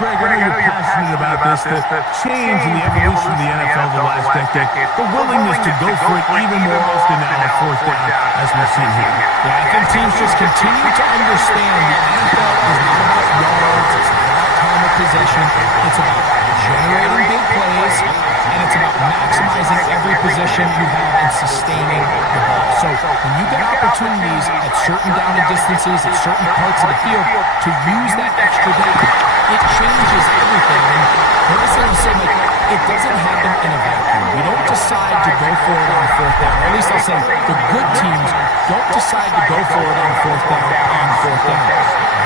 Greg, I know you're passionate about this, the change in the evolution of the NFL the last decade, the willingness to go for it even more often now on 4th down, as we've seen here. Yeah, I think teams just continue to understand the NFL is not about yards, it's not about time of possession, it's about generating big plays, and it's about maximizing every possession you have and sustaining the ball. So when you get opportunities at certain down and distances, at certain parts of the field, to use that extra down, it changes everything. And the last thing I'll say, like, it doesn't happen in a vacuum. You don't decide to go for it on 4th down. Or at least I'll say the good teams don't decide to go for it on 4th down on 4th down.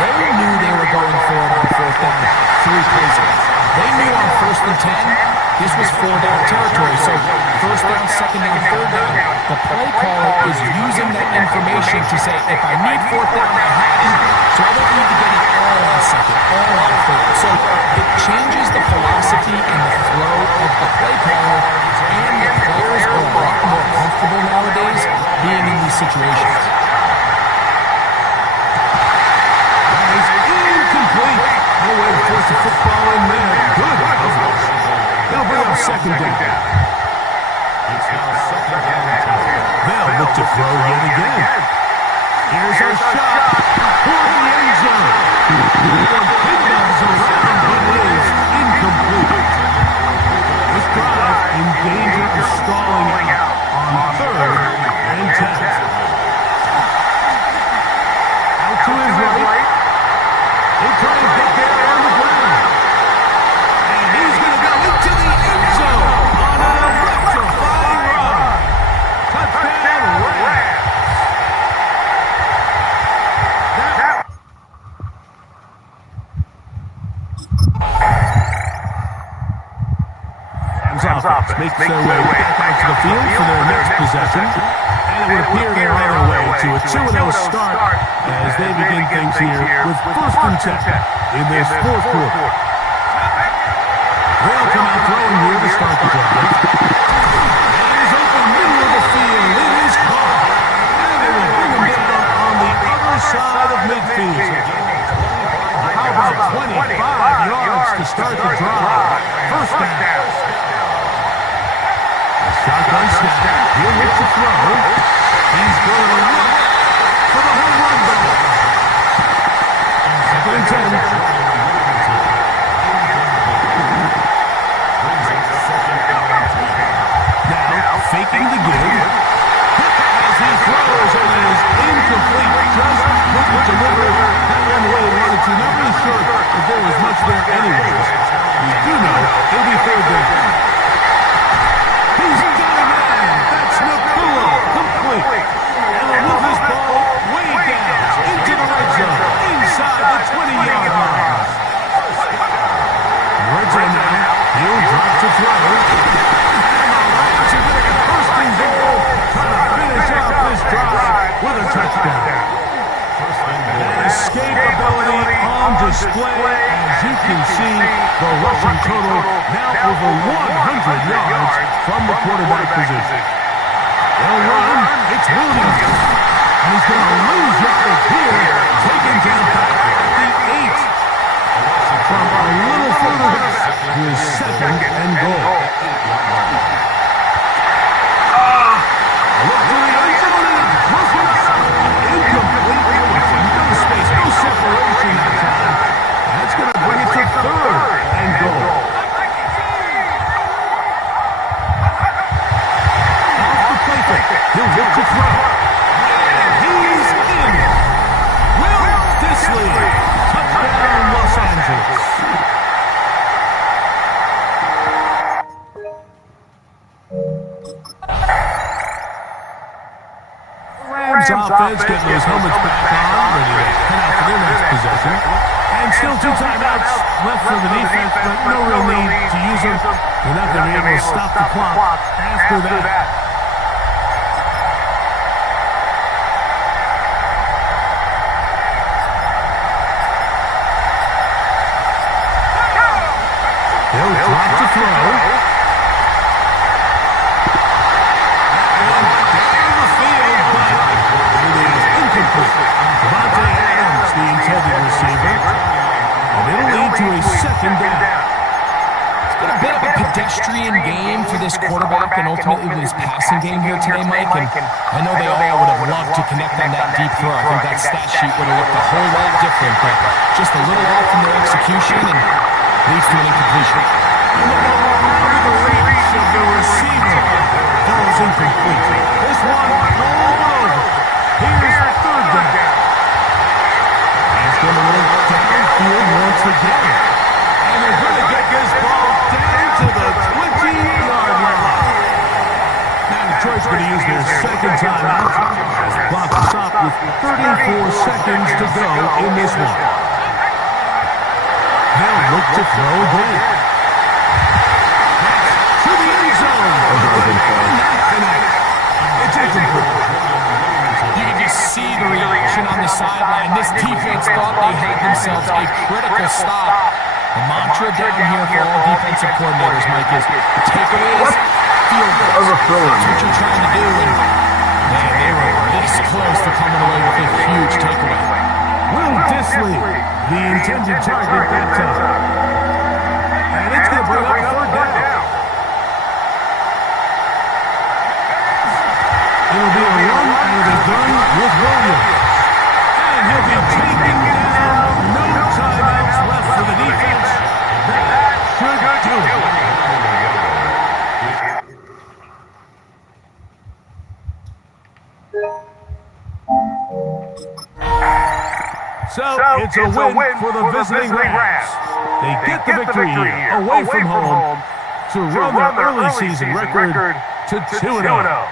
They knew they were going for it on 4th down 3 plays ago. They knew on 1st and 10, this was 4-down territory. So 1st down, 2nd down, 3rd down, the play caller is using that information to say, if I need 4th down, I have it. So I don't need to get it all on 2nd, all on 3rd. So it changes the philosophy and the flow of the play caller, and the players are a lot more comfortable nowadays being in these situations. That is incomplete. No way to force the football in there. Good coverage. They'll bring up 2nd down. They'll look to throw yet again. Here's a shot for the end zone. The big guns around, but it is incomplete. This drive in danger of stalling out on 3rd and 10. Out to his right. He'll try and get there on the ground. And he's going to go into the end zone on an electrifying run. Touchdown, Rams. Rams offense makes their way back out to the field for their next possession. And it would appear they're on their way to a 2-0 start as they begin things here with 1st and 10 in this 4th quarter. They'll come out throwing here to start the drive. And he's open middle of the field. It is caught. And they will bring him down on the other side of midfield. How about 25 yards to start the drive? 1st down. Shotgun snap. He'll look to throw. He's going to run for the home run ball. 2nd and 10. Now faking the give. As he throws, and it is incomplete. Just couldn't deliver that one the way he wanted to. Not really sure throw. And the Rams are getting a first and goal, trying to finish off this drive with a touchdown. Escapability on display. As you can see, the rushing total now over 100 yards from the quarterback position. They'll run. It's Williams. And he's going to lose yardage here. Taken down back at the 8. From a little further back to his second and goal. Look to the end zone and it's broken up. Incomplete. No space, no separation that time. That's going to bring it to third and goal. Off the play fake. He'll look to throw. He's in. Will Disley. Touchdown, Los Angeles. Rams offense getting those helmets back on, ready to head out for their next possession. And still 2 timeouts left for the defense, but no real need to use them. They're not going to be able to stop the clock after that. He'll drop to throw. Pedestrian game for this quarterback and ultimately this passing game here today, Mike. And I know they all would have loved to connect on that deep throw. I think that stat sheet would have looked a whole lot different, but just a little off in their execution and leads to an incompletion. The reach of the receiver falls incomplete. This one rolled over. Here's third down. He's going to look downfield once again. And they're going to get this ball down to the 20-yard line. Now Detroit's going to use their second timeout. Clock stopped with 34 seconds to go in this one. They'll look to throw again. To the end zone. It's incomplete. You can just see the reaction on the sideline. This defense thought they had themselves a critical stop. The mantra down here for all defensive coordinators, Mike, is takeaways, field goals. That's what you're trying to do. And, man, they were this close to coming away with a huge takeaway. Will Disley, the intended target that time. And it's going to bring up third down. It'll be a run out of the gun with Williams. And he'll be taken down. No timeouts left for the defense. That should do it. So it's a win for the visiting Rams. They get the victory here, away from home, to run their early season record to 2-0.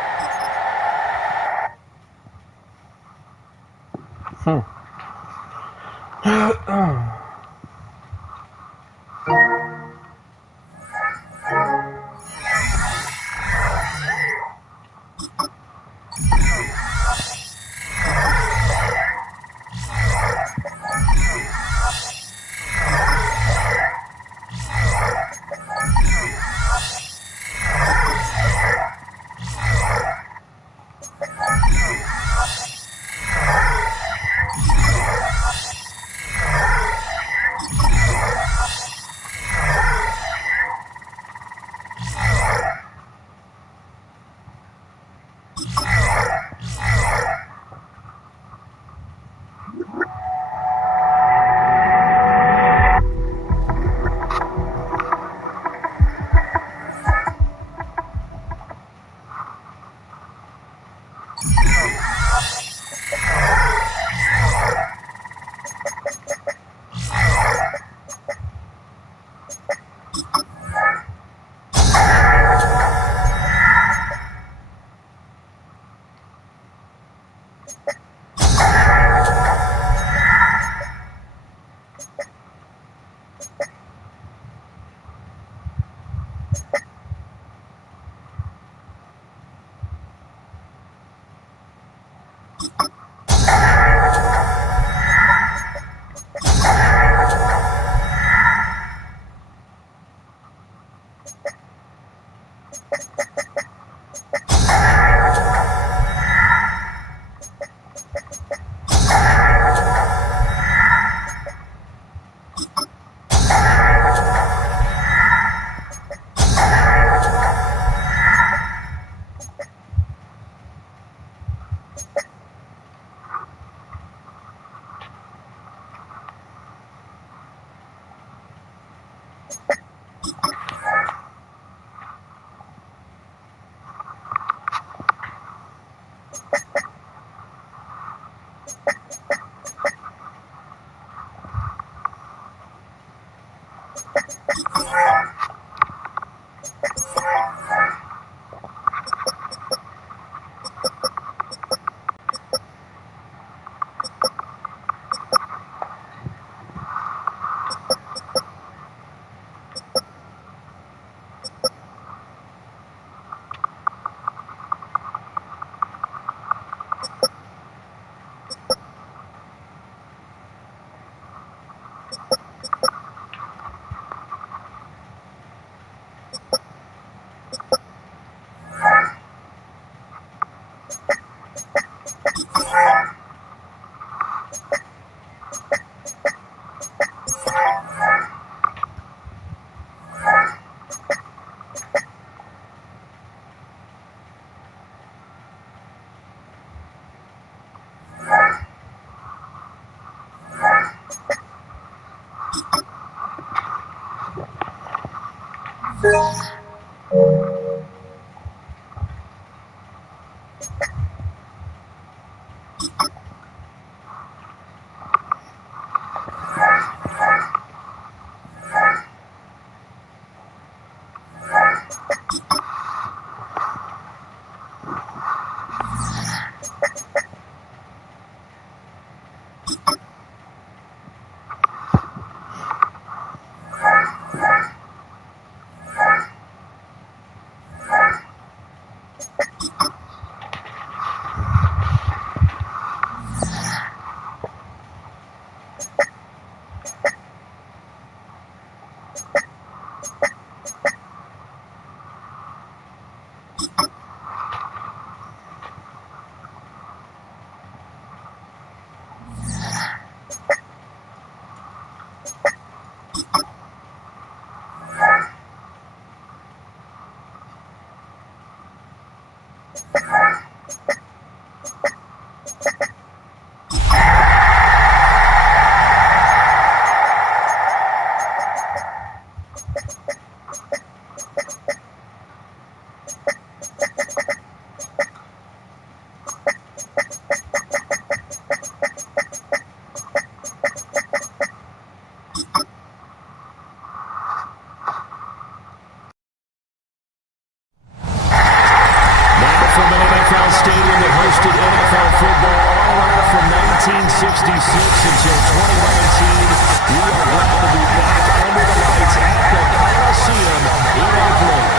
until 2019. We are glad to be back under the lights at the Coliseum in Oakland.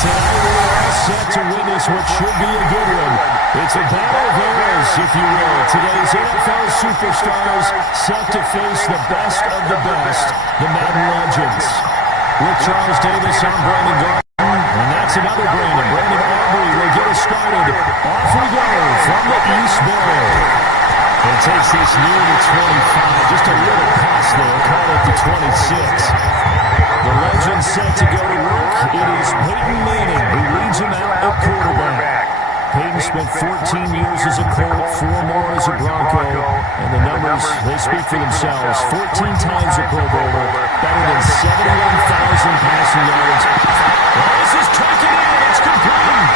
Tonight we are all set to witness what should be a good one. It's a battle of eras, if you will. Today's NFL superstars set to face the best of the best, the Madden legends. With Charles Davis, I'm Brandon Garden, and that's another Brandon. Brandon Aubrey will get us started. Off we go from the East Bay. It takes this near the 25, just a little past there, call it the 26. The legend set to go to work. It is Peyton Manning who leads him out at quarterback. Peyton spent 14 years as a Colt, 4 more as a Bronco, and the numbers, they speak for themselves. 14 times a Pro Bowler, better than 71,000 passing yards. This is taken in, it's complete.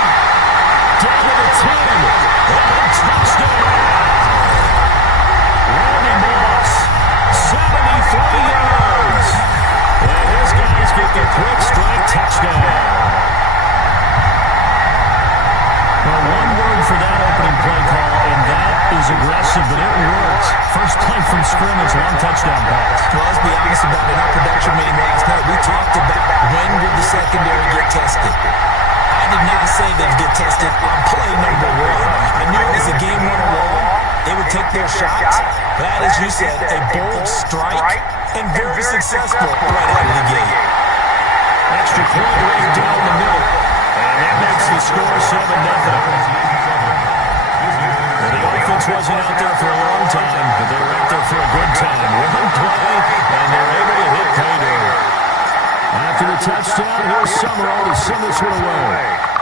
Down to the 10, and touchdown. Randy Moss, 73 yards. And his guys get the quick strike touchdown. Well, one word for that opening play call, and that is aggressive, but it worked. First play from scrimmage, long touchdown pass. Well, let's be honest about it. In our production meeting last night, we talked about when would the secondary get tested. I did not say they'd get tested on play number 1. I knew it was a game-winner role. They would take their shots. That, as you said, a bold strike and very successful right out of the gate. Extra point right down the middle. And that makes the score 7-0. Well, the offense wasn't out there for a long time, but they were out there for a good time. One play, and they're able to hit pay dirt. After the touchdown, here's Summerall to send this one away.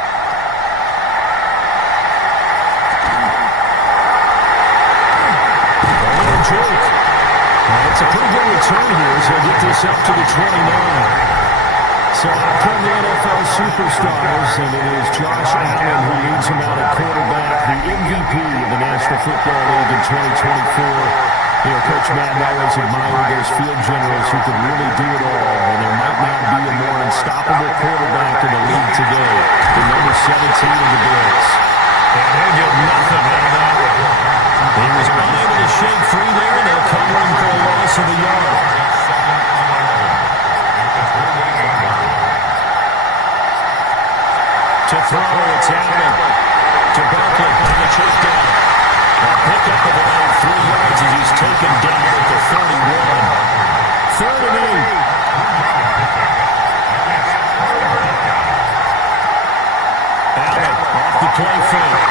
It's a pretty good return here, so he'll get this up to the 29. So out come the NFL superstars, and it is Josh Allen who leads them out at quarterback, the MVP of the National Football League in 2024. Coach Madden always admired those field generals who could really do it all, and there might not be a more unstoppable quarterback in the league today than number 17 of the Bills. And he'll get nothing out of that one. He was unable to shake free there, and they're covering for a loss of a yard. To throw, it's Allen. To Barkley, and the check down. A pickup of about 3 yards as he's taken down at the 31. 3rd and 8. Allen off the play fake.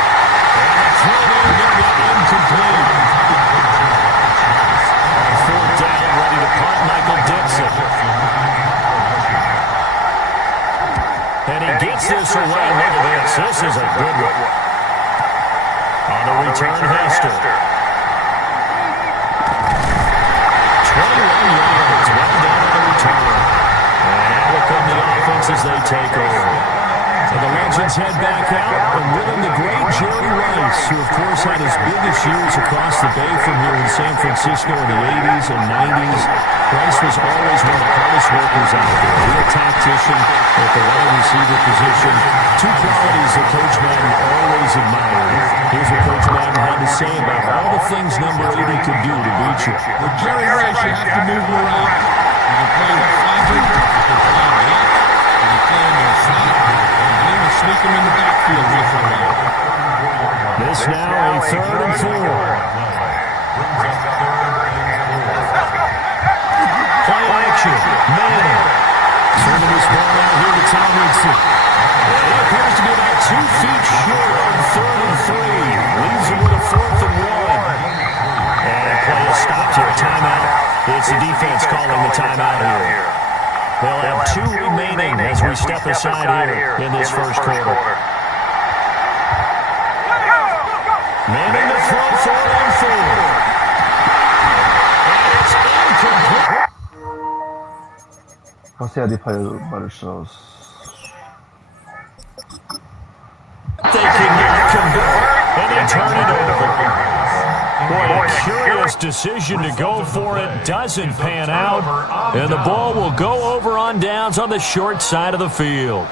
And the throw there going to be incomplete. On 4th down, ready to punt, Michael Dixon. And he gets this away. Look at this. This is a good one. On the return, Hester. 21 yards. Well done on the return. And will come the offense as they take over. So the Legends head back out, and with him the great Jerry Rice, who of course had his biggest years across the bay from here in San Francisco in the 80s and 90s. Rice was always one of the hardest workers out there. Real tactician at the wide receiver position. 2 qualities that Coach Madden always admired. Here's what Coach Madden had to say about all the things number 80 could do to beat you. With Jerry Rice, you have to move him around. You can play him flanker, you can play him left, you can play him in the slot, and then you sneak him in the backfield with him. This now a 3rd and 4. Play action. Manning. Sending this ball out here to Tomlinson. And he appears to be about 2 feet short on 3rd and 3. Leaves him with a 4th and 1. And play is stopped here. Timeout. It's the defense calling the timeout here. They'll have 2 remaining as we step aside here in this first quarter. Manning to throw 4th and 4. And it's incomplete. Passeia para os seus. They can convert, and they turn it over. Boy, a curious decision to go for it. Doesn't pan out, and the ball will go over on downs on the short side of the field.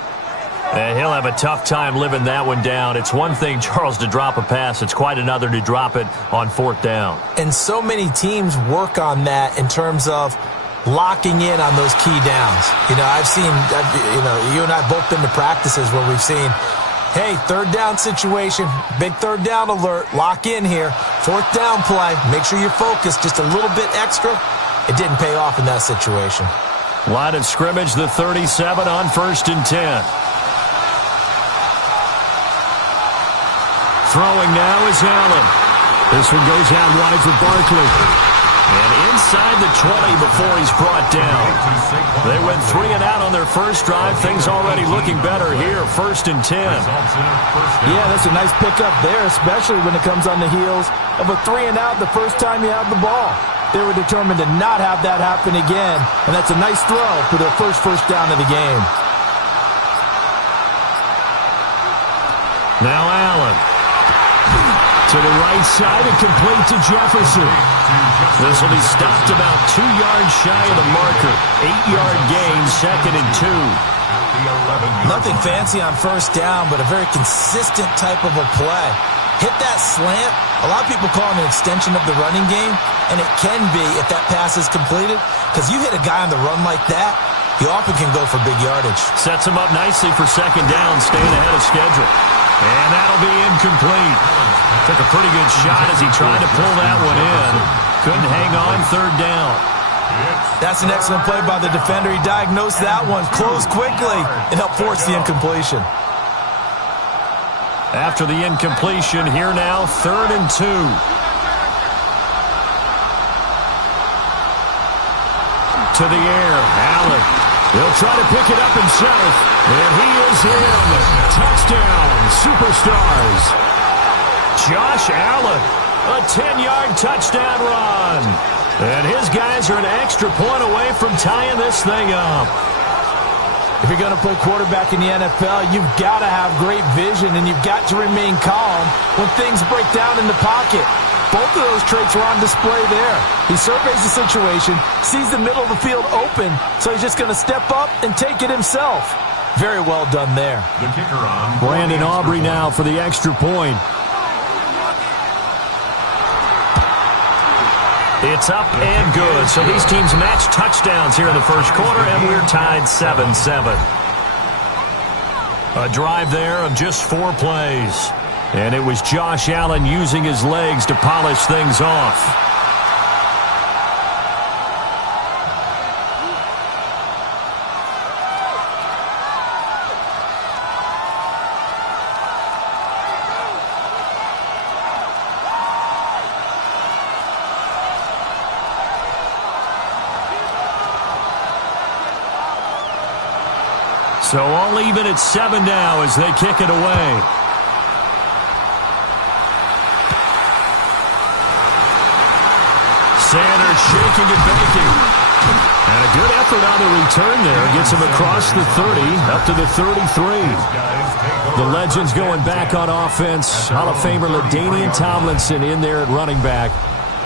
And he'll have a tough time living that one down. It's one thing, Charles, to drop a pass. It's quite another to drop it on 4th down. And so many teams work on that in terms of locking in on those key downs. I've seen, you and I both been to practices where we've seen, hey, 3rd down situation, big 3rd down alert, lock in here, 4th down play, make sure you're focused just a little bit extra. It didn't pay off in that situation. Line of scrimmage, the 37 on 1st and 10. Throwing now is Allen. This one goes out wide for Barkley. And inside the 20 before he's brought down. They went 3 and out on their first drive. Things already looking better here. 1st and 10. Yeah, that's a nice pickup there, especially when it comes on the heels of a 3 and out the first time you have the ball. They were determined to not have that happen again, and that's a nice throw for their first down of the game. Now Allen. To the right side and complete to Jefferson. This will be stopped about 2 yards shy of the marker. 8-yard gain, 2nd and 2. Nothing fancy on 1st down, but a very consistent type of a play. Hit that slant. A lot of people call it an extension of the running game, and it can be if that pass is completed, because you hit a guy on the run like that, he often can go for big yardage. Sets him up nicely for 2nd down, staying ahead of schedule. And that'll be incomplete. Took a pretty good shot as he tried to pull that one in. Couldn't hang on 3rd down. That's an excellent play by the defender. He diagnosed that one, closed quickly, and helped force the incompletion. After the incompletion, here now, 3rd and 2. To the air, Allen. He'll try to pick it up himself, and he is in. Touchdown, Superstars. Josh Allen, a 10-yard touchdown run. And his guys are an extra point away from tying this thing up. If you're going to play quarterback in the NFL, you've got to have great vision, and you've got to remain calm when things break down in the pocket. Both of those traits are on display there. He surveys the situation, sees the middle of the field open, so he's just going to step up and take it himself. Very well done there. The kicker on. Brandon Aubrey now for the extra point. It's up and good. So these teams match touchdowns here in the first quarter, and we're tied 7-7. A drive there of just 4 plays. And it was Josh Allen using his legs to polish things off. So all even at 7 now as they kick it away. Sanders shaking and baking. And a good effort on the return there. Gets him across the 30, up to the 33. The Legends going back on offense. Hall of Famer LaDainian Tomlinson in there at running back.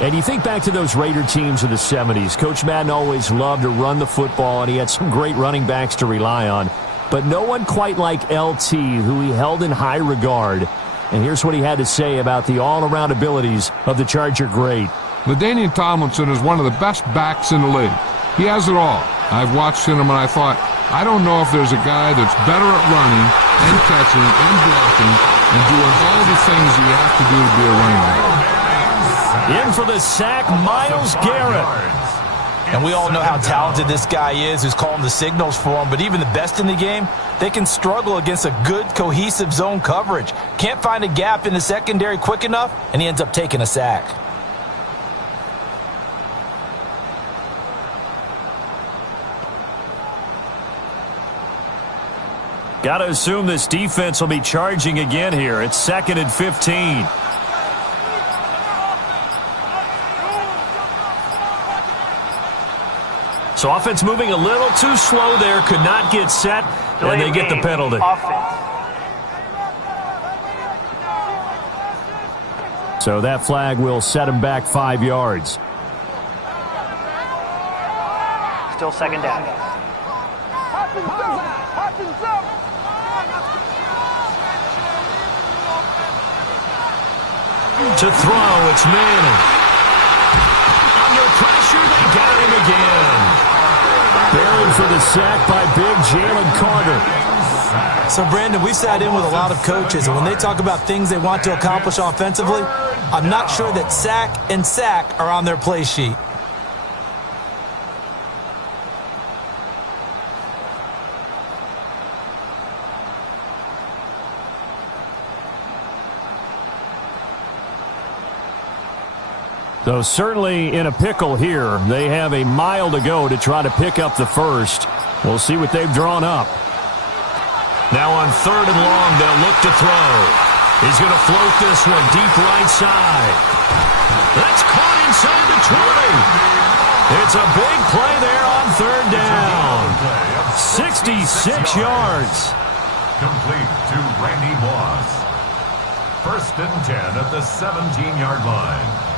And you think back to those Raider teams of the 70s. Coach Madden always loved to run the football, and he had some great running backs to rely on. But no one quite like LT, who he held in high regard. And here's what he had to say about the all-around abilities of the Charger great. LaDainian Tomlinson is one of the best backs in the league. He has it all. I've watched him and I thought, I don't know if there's a guy that's better at running and catching and blocking and doing all the things you have to do to be a running back. In for the sack, Myles Garrett. And we all know how talented this guy is, who's calling the signals for him. But even the best in the game, they can struggle against a good, cohesive zone coverage. Can't find a gap in the secondary quick enough, and he ends up taking a sack. Got to assume this defense will be charging again here. It's 2nd and 15. So offense moving a little too slow there. Could not get set, and they get the penalty. So that flag will set him back 5 yards. Still 2nd down. To throw, it's Manning. Under pressure, they got him again. Buried for the sack by big Jalen Carter. So, Brandon, we sat in with a lot of coaches, and when they talk about things they want to accomplish offensively, I'm not sure that sack and sack are on their play sheet. So certainly in a pickle here. They have a mile to go to try to pick up the first. We'll see what they've drawn up. Now on 3rd and long, they'll look to throw. He's going to float this one deep right side. That's caught inside the 20. It's a big play there on 3rd down. 66 yards. Complete to Randy Moss. 1st and 10 at the 17-yard line.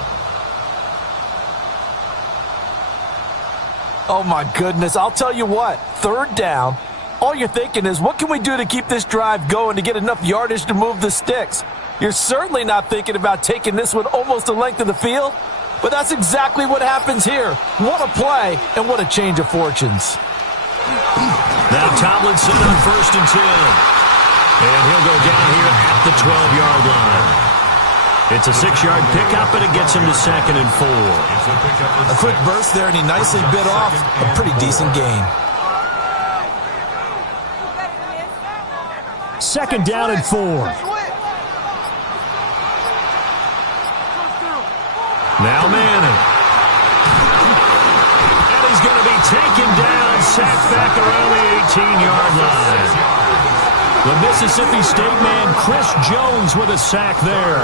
Oh, my goodness. I'll tell you what, 3rd down, all you're thinking is, what can we do to keep this drive going to get enough yardage to move the sticks? You're certainly not thinking about taking this one almost the length of the field, but that's exactly what happens here. What a play, and what a change of fortunes. Now Tomlinson on 1st and 10. And he'll go down here at the 12-yard line. It's a 6-yard pickup, and it gets him to 2nd and 4. A quick burst there, and he nicely bit off a pretty decent gain. 2nd down and 4. Now Manning. And he's going to be taken down, sacked back around the 18-yard line. The Mississippi State man, Chris Jones, with a sack there.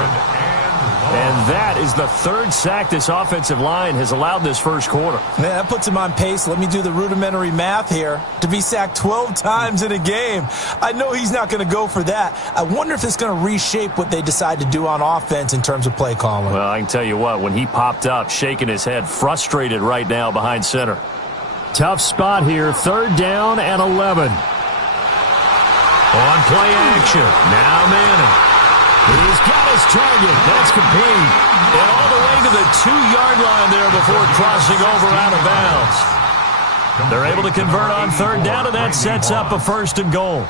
And that is the third sack this offensive line has allowed in this first quarter. Yeah, that puts him on pace. Let me do the rudimentary math here. To be sacked 12 times in a game. I know he's not going to go for that. I wonder if it's going to reshape what they decide to do on offense in terms of play calling. Well, I can tell you what, when he popped up, shaking his head, frustrated right now behind center. Tough spot here, 3rd down and 11. On play action, now Manning. He's got his target. That's complete. And all the way to the 2-yard line there before crossing over out of bounds. They're able to convert on 3rd down, and that sets up a 1st and goal.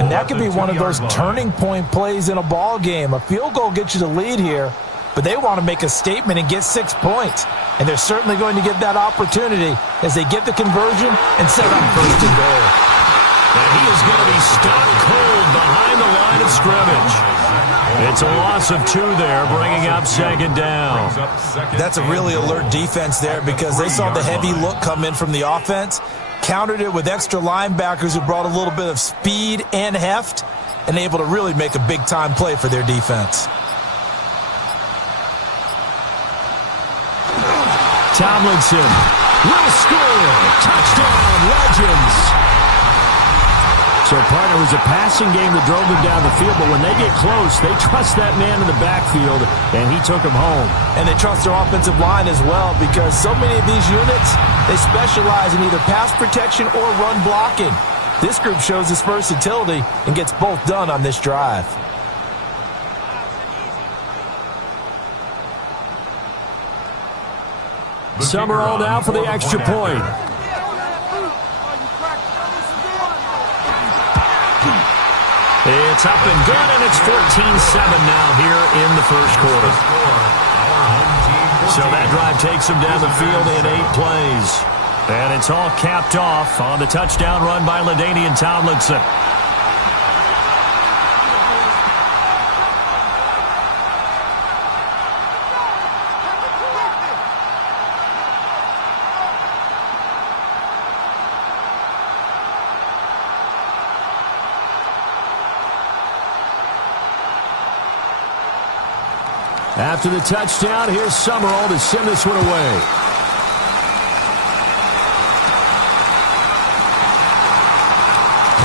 And that could be one of those turning point plays in a ball game. A field goal gets you the lead here, but they want to make a statement and get 6 points. And they're certainly going to get that opportunity as they get the conversion and set up 1st and goal. And he is going to be stopped cold behind the line of scrimmage. It's a loss of 2 there, bringing up 2nd down. That's a really alert defense there because they saw the heavy look come in from the offense, countered it with extra linebackers who brought a little bit of speed and heft, and able to really make a big-time play for their defense. Tomlinson will score. Touchdown, Legends. So, partner, it was a passing game that drove them down the field, but when they get close, they trust that man in the backfield, and he took them home. And they trust their offensive line as well because so many of these units, they specialize in either pass protection or run blocking. This group shows its versatility and gets both done on this drive. Summerall now for the extra point. It's up and good, and it's 14-7 now here in the first quarter. So that drive takes them down the field in 8 plays. And it's all capped off on the touchdown run by LaDainian Tomlinson. After the touchdown, here's Summerall to send this one away.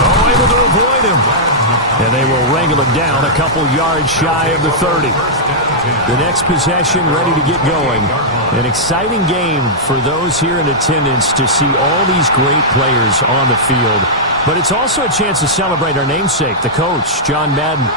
Oh, able to avoid him. And they will wrangle him down a couple yards shy of the 30. The next possession ready to get going. An exciting game for those here in attendance to see all these great players on the field. But it's also a chance to celebrate our namesake, the coach, John Madden.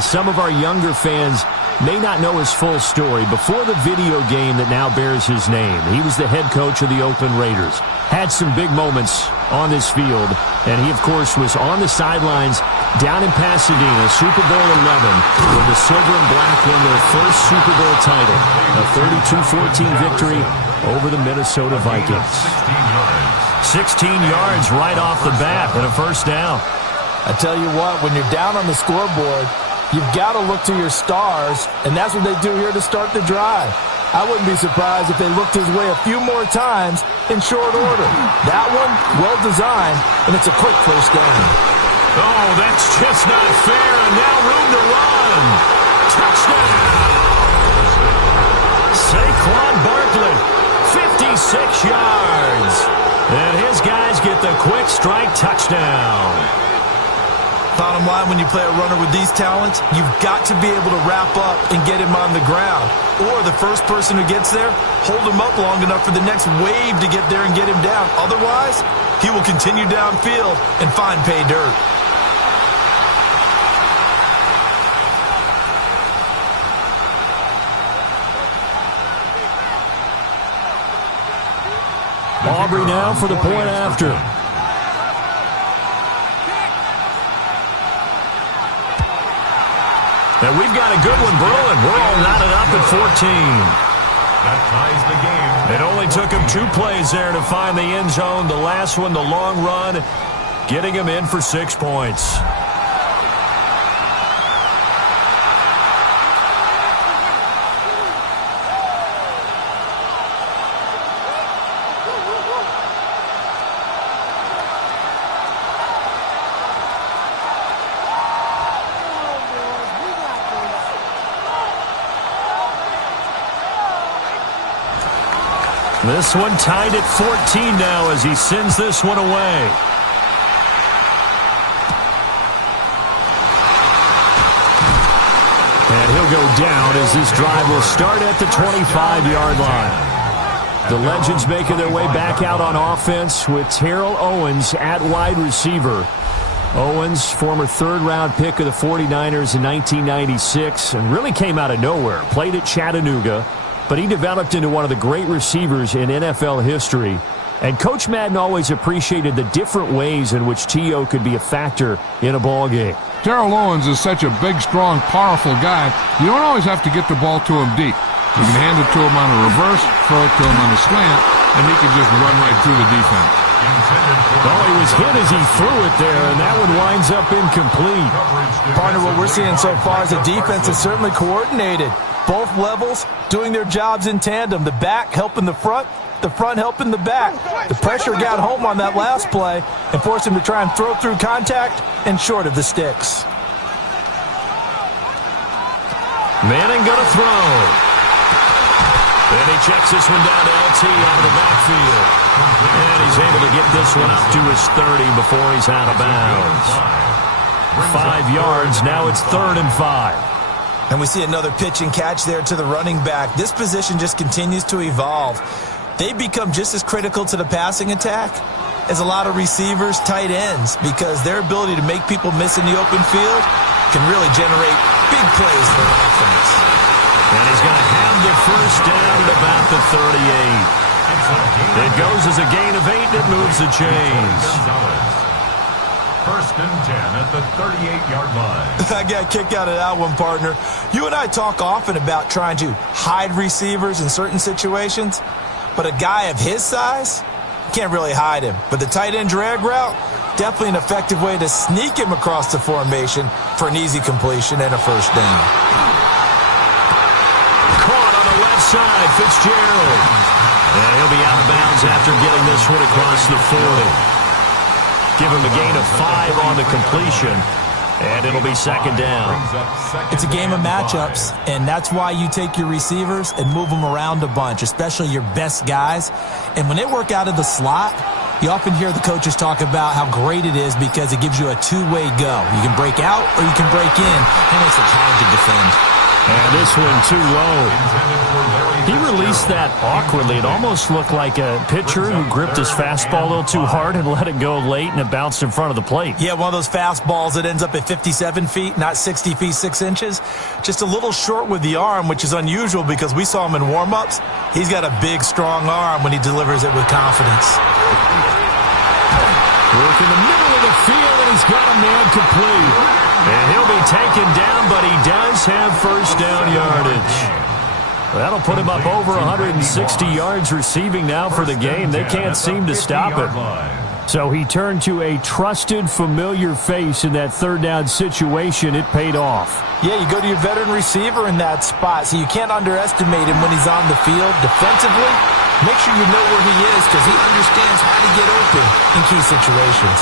Some of our younger fans may not know his full story. Before the video game that now bears his name, he was the head coach of the Oakland Raiders. Had some big moments on this field, and he, of course, was on the sidelines down in Pasadena, Super Bowl 11, when the Silver and Black won their first Super Bowl title, a 32-14 victory over the Minnesota Vikings. 16 yards right off the bat and a 1st down. I tell you what, when you're down on the scoreboard, you've got to look to your stars, and that's what they do here to start the drive. I wouldn't be surprised if they looked his way a few more times in short order. That one, well designed, and it's a quick 1st down. Oh, that's just not fair, and now room to run. Touchdown! Saquon Barkley, 56 yards. And his guys get the quick strike touchdown. Bottom line, when you play a runner with these talents, you've got to be able to wrap up and get him on the ground. Or the first person who gets there, hold him up long enough for the next wave to get there and get him down. Otherwise, he will continue downfield and find pay dirt. Aubrey now for the point after. And we've got a good one brewing. We're all knotted up at 14. That ties the game. It only took him 2 plays there to find the end zone. The last one, the long run, getting him in for 6 points. This one tied at 14 now as he sends this one away. And he'll go down as this drive will start at the 25-yard line. The Legends making their way back out on offense with Terrell Owens at wide receiver. Owens, former third-round pick of the 49ers in 1996, and really came out of nowhere. Played at Chattanooga, but he developed into one of the great receivers in NFL history. And Coach Madden always appreciated the different ways in which T.O. could be a factor in a ball game. Terrell Owens is such a big, strong, powerful guy. You don't always have to get the ball to him deep. You can hand it to him on a reverse, throw it to him on a slant, and he can just run right through the defense. Well, he was hit as he threw it there, and that one winds up incomplete. Partner, what we're seeing so far is the defense is certainly coordinated. Both levels doing their jobs in tandem. The back helping the front helping the back. The pressure got home on that last play and forced him to try and throw through contact and short of the sticks. Manning gonna throw. And he checks this one down to LT out of the backfield. And he's able to get this one up to his 30 before he's out of bounds. 5 yards, now it's 3rd and 5. And we see another pitch and catch there to the running back. This position just continues to evolve. They become just as critical to the passing attack as a lot of receivers, tight ends, because their ability to make people miss in the open field can really generate big plays for an offense. And he's going to have the first down at about the 38. It goes as a gain of 8 that moves the chains. 1st and 10 at the 38-yard line. I got a kick out of that one, partner. You and I talk often about trying to hide receivers in certain situations, but a guy of his size, can't really hide him. But the tight end drag route, definitely an effective way to sneak him across the formation for an easy completion and a first down. Caught on the left side, Fitzgerald. And he'll be out of bounds after getting this one across the 40. Give him a gain of 5 on the completion, and it'll be 2nd down. It's a game of matchups, and that's why you take your receivers and move them around a bunch, especially your best guys. And when they work out of the slot, you often hear the coaches talk about how great it is because it gives you a two-way go. You can break out or you can break in. That makes it hard to defend. And this one too low. He released that awkwardly. It almost looked like a pitcher who gripped his fastball a little too hard and let it go late, and it bounced in front of the plate. Yeah, one of those fastballs that ends up at 57 feet, not 60 feet, 6 inches. Just a little short with the arm, which is unusual because we saw him in warm-ups. He's got a big, strong arm when he delivers it with confidence. Work in the middle of the field, and he's got a man complete. And he'll be taken down, but he does have first down yardage. That'll put him up over 160 yards receiving now for the game. They can't seem to stop it. So he turned to a trusted, familiar face in that 3rd down situation. It paid off. Yeah, you go to your veteran receiver in that spot, so you can't underestimate him when he's on the field defensively. Make sure you know where he is because he understands how to get open in key situations.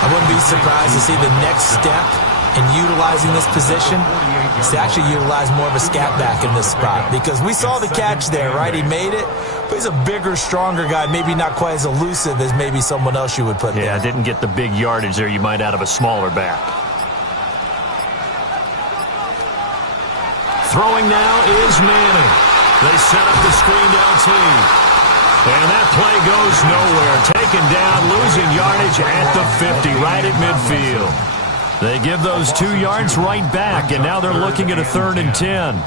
I wouldn't be surprised to see the next step in utilizing this position is to actually utilize more of a scat back in this spot because we saw the catch there, right? He made it, but he's a bigger, stronger guy, maybe not quite as elusive as maybe someone else you would put there. Yeah, didn't get the big yardage there you might out of a smaller back. Throwing now is Manning. They set up the screen to LT. And that play goes nowhere. Taken down, losing yardage at the 50, right at midfield. They give those 2 yards right back, and now they're looking at a 3rd and 10.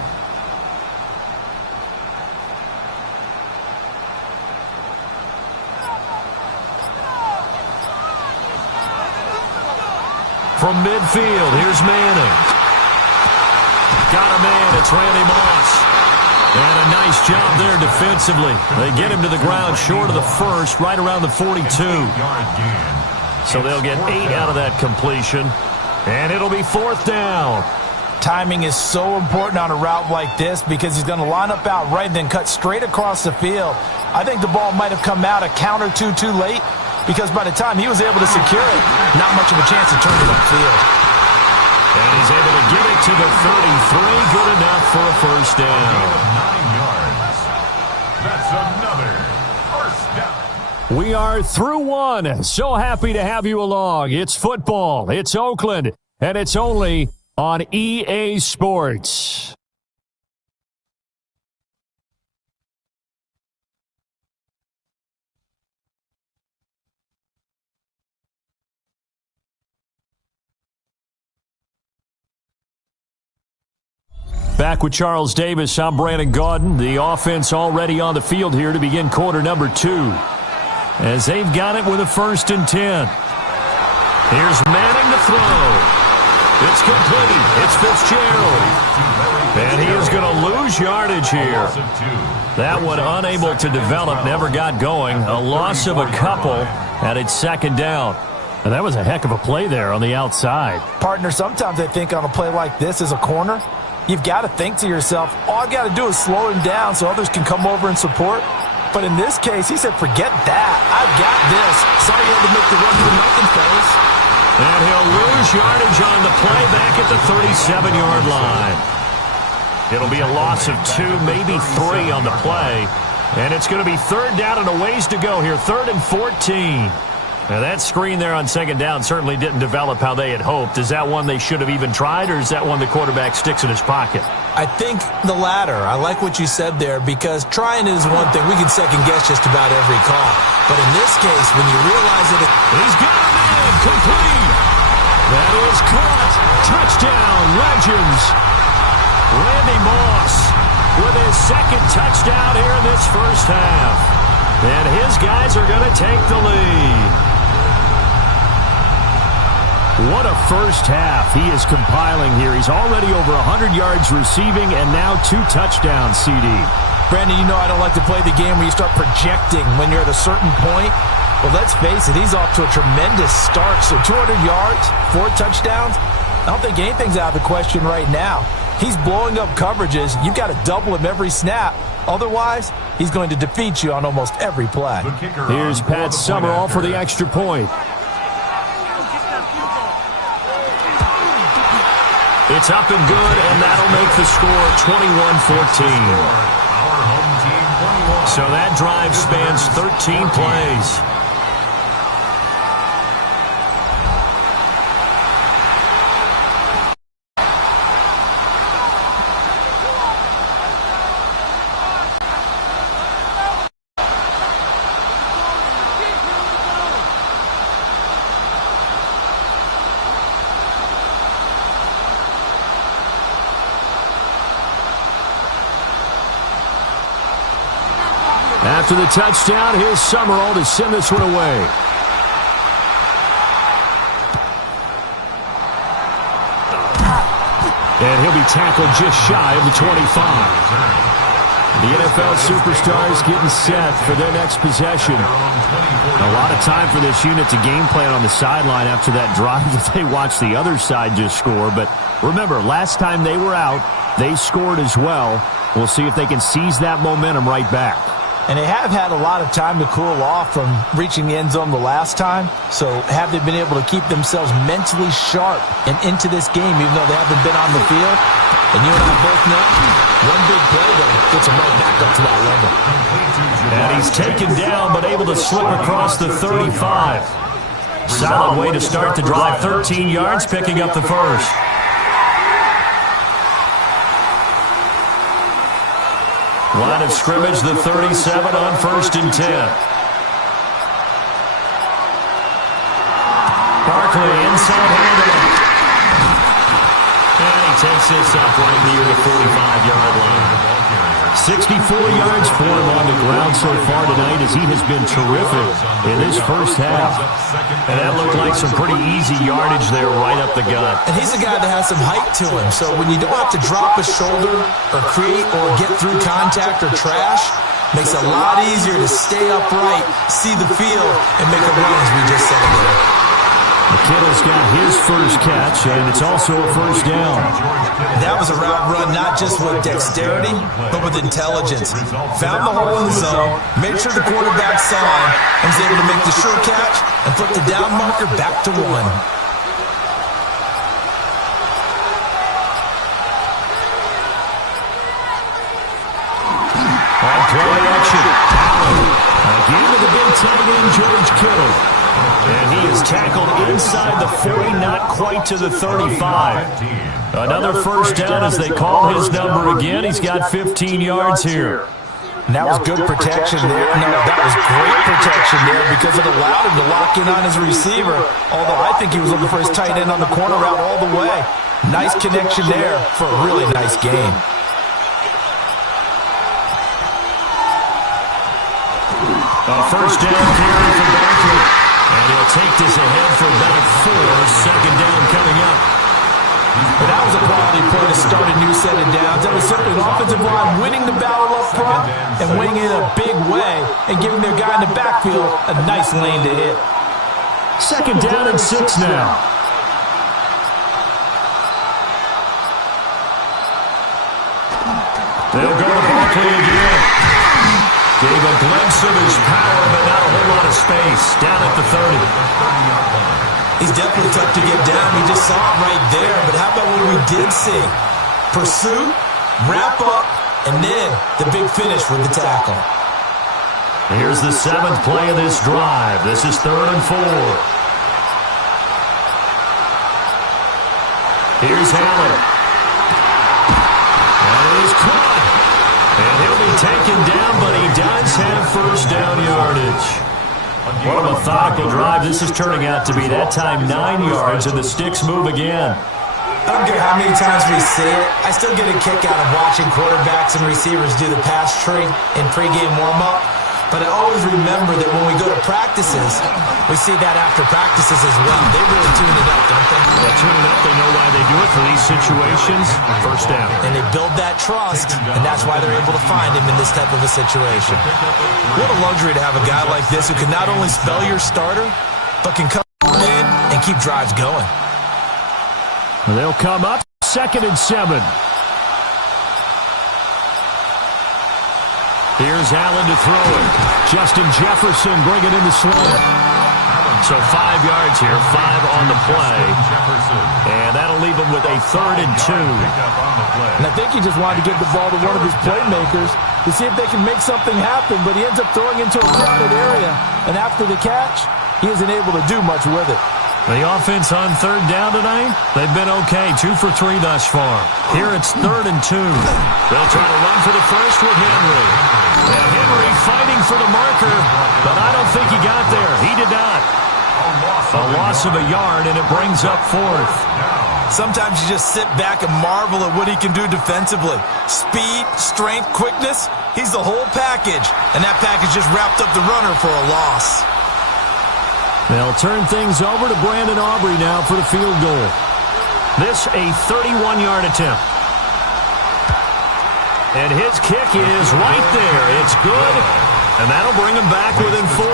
From midfield, here's Manning. Got a man, it's Randy Moss. And a nice job there defensively. They get him to the ground short of the first, right around the 42. So they'll get 8 out of that completion. And it'll be 4th down. Timing is so important on a route like this because he's going to line up out right and then cut straight across the field. I think the ball might have come out a count or two too late because by the time he was able to secure it, not much of a chance to turn it upfield. And he's able to get it to the 33. Good enough for a first down. 9 yards. That's another first down. We are through one. So happy to have you along. It's football. It's Oakland. And it's only on EA Sports. Back with Charles Davis, I'm Brandon Gaudin. The offense already on the field here to begin quarter number 2. As they've got it with a 1st and 10. Here's Manning to throw. It's complete. It's Fitzgerald. And he is going to lose yardage here. That one unable to develop, never got going. A loss of a couple, and it's 2nd down. And that was a heck of a play there on the outside. Partner, sometimes I think on a play like this as a corner, you've got to think to yourself, all I've got to do is slow him down so others can come over and support. But in this case, he said, forget that. I've got this. Sorry you had to make the run for nothing, fellas. And he'll lose yardage on the play back at the 37-yard line. It'll be a loss of 2, maybe 3 on the play. And it's going to be 3rd down and a ways to go here. 3rd and 14. Now, that screen there on 2nd down certainly didn't develop how they had hoped. Is that one they should have even tried, or is that one the quarterback sticks in his pocket? I think the latter. I like what you said there, because trying is one thing. We can second-guess just about every call. But in this case, when you realize that he's got him in, complete. That is caught. Touchdown, Legends. Randy Moss with his 2nd touchdown here in this first half. And his guys are going to take the lead. What a first half he is compiling here. He's already over 100 yards receiving and now 2 touchdowns, CD. Brandon, you know I don't like to play the game where you start projecting when you're at a certain point. Well, let's face it, he's off to a tremendous start. So 200 yards, 4 touchdowns. I don't think anything's out of the question right now. He's blowing up coverages. You've got to double him every snap. Otherwise, he's going to defeat you on almost every play. Here's Pat Summerall for the extra point. It's up and good, and that'll make the score 21-14. So that drive spans 13 plays. After the touchdown, here's Summerall to send this one away. And he'll be tackled just shy of the 25. The NFL superstars getting set for their next possession. A lot of time for this unit to game plan on the sideline after that drive that they watched the other side just score. But remember, last time they were out, they scored as well. We'll see if they can seize that momentum right back. And they have had a lot of time to cool off from reaching the end zone the last time. So have they been able to keep themselves mentally sharp and into this game, even though they haven't been on the field? And you and I both know, one big play that gets them right back up to that level. And he's taken down, but able to slip across the 35. Solid way to start the drive. 13 yards, picking up the first. Line of scrimmage, the 37 on 1st and 10. Barkley inside handoff. And he takes this up right near the 45-yard line. 64 yards for him on the ground so far tonight as he has been terrific in this first half. And that looked like some pretty easy yardage there right up the gut. And he's a guy that has some height to him, so when you don't have to drop a shoulder or create or get through contact or trash, makes it a lot easier to stay upright, see the field, and make a run, as we just said there. McKinnon's got his first catch, and it's also a first down. That was a route run not just with dexterity, but with intelligence. Found the hole in the zone, made sure the quarterback saw him, and was able to make the sure catch and flip the down marker back to 1. On play action. Into the big tight end, George Kittle. And he is tackled inside the 40, not quite to the 35. Another first down as they call his number again. He's got 15 yards here. And that was good protection there. No, that was great protection there because it allowed him to lock in on his receiver. Although I think he was looking for his tight end on the corner route all the way. Nice connection there for a really nice game. A first down carry for Barkley. And he'll take this ahead for about 4. Second down coming up. But that was a quality play to start a new set of downs. That was simply the offensive line winning the battle up front and winning it in a big way and giving their guy in the backfield a nice lane to hit. Second down and 6 now. They'll go to Barkley again. Gave a glimpse of his power, but not a whole lot of space. Down at the 30. He's definitely tough to get down. We just saw it right there. But how about what we did see? Pursuit, wrap up, and then the big finish with the tackle. Here's the 7th play of this drive. This is 3rd and 4. Here's Allen. That is caught. And he'll be taken down, but he does have first down yardage. What a methodical drive this is turning out to be. That time 9 yards, and the sticks move again. I don't care how many times we see it. I still get a kick out of watching quarterbacks and receivers do the pass tree in pregame warm-up. But I always remember that when we go to practices, we see that after practices as well. They really tune it up, don't they? They tune it up. They know why they do it for these situations. First down. And they build that trust, and that's why they're able to find him in this type of a situation. What a luxury to have a guy like this who can not only spell your starter, but can come in and keep drives going. They'll come up 2nd and 7. Here's Allen to throw it. Justin Jefferson bringing in the slant. So 5 yards here, 5 on the play. And that'll leave him with a 3rd and 2. And I think he just wanted to give the ball to one of his playmakers to see if they can make something happen, but he ends up throwing into a crowded area. And after the catch, he isn't able to do much with it. The offense on 3rd down tonight, they've been okay. 2 for 3 thus far. Here it's 3rd and 2. They'll try to run for the first with Henry. And Henry fighting for the marker, but I don't think he got there. He did not. A loss of a yard, and it brings up 4th. Sometimes you just sit back and marvel at what he can do defensively. Speed, strength, quickness, he's the whole package. And that package just wrapped up the runner for a loss. They'll turn things over to Brandon Aubrey now for the field goal. This a 31-yard attempt. And his kick is right there. It's good, and that'll bring him back within 4.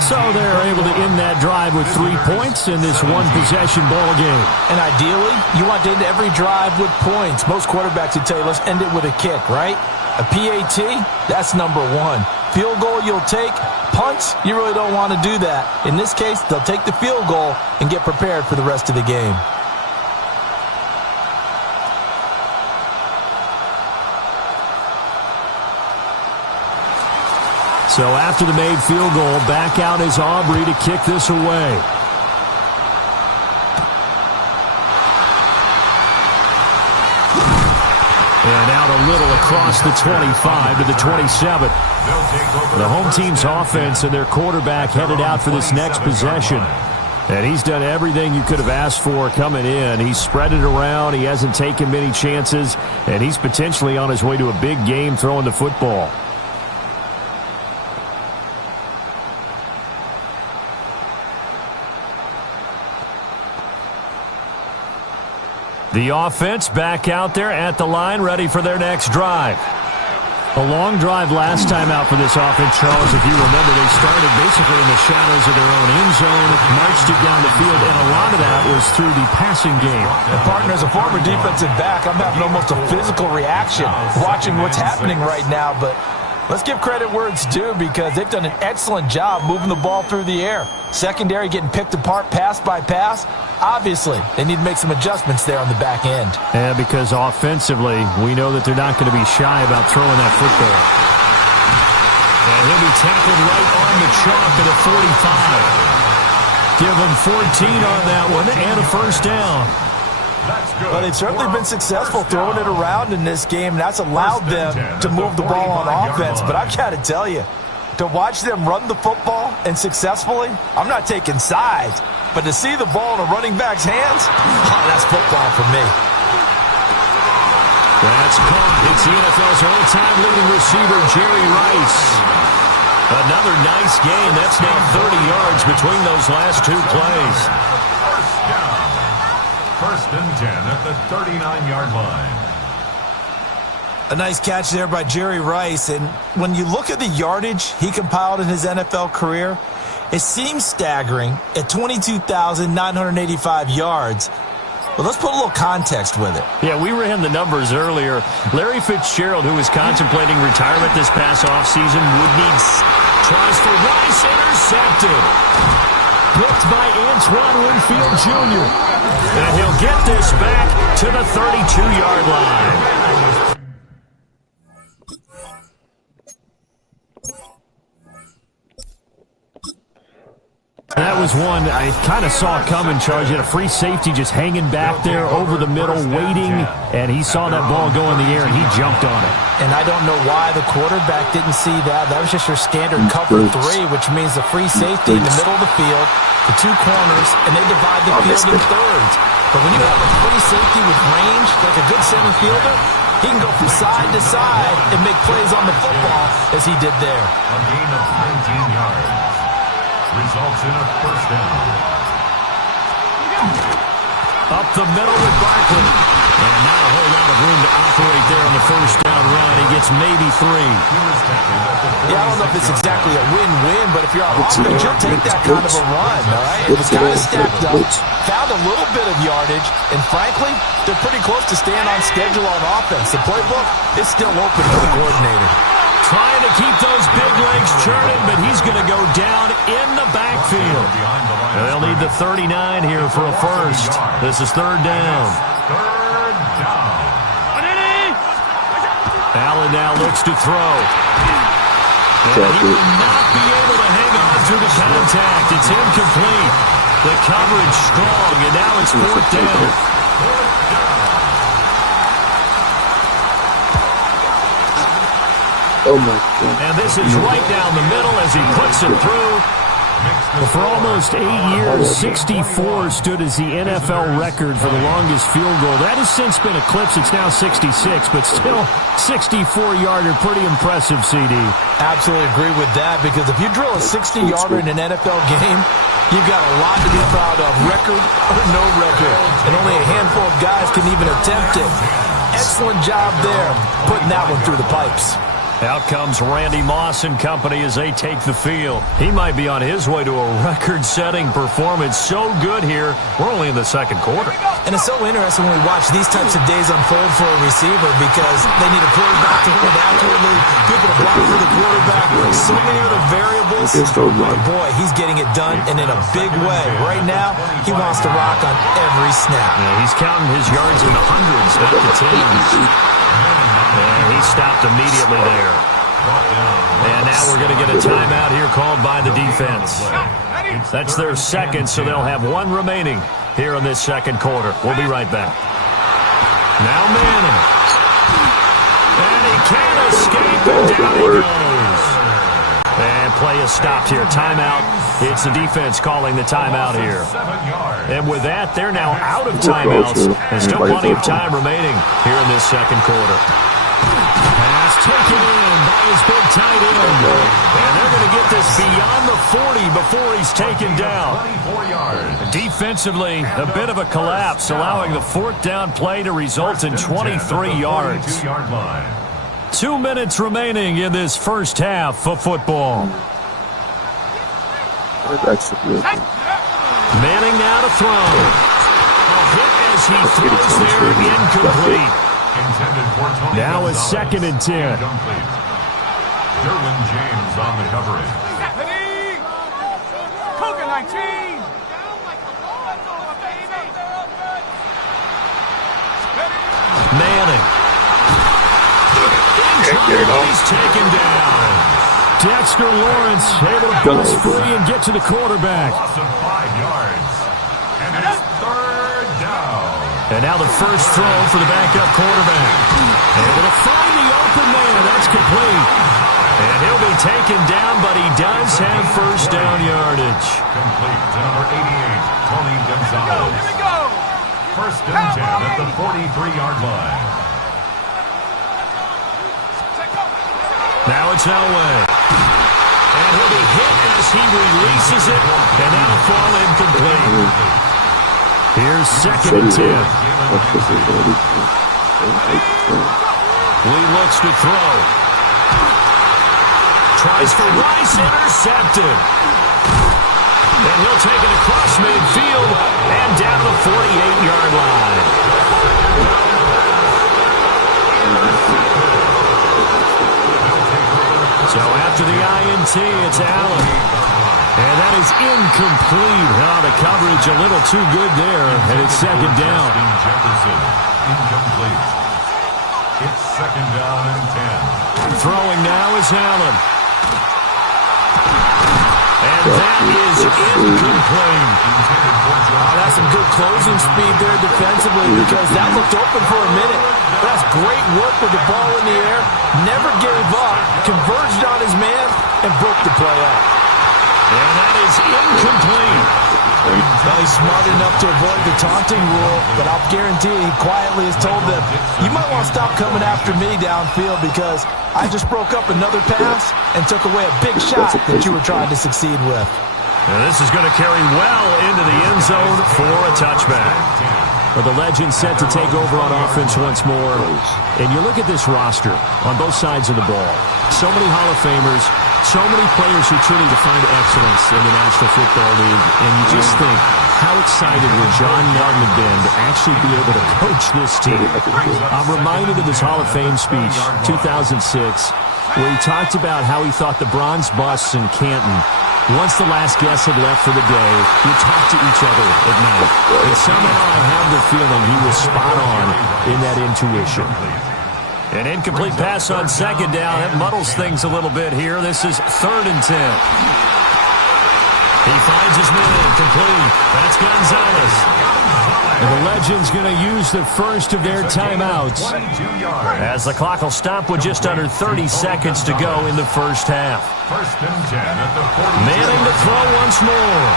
So they're able to end that drive with 3 points in this one-possession ball game. And ideally, you want to end every drive with points. Most quarterbacks would tell you, let's end it with a kick, right? A PAT, that's number 1. Field goal you'll take. Punts, you really don't want to do that. In this case, they'll take the field goal and get prepared for the rest of the game. So after the made field goal, back out is Aubrey to kick this away. And out a little across the 25 to the 27. The home team's offense and their quarterback headed out for this next possession. And he's done everything you could have asked for coming in. He's spread it around. He hasn't taken many chances. And he's potentially on his way to a big game throwing the football. The offense back out there at the line, ready for their next drive. A long drive last time out for this offense, Charles. If you remember, they started basically in the shadows of their own end zone, marched it down the field, and a lot of that was through the passing game. And partner, as a former defensive back, I'm having almost a physical reaction watching what's happening right now, but let's give credit where it's due because they've done an excellent job moving the ball through the air. Secondary getting picked apart pass by pass. Obviously, they need to make some adjustments there on the back end. And because offensively, we know that they're not going to be shy about throwing that football. And he'll be tackled right on the chalk at a 45. Give him 14 on that one and a first down. Well, they've certainly been successful throwing it around in this game. That's allowed them to move the ball on offense. But I've got to tell you, to watch them run the football and successfully, I'm not taking sides. But to see the ball in a running back's hands, that's football for me. That's caught. It's the NFL's all-time leading receiver, Jerry Rice. Another nice game. That's now 30 yards between those last two plays. First and 10 at the 39-yard line. A nice catch there by Jerry Rice. And when you look at the yardage he compiled in his NFL career, it seems staggering at 22,985 yards. Well, let's put a little context with it. Yeah, we ran the numbers earlier. Larry Fitzgerald, who was contemplating retirement this past offseason, would need tries for Rice, intercepted. Picked by Antoine Winfield Jr. And he'll get this back to the 32-yard line. That was one I kind of saw coming, Charles. You had a free safety just hanging back there over the middle, waiting, and he saw that ball go in the air, and he jumped on it. And I don't know why the quarterback didn't see that. That was just your standard cover three, which means the free safety in the middle of the field, the two corners, and they divide the field in thirds. But when you have a free safety with range, like a good center fielder, he can go from side to side and make plays on the football as he did there. A gain of 19 yards. Results in a first down. Up the middle with Barkley. And not a whole lot of room to operate there on the first down run. He gets maybe 3. Yeah, I don't know if it's exactly a win-win, but if you're on offense, you'll take that kind of a run, all right? It was kind of stacked up, found a little bit of yardage, and frankly, they're pretty close to staying on schedule on offense. The playbook is still open for the coordinator. Trying to keep those big legs churning, but he's going to go down in the backfield. They'll need the 39 here for a first. This is third down. Allen now looks to throw. And he will not be able to hang on to the contact. It's incomplete. The coverage strong, and now it's fourth down. Oh, my God. And this is right down the middle as he puts it through. Well, for almost 8 years, 64 stood as the NFL record for the longest field goal. That has since been eclipsed. It's now 66, but still 64-yarder. Pretty impressive, CD. Absolutely agree with that, because if you drill a 60-yarder in an NFL game, you've got a lot to be proud of, record or no record. And only a handful of guys can even attempt it. Excellent job there, putting that one through the pipes. Out comes Randy Moss and company as they take the field. He might be on his way to a record-setting performance. So good here. We're only in the second quarter. And it's so interesting when we watch these types of days unfold for a receiver, because they need a quarterback to hit accurately, people to block for the quarterback, so many other variables. Boy, he's getting it done, and in a big way. Right now, he wants to rock on every snap. Yeah, he's counting his yards in the hundreds, not the tens. And he stopped immediately there. And now we're going to get a timeout here called by the defense. That's their second, so they'll have one remaining here in this second quarter. We'll be right back. Now Manning. And he can't escape, and down he goes. And play is stopped here. Timeout. It's the defense calling the timeout here. And with that, they're now out of timeouts. And still plenty of time remaining here in this second quarter. Pass taken in by his big tight end. And they're going to get this beyond the 40 before he's taken down. Defensively, a bit of a collapse, allowing the fourth down play to result in 23 yards. 2 minutes remaining in this first half of football. Manning now to throw. A hit as he throws there, incomplete. Now a 2nd and 10. Derwin James on the coverage. Manning. He's taken down. Dexter Lawrence able to bust free and get to the quarterback. Loss of 5 yards. And it's third down. And now the first throw for the backup quarterback. Able to find the open man. That's complete. And he'll be taken down, but he does have first down yardage. Complete to number 88, Tony Gonzalez. Here we go. First and 10 at the 43-yard line. Now it's Elway. And he'll be hit as he releases it, and that'll fall incomplete. Here's second and 10. Lee looks to throw. Tries for Rice, intercepted. And he'll take it across midfield and down the 48-yard line. So after the INT, it's Allen. And that is incomplete. Oh, the coverage a little too good there, and it's second down. Jefferson, incomplete. It's second down and 10. Throwing now is Allen. And that is incomplete. Oh, that's some good closing speed there defensively because that looked open for a minute. That's great work with the ball in the air. Never gave up, converged on his man, and broke the play up. And that is incomplete. Well, he's smart enough to avoid the taunting rule, but I'll guarantee he quietly has told them, you might want to stop coming after me downfield because I just broke up another pass and took away a big shot that you were trying to succeed with. And this is going to carry well into the end zone for a touchback. But the legend set to take over on offense once more. And you look at this roster on both sides of the ball. So many Hall of Famers, so many players who truly define excellence in the National Football League. And you just think, how excited would John Madden have been to actually be able to coach this team? I'm reminded of his Hall of Fame speech, 2006, where he talked about how he thought the bronze busts in Canton, once the last guest had left for the day, would talk to each other at night. And somehow I have the feeling he was spot on in that intuition. An incomplete pass on second down. That muddles things a little bit here. This is third and 10. He finds his man, complete. That's Gonzalez. And the Legends going to use the first of their timeouts as the clock will stop with just under 30 seconds to go in the first half. First and 10 at the 40. Manning to throw once more.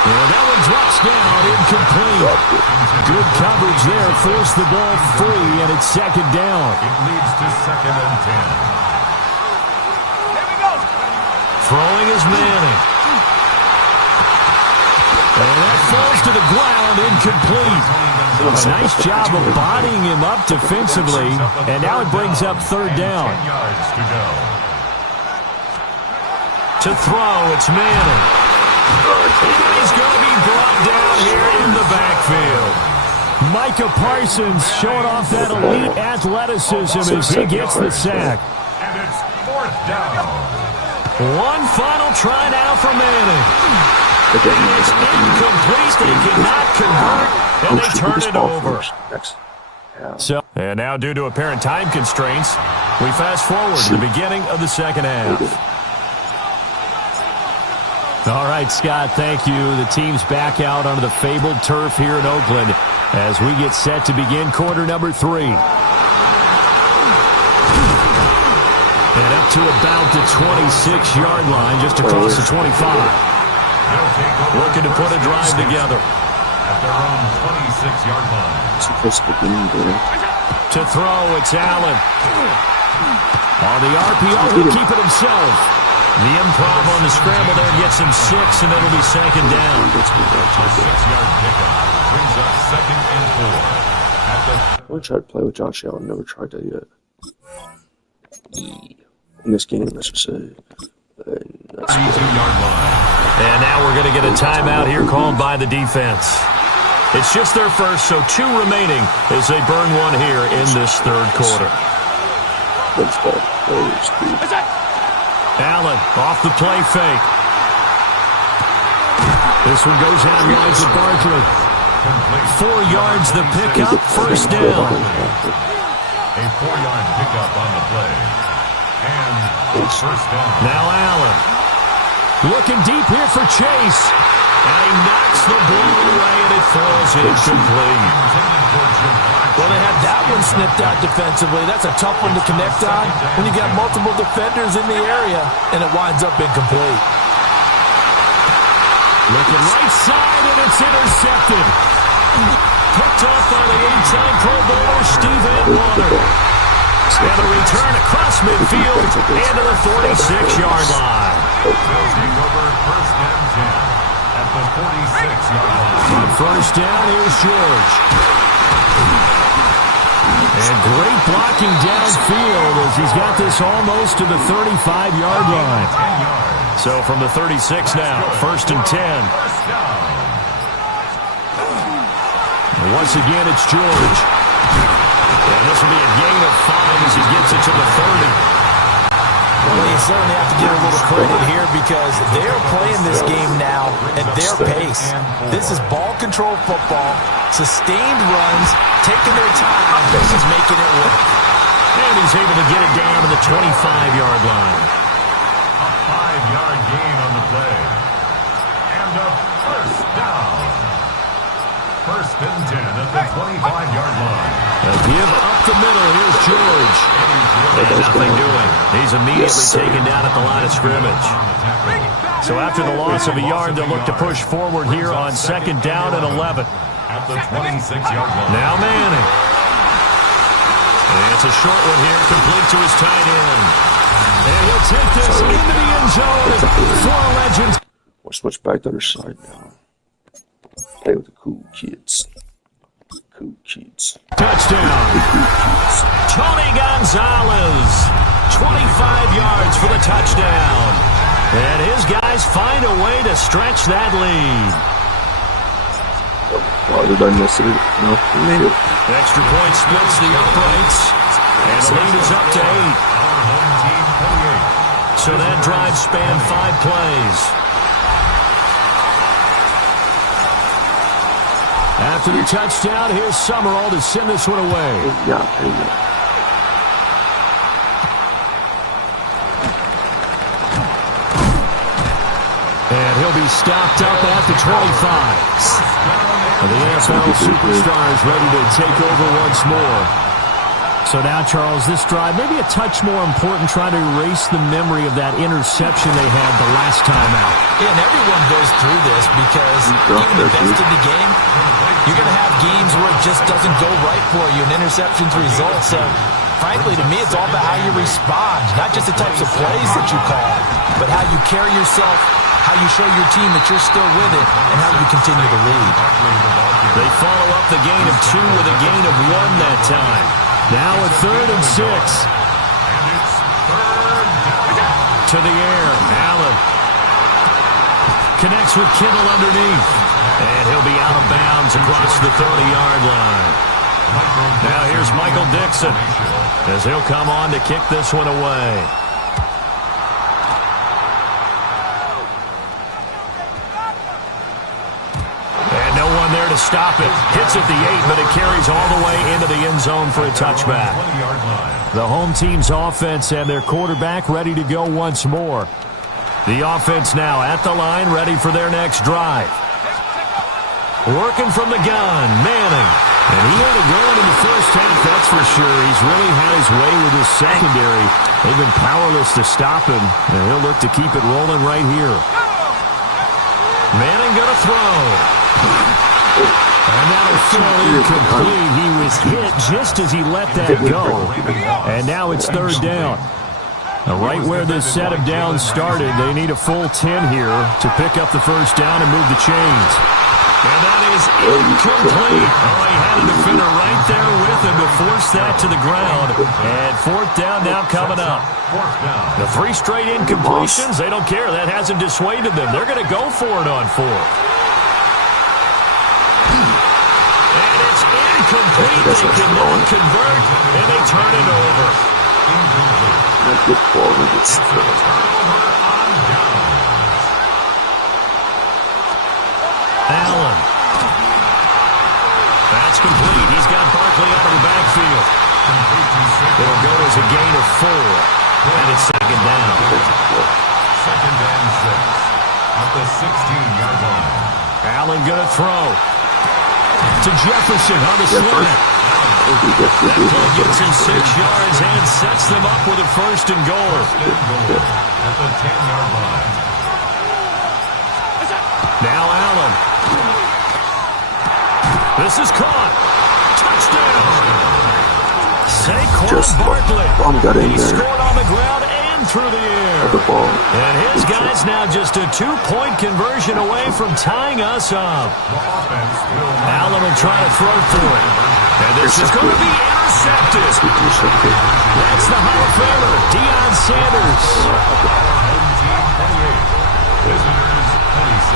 And that one drops down, incomplete. Good coverage there, forced the ball free, and it's second down. It leads to second and 10. Here we go. Throwing is Manning. And that falls to the ground, incomplete. A nice job of bodying him up defensively, and now it brings up third down. 10 yards to go. To throw, it's Manning. And he's going to be brought down here in the backfield. Micah Parsons showing off that elite athleticism as he gets the sack. And it's fourth down. One final try now for Manning. And it's incomplete. They cannot convert, and they turn it over. So, and now, due to apparent time constraints, we fast forward to the beginning of the second half. All right, Scott, thank you. The team's back out onto the fabled turf here in Oakland as we get set to begin quarter number 3. And up to about the 26-yard line, just across the 25. Looking to put a drive together. At their own 26-yard line. To throw, it's Allen. On the RPO, he'll keep it himself. The improv on the scramble there gets him 6, and it'll be second down. A 6-yard pickup brings up second and 4. I want to try to play with Josh Allen. Never tried that yet. In this game, let's just say. 32-yard line. And now we're going to get a timeout here called by the defense. It's just their first, so 2 remaining as they burn one here in this third quarter. Allen off the play fake. This one goes out wide to Barkley. 4 yards the pickup, first down. A 4-yard pickup on the play. And first down. Now Allen. Looking deep here for Chase. And he knocks the ball away, and it falls incomplete. Well, they had that one snipped out defensively. That's a tough one to connect on when you got multiple defenders in the area, and it winds up incomplete. Looking right side, and it's intercepted. Picked up by the 8-time Pro Bowler, Steve Atwater. And the return across midfield and to the 46-yard line. Take over first and 10 at the 46-yard line. First down, here's George. And great blocking downfield as he's got this almost to the 35-yard line. So from the 36 now, first and 10. Once again, it's George. And this will be a gain of 5 as he gets it to the 30. Well, you certainly have to give a little credit here because they're playing this game now at their pace. This is ball control football, sustained runs, taking their time, and he's making it work. And he's able to get it down to the 25-yard line. A 5-yard gain on the play. And a first down. First and 10 at the 25-yard line. A give up the middle. Here's George. And nothing doing. He's immediately taken down at the line of scrimmage. So after the loss of a yard, they'll look to push forward here on second down and 11. At the 26-yard line. Now Manning. And it's a short one here, complete to his tight end. And he'll take this into the end zone for a legend. We'll switch back to the other side now. Play with the cool kids. Cool kids. Touchdown. Tony Gonzalez. 25 yards for the touchdown. And his guys find a way to stretch that lead. Oh, did I miss it? No, we made it. Extra point splits the uprights. And the lead is up to 8. So that drive spanned 5 plays. After the touchdown, here's Summerall to send this one away. Yeah, there you go. And he'll be stopped up at the 25. The NFL superstars ready to take over once more. So now, Charles, this drive, maybe a touch more important, trying to erase the memory of that interception they had the last time out. Yeah, and everyone goes through this because even the best in the game, you're going to have games where it just doesn't go right for you, and interceptions result. So, frankly, to me, it's all about how you respond, not just the types of plays that you call, but how you carry yourself, how you show your team that you're still with it, and how you continue to lead. They follow up the gain of 2 with a gain of 1 that time. Now a 3rd and 6. And it's third down. To the air, Allen. Connects with Kittle underneath. And he'll be out of bounds across the 30-yard line. Now here's Michael Dixon as he'll come on to kick this one away. And no one there to stop it. Hits at the 8, but it carries all the way into the end zone for a touchback. The home team's offense and their quarterback ready to go once more. The offense now at the line, ready for their next drive. Working from the gun, Manning. And he had it going in the first half, that's for sure. He's really had his way with his secondary. They've been powerless to stop him, and he'll look to keep it rolling right here. Manning going to throw. And that'll fall incomplete. He was hit just as he let that go. And now it's 3rd down. Now right where this set of downs started, they need a full 10 here to pick up the first down and move the chains. And that is incomplete. Oh, he had a defender right there with him to force that to the ground. And 4th down now coming up. The 3 straight incompletions, they don't care. That hasn't dissuaded them. They're going to go for it on 4th. And it's incomplete. They cannot convert, and they turn it over. Allen. That's complete. He's got Barkley out of the backfield. It'll go as a gain of 4. And it's second down. Second and 6 at the 16-yard line. Allen going to throw to Jefferson on the slant. That play gets him 6 yards and sets them up with a first and goal. At the 10-yard line. Now Allen. This is caught. Touchdown. Saquon Barkley. He scored on the ground and through the air. And his guy's now just a 2-point conversion away from tying us up. Allen will try to throw for it. And this is going to be intercepted. That's the Hall of Famer, Deion Sanders.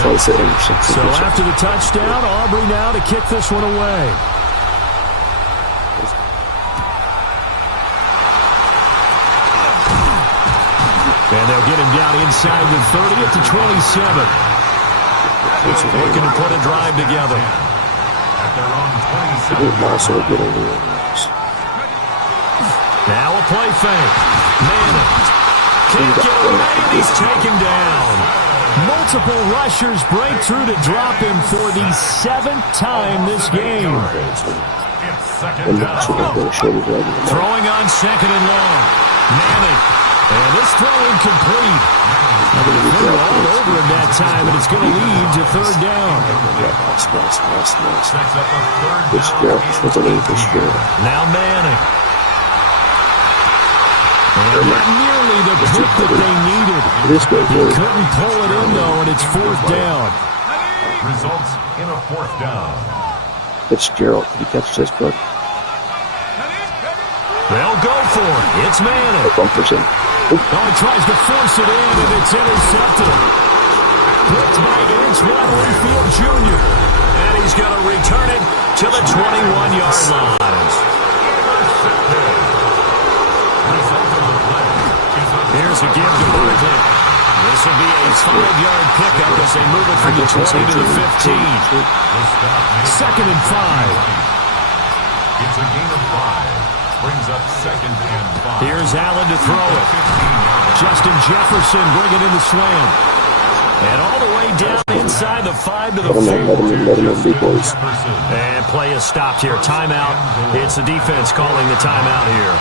So after the touchdown, Aubrey now to kick this one away. And they'll get him down inside the 30 at the 27. Looking to put a drive together. At their own 27. Now a play fake. Manning can't get away, and he's taken down. Multiple rushers break through to drop him for the 7th time this game. It's second down. Throwing on second and long. Manning. And this throw incomplete. They were all over him that time, and it's going to lead to third down. Sets up a third down. Now Manning. And not nearly the pick that they needed. He couldn't pull it in, though, and it's fourth down. Results in a fourth down. Fitzgerald, did he catch this, bud? They'll go for it. It's Manning. Oh, he tries to force it in, and it's intercepted. Picked by Antoine Winfield Jr. And he's going to return it to the 21-yard line. Here's a give to Barkley. This will be a 5-yard pickup as they move it from the 20 to the 15. Second and 5. It's a gain of 5. Brings up second and 5. Here's Allen to throw it. Justin Jefferson bringing in the slam. And all the way down inside the 5 to the 4. And play is stopped here. Timeout. It's the defense calling the timeout here.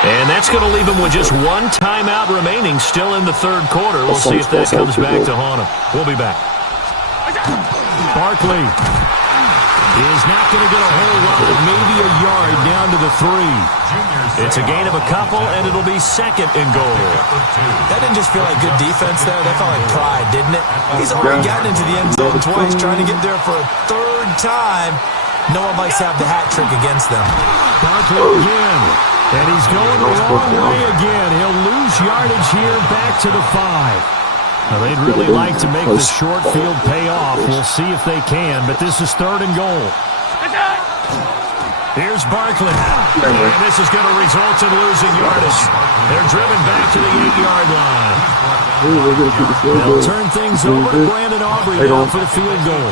And that's going to leave him with just one timeout remaining still in the third quarter. We'll see if that comes back to haunt him. We'll be back. Barkley is not going to get a whole lot, maybe a yard down to the 3. It's a gain of a couple, and it'll be second and goal. That didn't just feel like good defense there. That felt like pride, didn't it? He's already gotten into the end zone twice, trying to get there for a third time. No one likes to have the hat trick against them. Barkley again. And he's going the wrong way again. He'll lose yardage here back to the 5. Now, they'd really like to make the short field pay off. We'll see if they can, but this is third and goal. Here's Barkley. And this is going to result in losing yardage. They're driven back to the 8-yard line. They'll turn things over to Brandon Aubrey now for the field goal.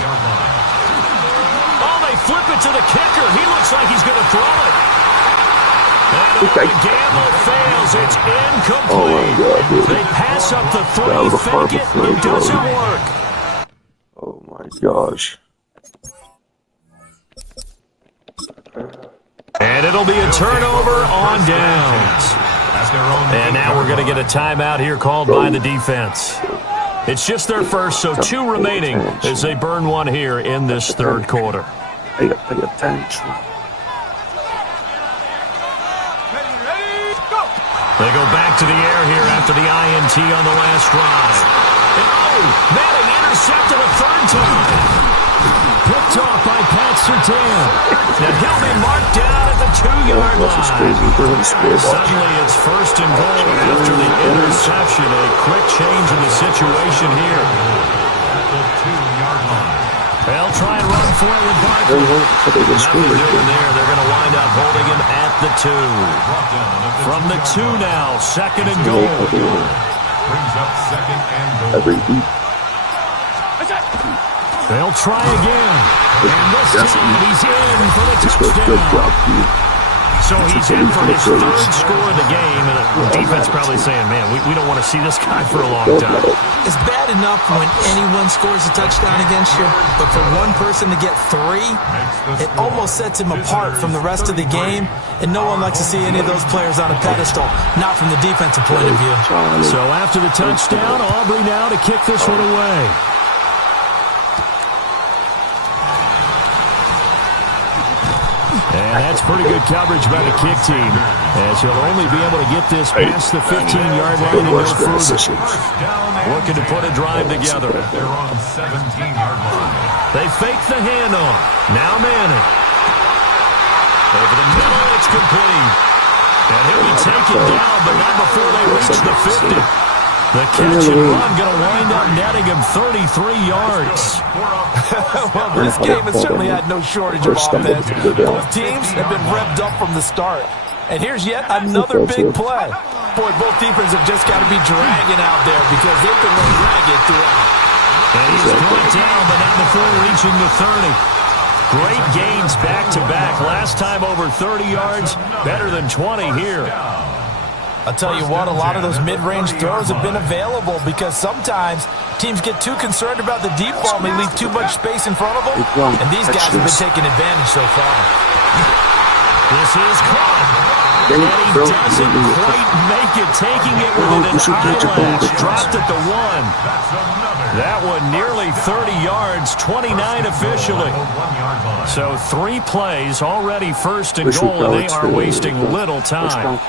Oh, they flip it to the kicker. He looks like he's going to throw it. And the gamble fails. It's incomplete. Oh my God, they pass up the 3, fake it, it doesn't work. Oh my gosh. And it'll be a turnover on downs. And now we're going to get a timeout here called by the defense. It's just their first, so 2 remaining as they burn one here in this third quarter. Pay attention. They go back to the air here after the INT on the last drive. And Manning intercepted a third time. Picked off by Pat Surtain. And he'll be marked down at the 2-yard line. Suddenly it's first and goal after the interception. A quick change in the situation here. At the 2-yard line. They'll try and run for it with Barkley. Nothing doing there. They're going to wind up holding him at the 2. From the 2 now, second and goal. Brings up second and goal. They'll try again. And this time he's in for the touchdown. So he's in for his third score of the game, and the defense probably saying, man, we don't want to see this guy for a long time. It's bad enough when anyone scores a touchdown against you, but for one person to get 3, it almost sets him apart from the rest of the game, and no one likes to see any of those players on a pedestal, not from the defensive point of view. So after the touchdown, Aubrey now to kick this one away. And that's pretty good coverage by the kick team, as he'll only be able to get this past the 15-yard line and no further. Looking to put a drive together. They're on 17-yard line. They fake the handoff. Now Manning. Over the middle, it's complete. And he'll be taken down, but not before they reach the 50. The catch and run going to wind up netting him 33 yards. Well, this game has certainly had no shortage of offense. Both teams have been revved up from the start. And here's yet another big play. Boy, both defenses have just got to be dragging out there because they've been running ragged throughout. And he's brought down, but not before reaching the 30. Great gains back-to-back. Last time over 30 yards, better than 20 here. I'll tell you what, a lot of those mid-range throws have been available because sometimes teams get too concerned about the deep ball and they leave too much space in front of them, and these guys have been taking advantage so far. This is caught. And he doesn't quite make it, taking it with an eyelash. Dropped at the 1. That one nearly 30 yards, 29 officially. So 3 plays, already first and goal, and they are wasting little time.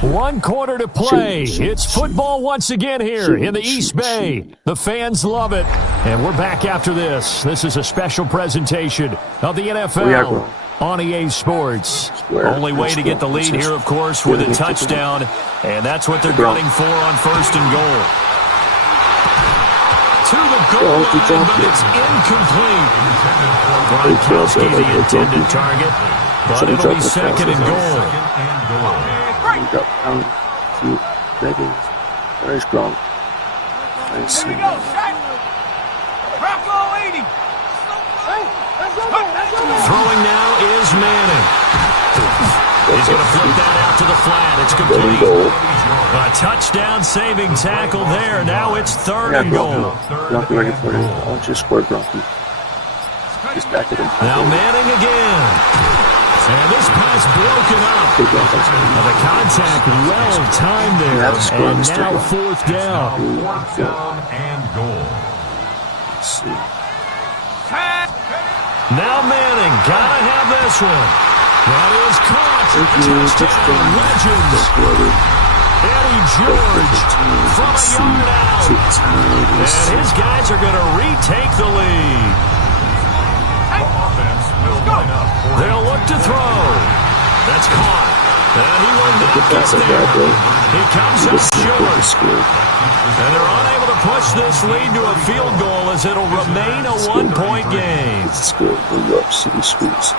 1 quarter to play. It's football once again here in the East Bay. The fans love it. And we're back after this. This is a special presentation of the NFL on EA Sports. Only way to get the lead here, of course, with a touchdown. And that's what they're gunning for on first and goal. To the goal line, but it's incomplete. Gronkowski, the intended target. But it'll be second and goal. Where's Gronk? I see. Throwing now is Manning. He's going to flip that out to the flat. It's complete. A touchdown-saving tackle there. Now it's third and goal. Gronky ready for it. I'll just score Gronky. Just back it in. Now Manning again. And this pass broken up. The contact well-timed there. And now fourth down. Fourth down and goal. Let's see. Now Manning, gotta have this one. That is caught. Touchdown, Legends. Eddie George from a yard out. And his guys are going to retake the lead. They'll look to throw. That's caught. And he will not get there. He comes up short. And they're unable to push this lead to a field goal as it'll remain a one-point game. New York City streets.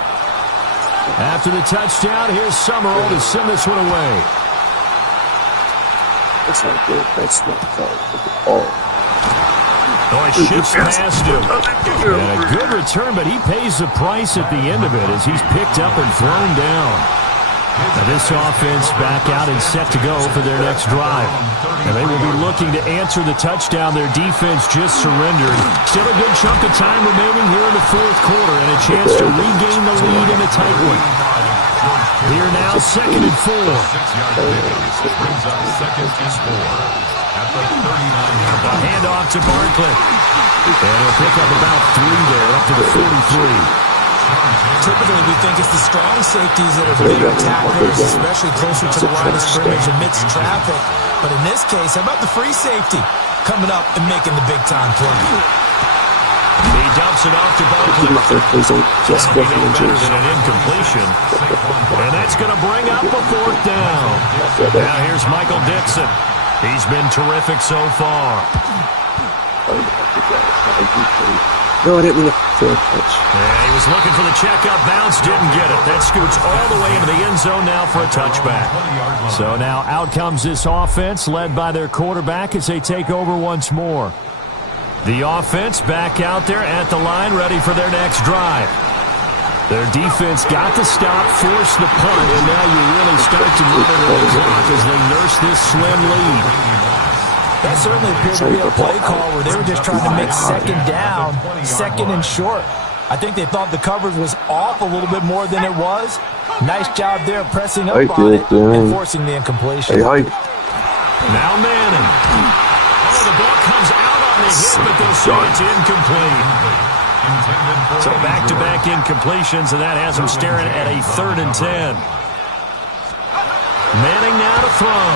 After the touchdown, here's Summerall to send this one away. That's not good. That's not good for the ball. Oh, he shifts past him. And a good return, but he pays the price at the end of it as he's picked up and thrown down. Now this offense back out and set to go for their next drive. And they will be looking to answer the touchdown their defense just surrendered. Still a good chunk of time remaining here in the fourth quarter and a chance to regain the lead in a tight one. Here now, second and 4. Brings up second and 4. At the 39-yard line. Handoff to Barkley. And he'll pick up about 3 there, up to the 43. Typically, we think it's the strong safeties that are bigger tacklers, especially closer to the line of scrimmage amidst traffic. But in this case, how about the free safety coming up and making the big-time play? He dumps it off to Barkley. Just no better than an incompletion. And that's going to bring up a fourth down. Now here's Michael Dixon. He's been terrific so far. No, I didn't mean to throw a catch. And he was looking for the checkup bounce, didn't get it. That scoots all the way into the end zone now for a touchback. So now out comes this offense, led by their quarterback as they take over once more. The offense back out there at the line, ready for their next drive. Their defense got the stop, forced the punt, and now you really start to monitor the clock as they nurse this slim lead. That certainly appeared to be a play call where they were just trying to make second down, second and short. I think they thought the coverage was off a little bit more than it was. Nice job there pressing up on it and forcing the incompletion. Now Manning. Oh, the ball comes out on the hit, but they'll say it's incomplete. So back-to-back incompletions, and that has them staring at a 3rd and 10. Manning now to throw.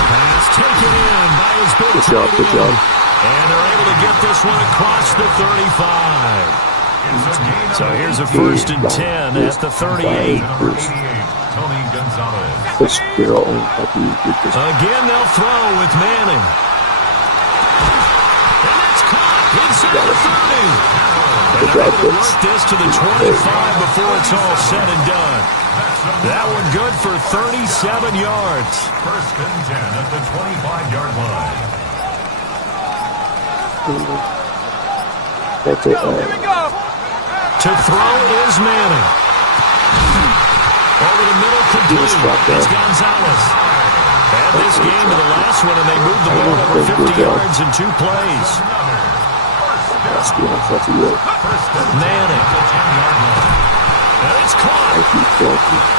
Pass taken in by his big tight end. And they're able to get this one across the 35. So here's a 1st and 10 at the 38. Again, they'll throw with Manning. And that's caught inside the 30. And they're able to work this to the 25 before it's all said and done. That one good for 37 yards. 1st and 10 at the 25-yard line. That's it. To throw is Manning. Over the middle, complete. It's Gonzalez. And this game to the last one, and they moved the ball over 50 yards in 2 plays. Manning. And it's caught.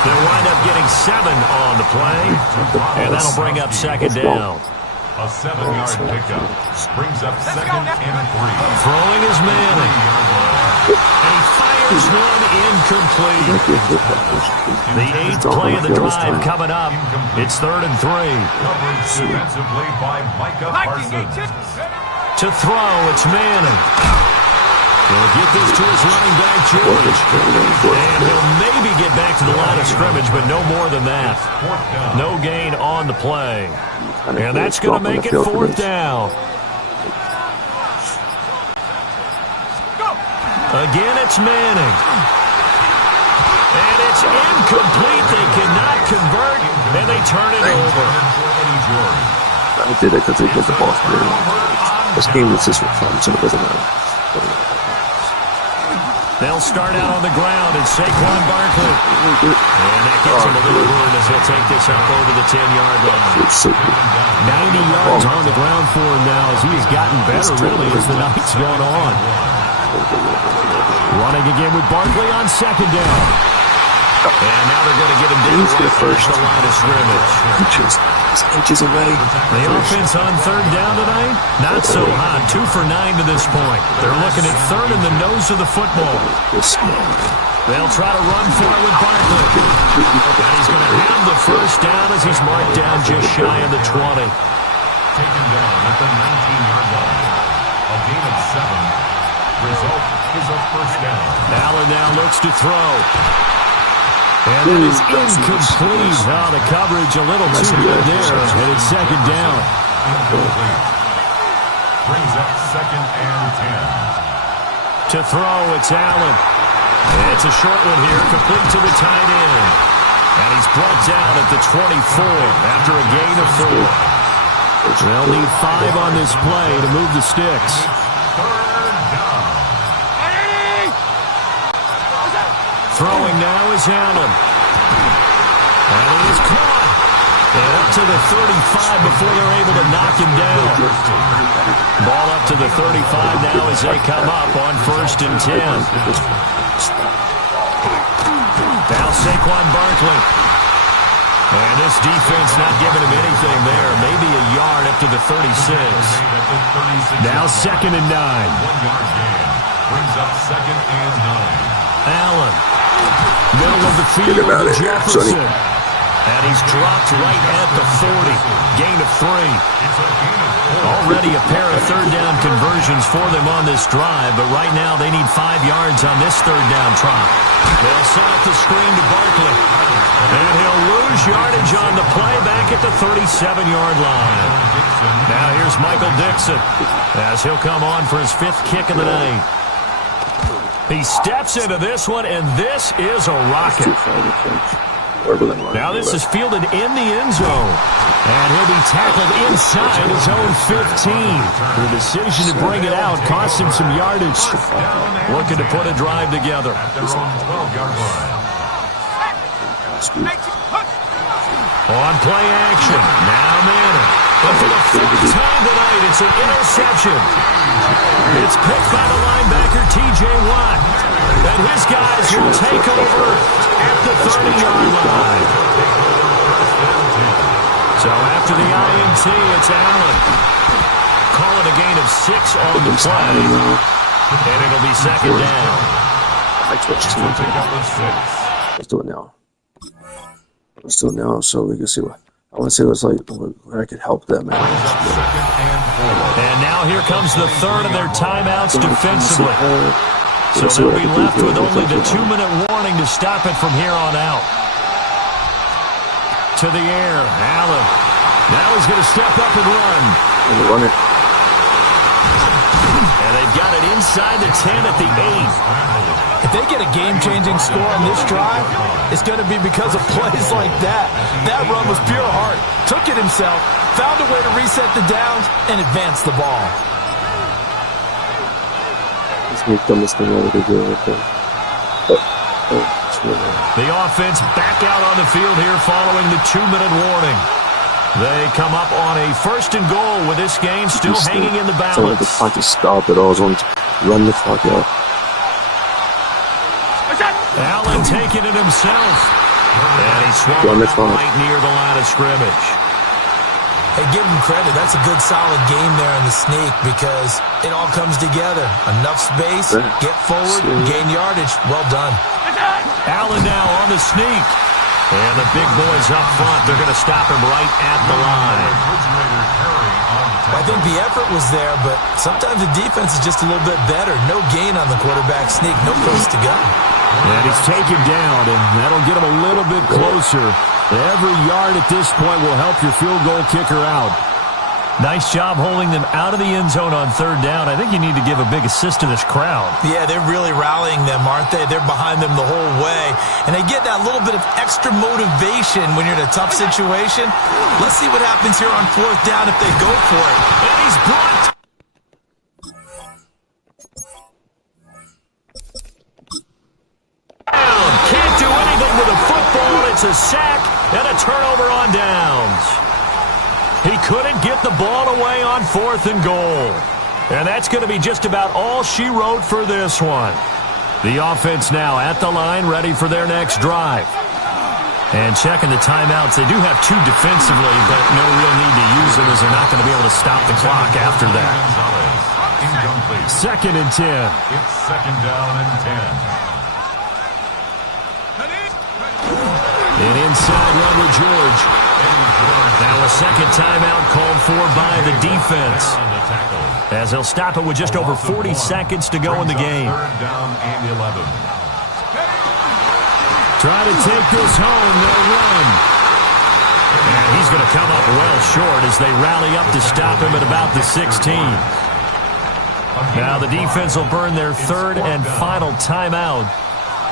They'll wind up getting 7 on the play, and that'll bring up 2nd down. A 7-yard pickup brings up 2nd and 3. Throwing is Manning. And he fires one incomplete. The 8th play of the drive coming up. It's 3rd and 3. Coverage defensively by Micah Parsons. To throw, it's Manning. He'll get this to his running back, George. And he'll maybe get back to the line of scrimmage, but no more than that. No gain on the play. And that's going to make it 4th down. Again, it's Manning. And it's incomplete. They cannot convert, and they turn it over. I did it because they hit the ball through. This game is just for fun, so it doesn't matter. They'll start out on the ground, and Saquon Barkley. And that gives him a little room as he'll take this up over the 10-yard line. 90 yards on the ground for him now as he's gotten better, really, as the night's gone on. Running again with Barkley on 2nd down. And now they're going to get him down right the line of scrimmage. Inches away. The offense on 3rd down tonight, not so hot. 2 for 9 to this point. They're looking at 3rd in the nose of the football. They'll try to run for it with Barkley. And he's going to have the 1st down as he's marked down just shy of the 20. Taken down at the 19-yard line. A gain of 7. Result is a 1st down. Allen now looks to throw. And that is incomplete. Oh, the coverage a little too good there. And it's 2nd down. Incomplete. Brings up 2nd and 10. To throw, it's Allen. And it's a short one here, complete to the tight end. And he's brought down at the 24 after a gain of 4. They'll need 5 on this play to move the sticks. 3rd down. Throwing now is Allen. And he is caught. And up to the 35 before they're able to knock him down. Ball up to the 35 now as they come up on 1st and 10. Now Saquon Barkley. And this defense not giving him anything there. Maybe a yard up to the 36. Now 2nd and 9. 1-yard gain. Brings up 2nd and 9. Allen. Middle of the field to Jefferson. And he's dropped right at the 40. Gain of 3. It's a gain of Already a pair of third-down conversions for them on this drive, but right now they need 5 yards on this third-down try. They'll set up the screen to Barkley. And he'll lose yardage on the play back at the 37-yard line. Now here's Michael Dixon as he'll come on for his 5th kick of the night. He steps into this one, and this is a rocket. Now this is fielded in the end zone. And he'll be tackled inside his own 15. The decision to bring it out cost him some yardage. Looking to put a drive together. On play action. Now Manning. But for the 4th time tonight, it's an interception. It's picked by the linebacker, T.J. Watt. And his guys will take over at the 30-yard line. So after the INT, it's Allen. Call it a gain of 6 on the play. And it'll be 2nd down. Let's do it now. Let's do it now so we can see what. I want to see what's like where I could help them out. And now here comes the 3rd of their timeouts defensively. So they'll be left with only the 2-minute warning to stop it from here on out. To the air, Allen. Now he's going to step up and run. Run it. And they've got it inside the 10 at the 8. If they get a game-changing score on this drive, it's going to be because of plays like that. That run was pure heart. Took it himself, found a way to reset the downs, and advance the ball. Let's make the dumbest thing out of the deal right there. The offense back out on the field here following the 2-minute warning. They come up on a 1st and goal with this game still hanging in the balance. The clock to stop it. I was on to run the clock out. Allen taking it himself. And he swung it right near the line of scrimmage. Hey, give him credit. That's a good, solid game there in the sneak because it all comes together. Enough space, get forward, gain yardage. Well done. Allen now on the sneak. And the big boys up front, they're going to stop him right at the line. I think the effort was there, but sometimes the defense is just a little bit better. No gain on the quarterback sneak, no place to go. And he's taken down, and that'll get him a little bit closer. Every yard at this point will help your field goal kicker out. Nice job holding them out of the end zone on 3rd down. I think you need to give a big assist to this crowd. Yeah, they're really rallying them, aren't they? They're behind them the whole way. And they get that little bit of extra motivation when you're in a tough situation. Let's see what happens here on 4th down if they go for it. And he's blocked. Can't do anything with a football. It's a sack and a turnover on downs. He couldn't get the ball away on 4th and goal. And that's going to be just about all she wrote for this one. The offense now at the line, ready for their next drive. And checking the timeouts, they do have 2 defensively, but no real need to use them as they're not going to be able to stop the clock after that. 2nd and 10. It's 2nd down and 10. An inside run with George. Now a 2nd timeout called for by the defense, as they'll stop it with just over 40 seconds to go in the game. 3rd down and 11. Try to take this home. They'll run. And he's going to come up well short as they rally up to stop him at about the 16. Now the defense will burn their 3rd and final timeout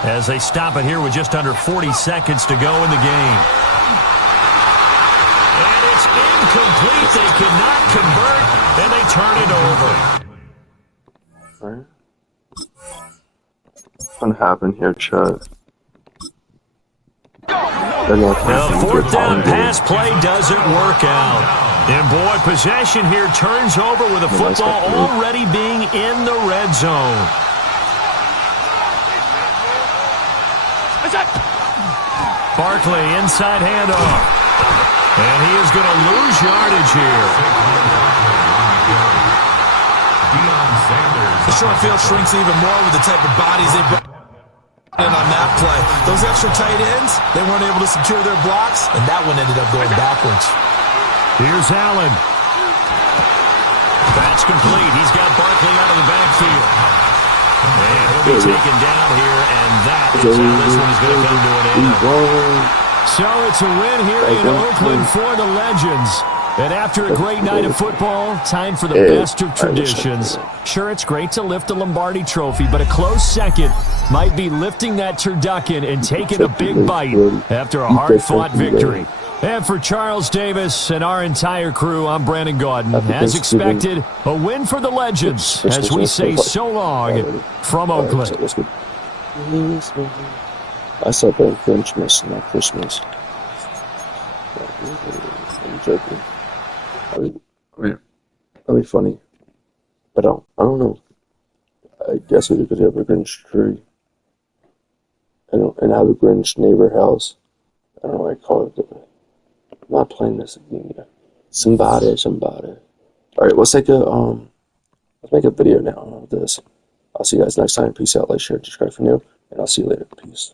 as they stop it here with just under 40 seconds to go in the game. And it's incomplete. They cannot convert, and they turn it over. What's going to happen here, Chad? The 4th down pass play doesn't work out. And boy, possession here turns over with a football already being in the red zone. Barkley, inside handoff. And he is going to lose yardage here. The short field shrinks even more with the type of bodies they brought in on that play. Those extra tight ends, they weren't able to secure their blocks, and that one ended up going backwards. Here's Allen. That's complete. He's got Barkley out of the backfield. And he'll be taken down here, and that is how this one is going to come to an end. So it's a win here in Oakland for the Legends. And after a great night of football, time for the best of traditions. Sure, it's great to lift the Lombardi Trophy, but a close second might be lifting that turducken and taking a big bite after a hard-fought victory. And for Charles Davis and our entire crew, I'm Brandon Gaudin. As expected, a win for the Legends as we say so long from Oakland. I celebrate Christmas, not Christmas. I'm joking. That'd be funny. But I don't know. I guess we could have a Grinch tree. And have a Grinch neighbor house. I don't know what I call it. I'm not playing this again yet. Somebody. Alright, let's make a video now of this. I'll see you guys next time. Peace out, like, share, subscribe for new, and I'll see you later. Peace.